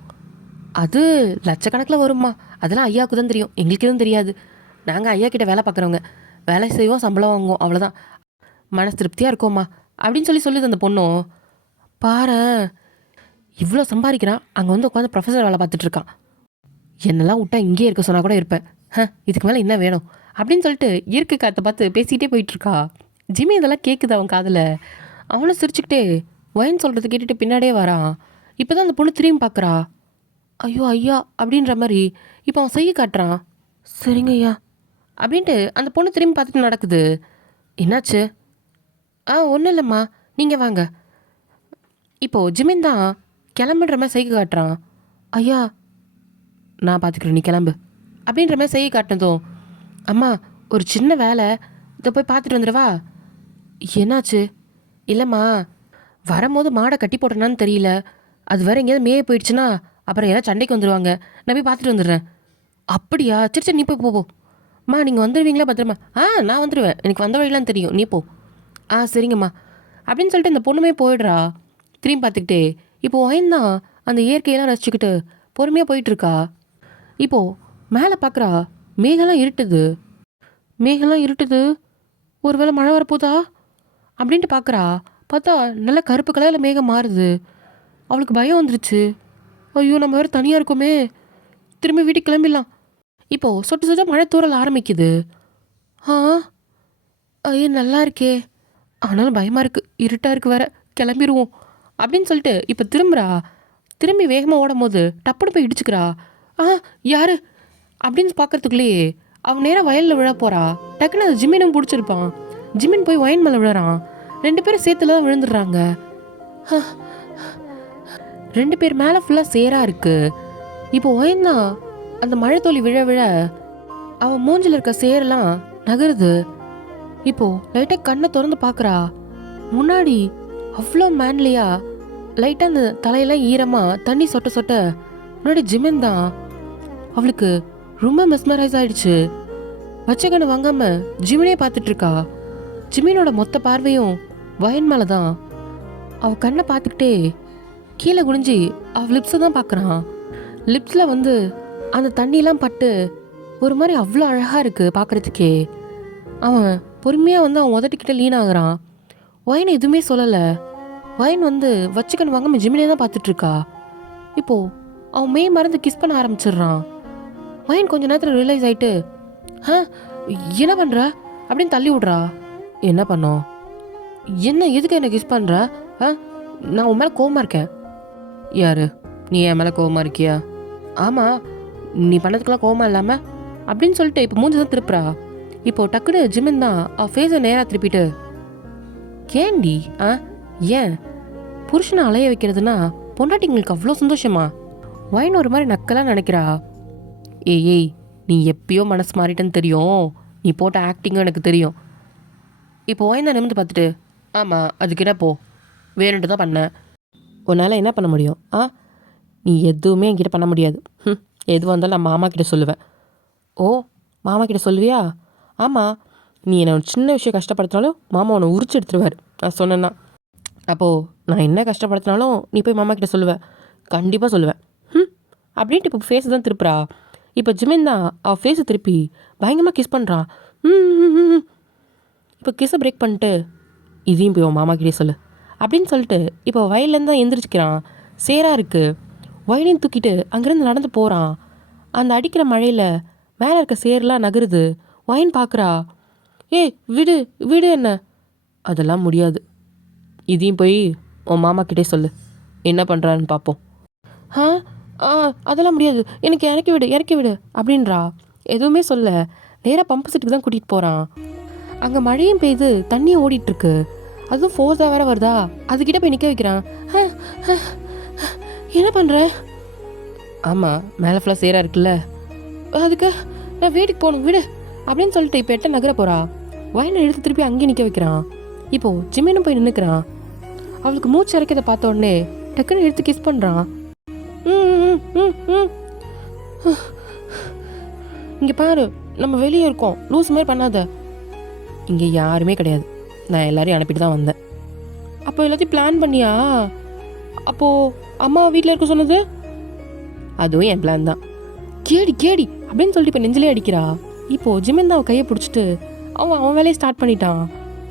அது லட்சக்கணக்கில் வரும்மா. அதெல்லாம் ஐயாவுக்கு தான் தெரியும், எங்களுக்கு எதுவும் தெரியாது. நாங்கள் ஐயா கிட்ட வேலை பார்க்குறவங்க, வேலை செய்வோம், சம்பளம் வாங்குவோம், அவ்வளோதான். மனசு திருப்தியாக இருக்கோம்மா அப்படின்னு சொல்லுது அந்த பொண்ணும். பாரு, இவ்வளோ சம்பாதிக்கிறான், அங்கே வந்து உட்காந்து ப்ரொஃபஸர் வேலை பார்த்துட்ருக்கான். என்னெல்லாம் விட்டா இங்கேயே இருக்க சொன்னால் கூட இருப்பேன். இதுக்கு மேலே என்ன வேணும் அப்படின்னு சொல்லிட்டு இயற்கை காற்றை பார்த்து பேசிகிட்டே போயிட்டுருக்கா. ஜிம்மி இதெல்லாம் கேட்குது அவன் காதில். அவனும் சிரிச்சுக்கிட்டே ஒயின் சொல்கிறது கேட்டுட்டு பின்னாடியே வரான். இப்போ தான் அந்த பொண்ணு திரும்பி பார்க்குறா. ஐயோ ஐயா அப்படின்ற மாதிரி இப்போ அவன் செய்ய காட்டுறான். சரிங்க ஐயா அப்படின்ட்டு அந்த பொண்ணு திரும்பி பார்த்துட்டு நடக்குது. என்னாச்சு? ஒன்றும் இல்லைம்மா, நீங்கள் வாங்க. இப்போது ஜிமின் தான் கிளம்புன்ற மாதிரி செய்ய காட்டுறான். ஐயா நான் பார்த்துக்கிறேன், நீ கிளம்பு அப்படின்ற மாதிரி செய்ய காட்டினதும், அம்மா ஒரு சின்ன வேலை, இதை போய் பார்த்துட்டு வந்துடுவா. என்னாச்சு? இல்லைம்மா, வரும்போது மாடை கட்டி போட்டேனான்னு தெரியல, அது வேறு எங்கேயாவது மேய போயிடுச்சுன்னா அப்புறம் ஏதாவது சண்டைக்கு வந்துடுவாங்க, நான் போய் பார்த்துட்டு வந்துடுறேன். அப்படியா, சரி சரி நீ போய் போமா. நீங்கள் வந்துடுவீங்களா பத்திரமா? நான் வந்துடுவேன், எனக்கு வந்த வழிலாம் தெரியும், நீ போ. சரிங்கம்மா அப்படின்னு சொல்லிட்டு இந்த பொண்ணுமே போயிடுறா. திரும்பி பார்த்துக்கிட்டே இப்போது ஒயின் தான் அந்த இயற்கையெல்லாம் ரசிச்சுக்கிட்டு பொறுமையாக போயிட்டுருக்கா. இப்போது மேலே பார்க்குறா, மேகெல்லாம் இருட்டுது, ஒருவேளை மழை வரப்போதா அப்படின்ட்டு பார்க்குறா. பார்த்தா நல்லா கருப்பு கலரில் மேகம் மாறுது. அவளுக்கு பயம் வந்துருச்சு. ஐயோ நம்ம வேறு தனியாக இருக்கோமே, திரும்பி வீட்டுக்கு கிளம்பிடலாம். இப்போது சொட்டு சொட்ட மழை தூரல் ஆரம்பிக்குது. ஐயோ நல்லா இருக்கே, ஆனாலும் பயமாக இருக்குது, இருட்டாக இருக்குது வேற, கிளம்பிடுவோம் அப்படின்னு சொல்லிட்டு இப்போ திரும்பி வேகமாக ஓடும் போது டப்புன்னு போய் இடிச்சுக்கிறா. யாரு அப்படின்னு பார்க்கறதுக்குள்ளேயே அவன் நேராக வயலில் விழ போகிறா. டக்குன்னு அது ஜிம்மினும் பிடிச்சிருப்பான். ஜிம்மின் போய் ஒயின் மேலே விழுறான். 2 பேரும் சேத்துல தான் விழுந்துடுறாங்க. 2 பேர் மேலே ஃபுல்லாக சேராக இருக்குது. இப்போ ஒயின் தான் அந்த மழை தோலி விழ விழ அவன் மூஞ்சில் இருக்க சேரெல்லாம் நகருது. இப்போது லைட்டாக கண்ணை திறந்து பார்க்குறா. முன்னாடி அவ்வளோ மேன்லியா லைட்டாக அந்த தலையெல்லாம் ஈரமாக தண்ணி சொட்ட சொட்ட முன்னாடி ஜிமின் தான். அவளுக்கு ரொம்ப மெஸ்மரைஸ் ஆயிடுச்சு. வச்ச கண்ணை வாங்காமல் ஜிமினே பார்த்துட்ருக்கா. ஜிமினோட மொத்த பார்வையும் வயன் மேலே தான். அவள் கண்ணை பார்த்துக்கிட்டே கீழே குனிஞ்சி அவள் லிப்ஸை தான் பார்க்குறான். லிப்ஸில் வந்து அந்த தண்ணியெலாம் பட்டு ஒரு மாதிரி அவ்வளோ அழகாக இருக்குது பார்க்குறதுக்கே. அவன் பொறுமையாக வந்து அவன் உதட்டிக்கிட்ட லீன் ஆகுறான். ஒயின் எதுவுமே சொல்லலை. ஒயின் வந்து வச்சுக்கன்னு வாங்காமல் ஜிமினே தான் பார்த்துட்ருக்கா. இப்போது அவன் மறந்து கிஸ் பண்ண ஆரம்பிச்சிடுறான். ஒயின் கொஞ்ச நேரத்தில் ரியலைஸ் ஆகிட்டு என்ன பண்ணுற அப்படின்னு தள்ளி விட்றா. என்ன பண்ணோம்? என்ன எதுக்கு என்ன கிஸ் பண்ணுற? நான் உன் மேலே கோவமாக இருக்கேன். யாரு நீ என் மேலே கோவமாக இருக்கியா? ஆமாம், நீ பண்ணதுக்கெல்லாம் கோவமாக இல்லாமல் அப்படின்னு சொல்லிட்டு இப்போ மூஞ்சி தான் திருப்புறா. இப்போது டக்குன்னு ஜிமின் தான் அவள் ஃபேஸை நேராக திருப்பிட்டு, கேண்டி ஏன் புருஷனை அலைய வைக்கிறதுனா பொண்டாட்டிங்களுக்கு அவ்வளோ சந்தோஷமா? ஒயின் ஒரு மாதிரி நக்கலாக நினைக்கிறா. ஏய் நீ எப்பயோ மனசு மாறிட்டேன்னு தெரியும், நீ போட்ட ஆக்டிங்கும் எனக்கு தெரியும். இப்போ ஒயின் தான் நிமிந்து பார்த்துட்டு, ஆமாம் அதுக்கு என்ன போ, வேணுன்ட்டு தான் பண்ணேன். உன்னால் என்ன பண்ண முடியும்? நீ எதுவுமே என்கிட்ட பண்ண முடியாது. எதுவாக இருந்தாலும் நான் மாமா கிட்ட சொல்லுவேன். ஓ மாமா கிட்ட சொல்லுவியா? ஆமாம், நீ என்னை ஒரு சின்ன விஷயம் கஷ்டப்படுத்தினாலும் மாமா உன்னை உரிச்சு எடுத்துருவார் நான் சொன்னேன்னா. அப்போது நான் என்ன கஷ்டப்படுத்தினாலும் நீ போய் மாமா கிட்ட சொல்லுவேன்? கண்டிப்பாக சொல்லுவேன். அப்படின்ட்டு இப்போ ஃபேஸை தான் திருப்புறா. இப்போ ஜிமின் தான் அவள் ஃபேஸை திருப்பி பயங்கரமாக கிஸ் பண்ணுறான். இப்போ கிஸ்ஸை பிரேக் பண்ணிட்டு, இதையும் போய் உன் மாமா கிட்டே சொல்லு அப்படின்னு சொல்லிட்டு இப்போ வயல்லேருந்து தான் எந்திரிச்சிக்கிறான். சேராக இருக்குது. வயலையும் தூக்கிட்டு அங்கேருந்து நடந்து போகிறான். அந்த அடிக்கிற மழையில் மேலே இருக்க சேர்லாம் நகருது. வயன் பார்க்குறா. விடு விடு என்ன? அதெல்லாம் முடியாது, இதையும் போய் உன் மாமா கிட்டே சொல்லு, என்ன பண்ணுறான்னு பார்ப்போம். அதெல்லாம் முடியாது, எனக்கு இறக்கி விடு அப்படின்றா. எதுவுமே சொல்ல நேராக பம்பு செட்டுக்கு தான் கூட்டிகிட்டு போகிறான். அங்கே மழையும் பெய்து தண்ணியும் ஓடிட்டுருக்கு. அதுவும் ஃபோர்ஸாக வேற வருதா, அதுக்கிட்ட போய் நிற்க வைக்கிறான். என்ன பண்ணுற? ஆமாம் மேலே ஃபுல்லாக சேராக இருக்குல்ல, அதுக்கு நான் வீட்டுக்கு போகணும் விடு அப்படின்னு சொல்லிட்டு இப்போ எட்ட நகர போகிறா. வயனை எடுத்து திருப்பி அங்கேயே நிற்க வைக்கிறான். இப்போது ஜிமினும் போய் நின்றுக்கிறான். அவளுக்கு மூச்சு இறக்கிறத பார்த்த உடனே டக்குன்னு எடுத்து கிஸ் பண்ணுறான். இங்கே பாரு, நம்ம வெளியே இருக்கோம், லூஸ் மாதிரி பண்ணாத. இங்கே யாருமே கிடையாது, நான் எல்லாரையும் அனுப்பிட்டு தான் வந்தேன். அப்போ எல்லாத்தையும் பிளான் பண்ணியா? அப்போது அம்மா வீட்டில் இருக்க சொன்னது? அதுவும் என் பிளான் தான். கேடி கேடி அப்படின்னு சொல்லிட்டு இப்போ நெஞ்சிலே அடிக்கிறா. இப்போது ஜிமின் தான் அவன் கையை பிடிச்சிட்டு அவன் வேலையை ஸ்டார்ட் பண்ணிட்டான்.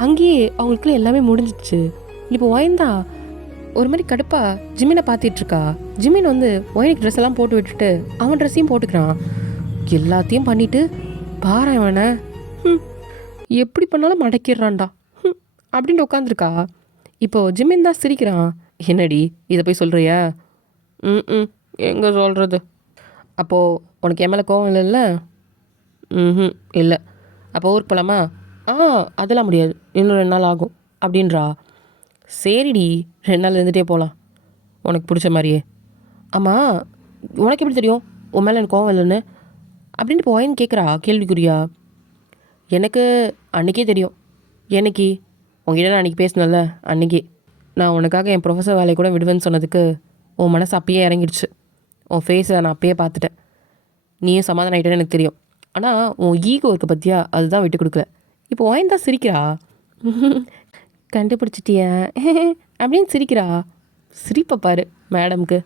அங்கேயே அவங்களுக்குள்ள எல்லாமே முடிஞ்சிச்சு. இப்போ ஒயன்தா ஒரு மாதிரி கடுப்பா ஜிமினை பார்த்துட்டு இருக்கா. ஜிமின் வந்து ஒயனுக்கு ட்ரெஸ் எல்லாம் போட்டு விட்டுட்டு அவன் ட்ரெஸ்ஸையும் போட்டுக்கிறான். எல்லாத்தையும் பண்ணிட்டு பாரு அவனை எப்படி பண்ணாலும் மடக்கிடுறான்டா அப்படின்ட்டு உட்காந்துருக்கா. இப்போது ஜிமின் தான் சிரிக்கிறான். என்னடி இதை போய் சொல்கிறியா? எங்கே சொல்கிறது? அப்போது உனக்கு என் மேலே கோவம் இல்லைல்ல? இல்லை. அப்போ ஊருக்கு போகலாமா? அதெல்லாம் முடியாது, இன்னும் 2 நாள் ஆகும் அப்படின்றா. சரிடி, 2 நாள் இருந்துகிட்டே போகலாம், உனக்கு பிடிச்ச மாதிரியே. ஆமாம், உனக்கு எப்படி தெரியும் உன் மேலே எனக்கு கோவம் இல்லைன்னு அப்படின்ட்டு இப்போ ஒயன் கேட்குறா கேள்விக்குறியா. எனக்கு அன்றைக்கே தெரியும். என்னைக்கு? உங்ககிட்ட நான் அன்றைக்கி பேசினேன்ல, அன்றைக்கி நான் உனக்காக என் ப்ரொஃபஸர் வேலையை கூட விடுவேன்னு சொன்னதுக்கு உன் மனசு அப்பயே இறங்கிடுச்சு. உன் ஃபேஸை நான் அப்பயே பார்த்துட்டேன். நீயும் சமாதானம் ஆகிட்டேன்னு எனக்கு தெரியும். ஆனால் உன் ஈகோ இருக்க பற்றியா, அதுதான் விட்டு கொடுக்கல. இப்போ ஒயன் தான் சிரிக்கிறா. கண்டுபிடிச்சிட்டியா அப்படின்னு சிரிக்கிறா. சிரிப்பை பாரு மேடம்க்கு.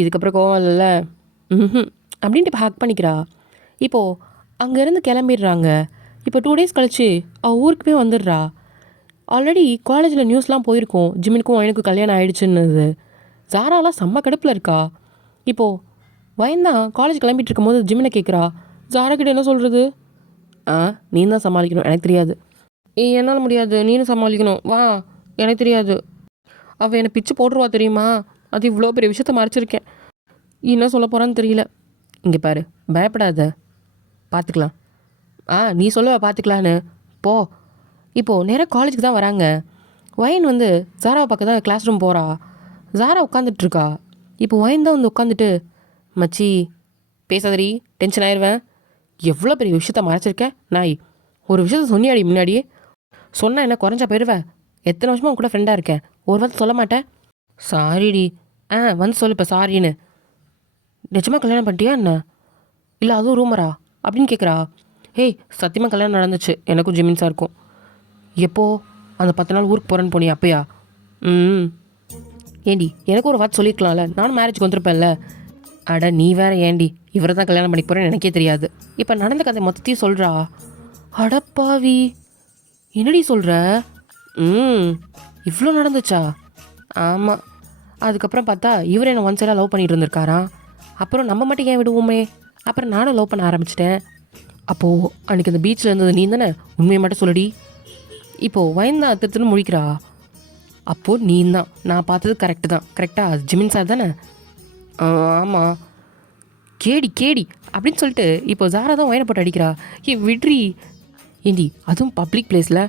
இதுக்கப்புறம் கோவம் இல்லைல்ல அப்படின்ட்டு ஹக் பண்ணிக்கிறா. இப்போது அங்கேருந்து கிளம்பிடுறாங்க. இப்போ 2 days கழிச்சு அவள் ஊருக்கு போய் வந்துடுறா. ஆல்ரெடி காலேஜில் நியூஸ்லாம் போயிருக்கோம், ஜிமினுக்கும் ஒயனுக்கும் கல்யாணம் ஆகிடுச்சுன்னு. ஜாராலாம் செம்ம கடுப்பில் இருக்கா. இப்போது வயன் தான் காலேஜ் கிளம்பிட்டு இருக்கும்போது ஜிமினை கேட்குறா, ஜாரா கிட்ட என்ன சொல்கிறது? நீ தான் சமாளிக்கணும், எனக்கு தெரியாது. என்னால் முடியாது, நீனும் சமாளிக்கணும், வா. எனக்கு தெரியாது. அவள் என்னை பிச்சு போட்டுருவா தெரியுமா? அது இவ்வளோ பெரிய விஷயத்த மறைச்சிருக்கேன், என்ன சொல்ல போகிறான்னு தெரியல. இங்கே பாரு, பயப்படாத, பார்த்துக்கலாம். நீ சொல்லுவ பார்த்துக்கலான்னு போ. இப்போது நேராக காலேஜுக்கு தான் வராங்க. ஒயன் வந்து ஜாராவை பார்க்க தான் கிளாஸ் ரூம் போகிறா. ஜாரா உட்காந்துட்ருக்கா. இப்போ ஒயன் தான் வந்து உட்காந்துட்டு, மச்சி பேசாதடி, டென்ஷன் ஆயிடுவேன். எவ்வளோ பெரிய விஷயத்த மறைச்சிருக்கேன் நாய். ஒரு விஷயத்த சொன்னியாடி முன்னாடியே? சொன்னால் என்ன குறைஞ்சா போயிடுவேன்? எத்தனை வருஷமாக உன் கூட ஃப்ரெண்டாக இருக்கேன், ஒரு வார்த்தை சொல்ல மாட்டேன்? சாரிடி. வந்து சொல்லு இப்போ சாரின்னு. நிஜமாக கல்யாணம் பண்ணிட்டியா என்ன? இல்லை அதுவும் ரூமரா அப்படின்னு கேட்குறா. சத்தியமாக கல்யாணம் நடந்துச்சு எனக்கும் ஜிமின் சாருக்கும். எப்போ? அந்த 10 நாள் ஊருக்கு போகிறேன்னு போனி அப்பயா? ஏண்டி எனக்கு ஒரு வார்த்தை சொல்லியிருக்கலாம்ல, நானும் மேரேஜுக்கு வந்திருப்பேன்ல. அட நீ வேற ஏண்டி, இவரை தான் கல்யாணம் பண்ணிக்க போகிறேன்னு எனக்கே தெரியாது. இப்போ நடந்த கதை மொத்தத்தையும் சொல்கிறா. அடப்பாவி, என்னடி சொல்கிற? இவ்வளோ நடந்துச்சா? ஆமாம். அதுக்கப்புறம் பார்த்தா இவர் என்ன ஒன் சைடாக லவ் பண்ணிட்டு இருந்திருக்காராம். அப்புறம் நம்ம மட்டும் ஏன் விடுவோமே, அப்புறம் நானும் லவ் பண்ண ஆரம்பிச்சிட்டேன். அப்போது அன்றைக்கி அந்த பீச்சில் இருந்தது நீ தானே, உண்மையை மட்டும் சொல்லுடி. இப்போது வயந்தான் அத்திரத்துன்னு முழிக்கிறா. அப்போது நீ தான், நான் பார்த்தது கரெக்டு தான். கரெக்டாக அது ஜிமின் சார் தானே? ஆமாம். கேடி கேடி அப்படின்னு சொல்லிட்டு இப்போ ஜாரா தான் ஒயனை போட்டு அடிக்கிறா. விட்ரி. ஏண்டி அதுவும் பப்ளிக் பிளேஸில்?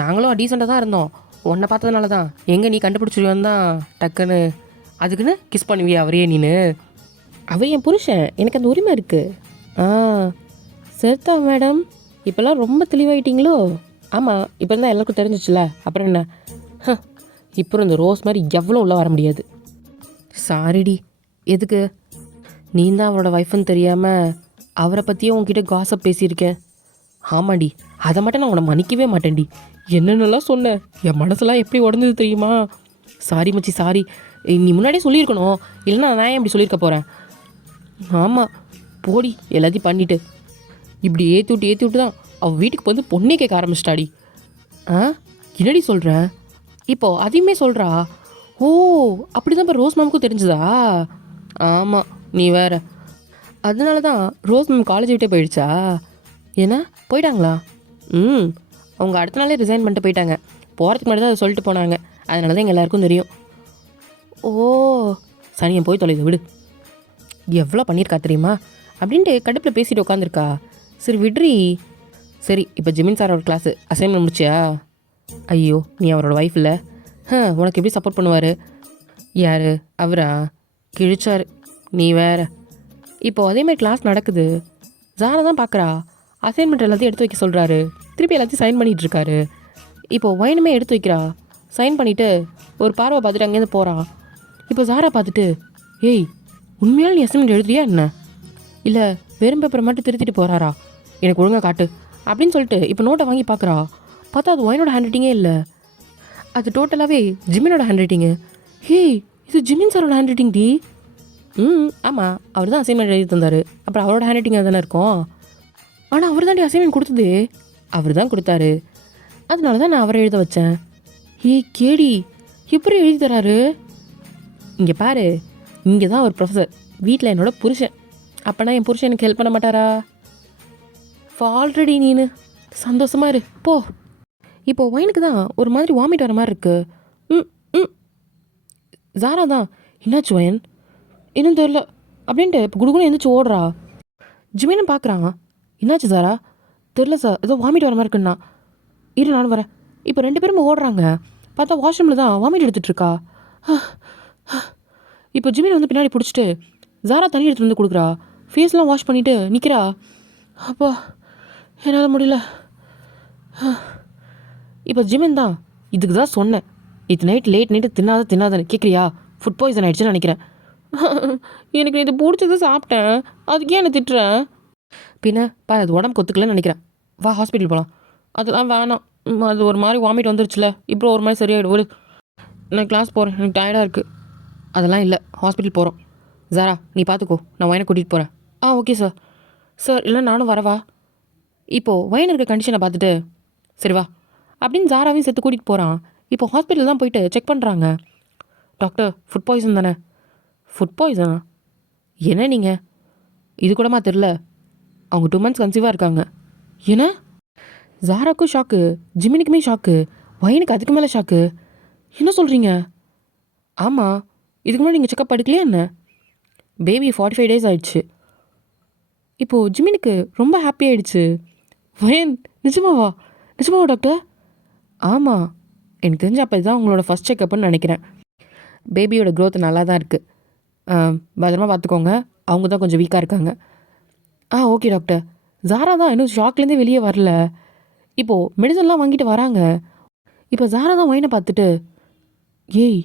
நாங்களும் டீசெண்டாக தான் இருந்தோம், உன்னை பார்த்ததுனால தான். எங்கே நீ கண்டுபிடிச்சிருவான் தான் டக்குன்னு அதுக்குன்னு கிஸ் பண்ணுவியா அவரையே நீனு? அவர் என் புருஷன், எனக்கு அந்த உரிமை இருக்குது. சரிதா மேடம், இப்போல்லாம் ரொம்ப தெளிவாயிட்டீங்களோ? ஆமாம், இப்போ தான் எல்லாருக்கும் தெரிஞ்சிச்சுல, அப்புறம் என்ன? இப்போ இந்த ரோஸ் மாதிரி எவ்வளோ உள்ள வர முடியாது. சாரிடி. எதுக்கு? நீ தான் அவரோட ஒய்ஃப்னு தெரியாமல் அவரை பற்றியே உன்கிட்ட காசப் பேசியிருக்கேன். ஆமாண்டி, அதை மட்டும் நான் உன்னை மன்னிக்கவே மாட்டேன்டி. என்னென்னலாம் சொன்னேன், என் மனசெல்லாம் எப்படி உடஞ்சது தெரியுமா? சாரி மச்சி, சாரி. நீ முன்னாடியே சொல்லியிருக்கணும், இல்லைன்னா நான் ஏன் இப்படி சொல்லியிருக்க போகிறேன்? ஆமாம், போடி எல்லாத்தையும் பண்ணிட்டு. இப்படி ஏற்றி விட்டு தான் அவள் வீட்டுக்கு வந்து பொண்ணே கேட்க ஆரம்பிச்சிட்டாடி. என்னடி சொல்கிற? இப்போது அதையுமே சொல்கிறா. ஓ, அப்படி தான் இப்போ ரோஸ் மேமுக்கும் தெரிஞ்சுதா? ஆமாம், நீ வேற. அதனால தான் ரோஸ் மேம் காலேஜ் விட்டே போயிடுச்சா? ஏன்னா போயிட்டாங்களா? அவங்க அடுத்த நாளே ரிசைன் பண்ணிட்டு போயிட்டாங்க. போகிறதுக்கு முன்னாடி தான் அதை சொல்லிட்டு போனாங்க. அதனால தான் எங்கள் எல்லாருக்கும் தெரியும். ஓ, சனியை போய் தொலைது விடு. எவ்வளோ பண்ணியிருக்கா தெரியுமா அப்படின்ட்டு கடுப்பில் பேசிட்டு உட்காந்துருக்கா. சரி விட்ரி. சரி, இப்போ ஜிமின் சாரோட கிளாஸு அசைன்மெண்ட் முடிச்சியா? ஐயோ, நீ அவரோட ஒய்ஃப் இல்லை, உனக்கு எப்படி சப்போர்ட் பண்ணுவார்? யார் அவரா? கிழிச்சார். நீ வேற. இப்போது அதேமாதிரி கிளாஸ் நடக்குது. ஜாரா தான் பார்க்குறா. அசைன்மெண்ட் எல்லாத்தையும் எடுத்து வைக்க சொல்கிறாரு. திருப்பி எல்லாத்தையும் சைன் பண்ணிகிட்டு இருக்காரு. இப்போது வைனுமே எடுத்து வைக்கிறா. சைன் பண்ணிவிட்டு ஒரு பார்வை பார்த்துட்டு அங்கேருந்து போகிறா. இப்போ ஜாரா பார்த்துட்டு, ஏய் உண்மையால் நீ அசைன்மெண்ட் எழுதுறியா என்ன? இல்லை வெறும் பேப்பரை மட்டும் திருத்திட்டு போகிறாரா? எனக்கு ஒழுங்காக காட்டு அப்படின்னு சொல்லிட்டு இப்போ நோட்டை வாங்கி பார்க்குறா. பார்த்தா அது ஒயினோட ஹேண்ட் ரைட்டிங்கே இல்லை, அது டோட்டலாகவே ஜிமினோட ஹேண்ட் ரைட்டிங்கு. ஹேய் இது ஜிமின் சாரோட ஹேண்ட் ரைட்டிங் டி. ஆமாம், அவர் தான் அசைன்மெண்ட் எழுதி தந்தார், அப்புறம் அவரோட ஹேண்ட் ரைட்டிங்காக தானே இருக்கும். ஆனால் அவர் தான் அசைன்மெண்ட் கொடுத்தது, அவர் தான் கொடுத்தாரு, அதனால தான் நான் அவரை எழுத வச்சேன். ஏய் கேடி எப்படி எழுதி தராரு? இங்கே பாரு, இங்கே தான் ஒரு ப்ரொஃபஸர், வீட்டில் என்னோட புருஷன், அப்போனா என் புருஷன் எனக்கு ஹெல்ப் பண்ண மாட்டாரா? ஆல்ரெடி நீனு சந்தோஷமா இரு போ. இப்போ ஒயினுக்கு தான் ஒரு மாதிரி வாமிட் வர மாதிரி இருக்கு. ம் ம் ஜாரா தான், என்னாச்சு ஒயன்? இன்னும் தெரில அப்படின்ட்டு இப்போ குடுகுன்னு எழுந்திரிச்சு ஓடுறா. ஜிமினை பார்க்குறான். என்னாச்சு ஜாரா? தெரில சார், ஏதோ வாமிட் வர மாதிரி இருக்குன்னா. இரு நானும் வரேன். இப்போ 2 பேரும் ஓடுறாங்க. பார்த்தா வாஷ்ரூமில் தான் வாமிட் எடுத்துகிட்ருக்கா. இப்போ ஜிமினை வந்து பின்னாடி பிடிச்சிட்டு ஜாரா தண்ணி எடுத்துகிட்டு வந்து கொடுக்குறா. ஃபேஸ்லாம் வாஷ் பண்ணிவிட்டு நிற்கிறா. அப்பா என்னால் முடியல. இப்போ ஜிமின் தான், இதுக்கு தான் சொன்னேன், இது லேட் நைட்டு தின்னாதானே கேட்குறியா? ஃபுட் பாய்சன் ஆகிடுச்சுன்னு நினைக்கிறேன். எனக்கு இது பிடிச்சது சாப்பிட்டேன், அதுக்கே என்ன திட்டுறேன்? பின்ன அது உடம்பு கொத்துக்கலன்னு நினைக்கிறேன். வா ஹாஸ்பிட்டல் போகலாம். அதெல்லாம் வேணாம், அது ஒரு மாதிரி வாமிட் வந்துருச்சுல, இப்போ ஒரு மாதிரி சரியாயிடும். ஒரு நான் கிளாஸ் போகிறேன், எனக்கு டயர்டாக இருக்குது. அதெல்லாம் இல்லை, ஹாஸ்பிட்டல் போகிறோம். ஜாரா நீ பார்த்துக்கோ, நான் வயனை கூட்டிகிட்டு போகிறேன். Okay sir. சார் இல்லை நானும் வரவா? இப்போது வயன் இருக்க கண்டிஷனை பார்த்துட்டு சரி வா அப்படின்னு ஜாராவையும் சேர்த்து கூட்டிகிட்டு போகிறான். இப்போ ஹாஸ்பிட்டல் தான் போயிட்டு செக் பண்ணுறாங்க. டாக்டர் ஃபுட் பாய்சன் தானே? ஃபுட் பாய்சனா? என்ன நீங்கள் இது கூடமா தெரில? அவங்க 2 months கன்சீவாக இருக்காங்க. ஏன்னா ஜாராக்கும் ஷாக்கு, ஜிமினுக்குமே ஷாக்கு, வயனுக்கு அதுக்கு மேலே ஷாக்கு. என்ன சொல்கிறீங்க? ஆமாம், இதுக்கு முன்னாடி நீங்கள் செக்கப் படிக்கலையா என்ன? பேபி 45 days ஆயிடுச்சு. இப்போது ஜிமினுக்கு ரொம்ப ஹாப்பி ஆகிடுச்சு. வயன் நிஜமாவா டாக்டர்? ஆமாம், எனக்கு தெரிஞ்ச அப்போ இதுதான் உங்களோட ஃபஸ்ட் செக்கப்னு நினைக்கிறேன். பேபியோட க்ரோத் நல்லா தான் இருக்குது, பத்திரமா பார்த்துக்கோங்க. அவங்க தான் கொஞ்சம் வீக்காக இருக்காங்க. Okay doctor. ஜாரா தான் இன்னும் ஷாக்லேருந்தே வெளியே வரல. இப்போது மெடிசன்லாம் வாங்கிட்டு வராங்க. இப்போ ஜாரா தான் வயனை பார்த்துட்டு, ஏய்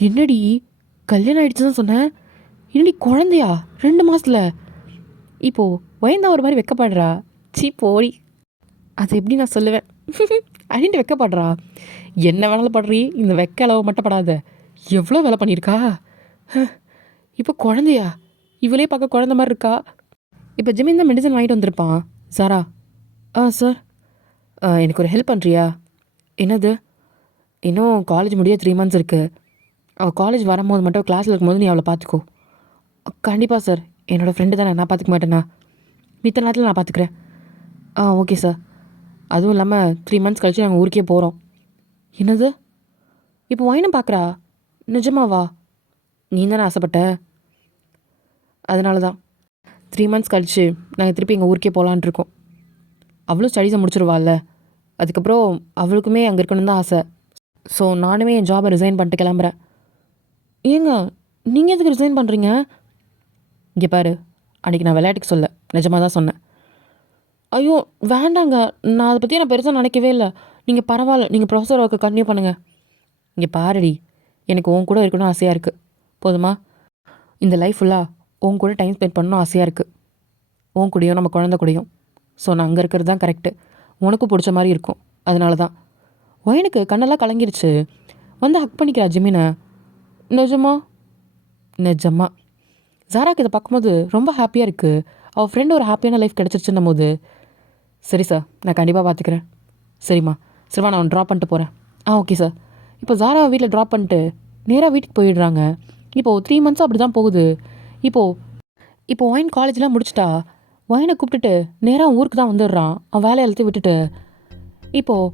என்னடி கல்யாணம் ஆகிடுச்சு தான் சொன்னேன், என்னடி குழந்தையா 2 மாதத்தில்? இப்போது வயன் தான் ஒரு மாதிரி வெக்கப்படுறா. சீ போடி, அது எப்படி நான் சொல்லுவேன் அப்படின்ட்டு வெக்கப்படுறா. என்ன வேணாலும் படுறி, இந்த வெக்க அளவு மட்டும் படாத. எவ்வளோ வேலை பண்ணியிருக்கா. இப்போ குழந்தையா? இவளே பார்க்க குழந்த மாதிரி இருக்கா. இப்போ ஜிமின் தான் மெடிசன் வாங்கிட்டு வந்திருப்பான். சாரா சார், எனக்கு ஒரு ஹெல்ப் பண்ணுறியா? என்னது? இன்னும் காலேஜ் முடிய 3 months இருக்குது. அவள் காலேஜ் வரும்போது மட்டும் கிளாஸில் இருக்கும்போது நீ அவளை பார்த்துக்கோ. கண்டிப்பாக சார், என்னோடய ஃப்ரெண்டு தானே, நான் பார்த்துக்க மாட்டேண்ணா. மித்த நேரத்தில் நான் பார்த்துக்கிறேன். Okay sir. அதுவும் இல்லாமல் 3 months கழிச்சு நாங்கள் ஊருக்கே போகிறோம். என்னது? இப்போ வயனும் பார்க்குறா. நிஜமாவா? நீ தானே ஆசைப்பட்ட, அதனால தான் 3 months கழிச்சு நாங்கள் திருப்பி எங்கள் ஊருக்கே போகலான் இருக்கோம். அவளும் ஸ்டடீஸை முடிச்சிருவாள்ல, அதுக்கப்புறம் அவளுக்குமே அங்கே இருக்கணும்னு தான் ஆசை. ஸோ நானுமே என் ஜாபை ரிசைன் பண்ணிட்டு கிளம்புறேன். ஏங்க நீங்கள் எதுக்கு ரிசைன் பண்ணுறீங்க? இங்கே பாரு, அன்றைக்கி நான் விளையாட்டுக்கு சொல்ல, நிஜமாக தான் சொன்னேன். ஐயோ வேண்டாங்க, நான் அதை பற்றி நான் பெருசாக நினைக்கவே இல்லை. நீங்கள் பரவாயில்ல, நீங்கள் ப்ரொஃபஸர் ஒர்க்கு கன்டினியூ பண்ணுங்கள். இங்கே பாருடி, எனக்கு உன் கூட இருக்கணும் ஆசையாக இருக்குது, போதுமா? இந்த லைஃப் ஃபுல்லாக உன் கூட டைம் ஸ்பெண்ட் பண்ணணும் ஆசையாக இருக்குது, உன் கூடயும் நம்ம குழந்தை கூடயும். ஸோ நான் அங்கே இருக்கிறது தான் கரெக்டு, உனக்கும் பிடிச்ச மாதிரி இருக்கும். அதனால தான். வயனுக்கு கண்ணெல்லாம் கலங்கிருச்சு. வந்து ஹக் பண்ணிக்கிறா ஜிமினை. நிஜமா ஜாராக்கு இதை பார்க்கும்போது ரொம்ப ஹாப்பியாக இருக்குது. அவள் ஃப்ரெண்டு ஒரு ஹாப்பியான லைஃப் கிடச்சிருச்சுன்னும் போது, சரி சார் நான் கண்டிப்பாக பார்த்துக்கிறேன். சரிம்மா, சரிவா நான் ட்ராப் பண்ணிட்டு போகிறேன். Okay sir. இப்போ ஜாராவை வீட்டில் ட்ராப் பண்ணிட்டு நேராக வீட்டுக்கு போயிடுறாங்க. இப்போது 3 months அப்படி தான் போகுது. இப்போது வயன் காலேஜ்லாம் முடிச்சிட்டா. வயனை கூப்பிட்டுட்டு நேராக ஊருக்கு தான் வந்துடுறான். அவன் வேலையை எல்லாத்தையும் விட்டுட்டு. இப்போது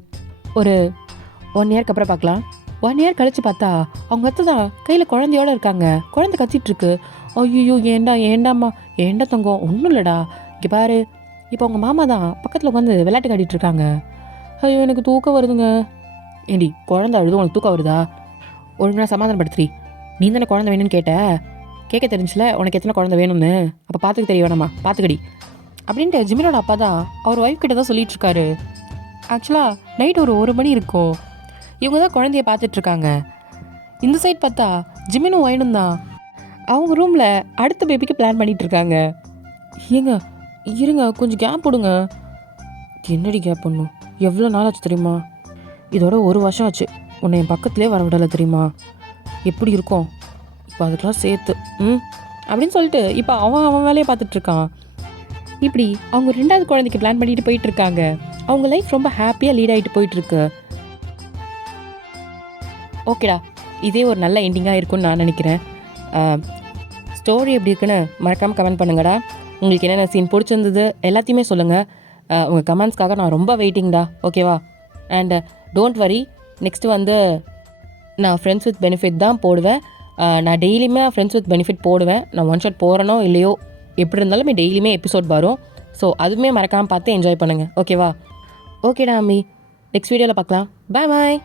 ஒரு 1 yearக்கு அப்புறம் பார்க்கலாம். 1 year கழித்து பார்த்தா அவங்க அத்தை தான் கையில் குழந்தையோடு இருக்காங்க. குழந்தை கத்திட்டுருக்கு. ஐயோ ஏண்டாம்மா ஏண்டா தங்கம், ஒன்றும் இல்லைடா, இங்கே பாரு. இப்போ அவங்க மாமா தான் பக்கத்தில் உட்காந்து விளையாட்டு காட்டிகிட்டு இருக்காங்க. ஐயோ எனக்கு தூக்கம் வருதுங்க. ஏண்டி குழந்தை அழுது உனக்கு தூக்கம் வருதா? ஒழுங்காக சமாதானப்படுத்துறி. நீ தானே குழந்தை வேணும்னு கேட்க தெரிஞ்சில உனக்கு எத்தனை குழந்தை வேணும்னு. அப்போ பார்த்துக்க தெரிய வேணாமா, பார்த்துக்கடி அப்படின்ட்டு ஜிமினோட அப்பா தான் அவர் ஒய்ஃப் கிட்ட தான் சொல்லிட்டு இருக்காரு. ஆக்சுவலாக நைட் ஒரு மணி இருக்கும். இவங்க தான் குழந்தைய பார்த்துட்ருக்காங்க. இந்த சைட் பார்த்தா ஜிமினும் ஒயினும் தான் அவங்க ரூமில் அடுத்த பேபிக்கு பிளான் பண்ணிகிட்ருக்காங்க. ஏங்க இருங்க, கொஞ்சம் கேப் விடுங்க. என்னடி கேப் பண்ணும்? எவ்வளோ நாள் ஆச்சு தெரியுமா? இதோட 1 வருஷம் ஆச்சு உன்னை என் பக்கத்துலேயே வர விடலை தெரியுமா? எப்படி இருக்கும் இப்போ அதுக்கெலாம் சேர்த்து? அப்படின்னு சொல்லிட்டு இப்போ அவன் வேலையை பார்த்துட்ருக்கான். இப்படி அவங்க 2வது குழந்தைக்கு பிளான் பண்ணிட்டு போயிட்டுருக்காங்க. அவங்க லைஃப் ரொம்ப ஹாப்பியாக லீட் ஆகிட்டு போயிட்டுருக்கு. ஓகேடா, இதே ஒரு நல்ல எண்டிங்காக இருக்கும்னு நான் நினைக்கிறேன். ஸ்டோரி எப்படி இருக்குன்னு மறக்காமல் கமெண்ட் பண்ணுங்கடா. உங்களுக்கு என்னென்ன சீன் பிடிச்சிருந்தது எல்லாத்தையுமே சொல்லுங்கள். உங்கள் கமெண்ட்ஸ்க்காக நான் ரொம்ப வெயிட்டிங்டா. ஓகேவா? அண்ட் டோன்ட் வரி, நெக்ஸ்ட்டு வந்து நான் ஃப்ரெண்ட்ஸ் வித் பெனிஃபிட் தான் போடுவேன். நான் டெய்லியுமே ஃப்ரெண்ட்ஸ் வித் பெனிஃபிட் போடுவேன். நான் ஒன் ஷாட் போகிறனோ இல்லையோ, எப்படி இருந்தாலுமே டெய்லியுமே எபிசோட் வரும். ஸோ அதுவுமே மறக்காமல் பார்த்து என்ஜாய் பண்ணுங்கள். ஓகேவா? ஓகேடா அம்மி, நெக்ஸ்ட் வீடியோவில் பார்க்கலாம். பாய் பாய்.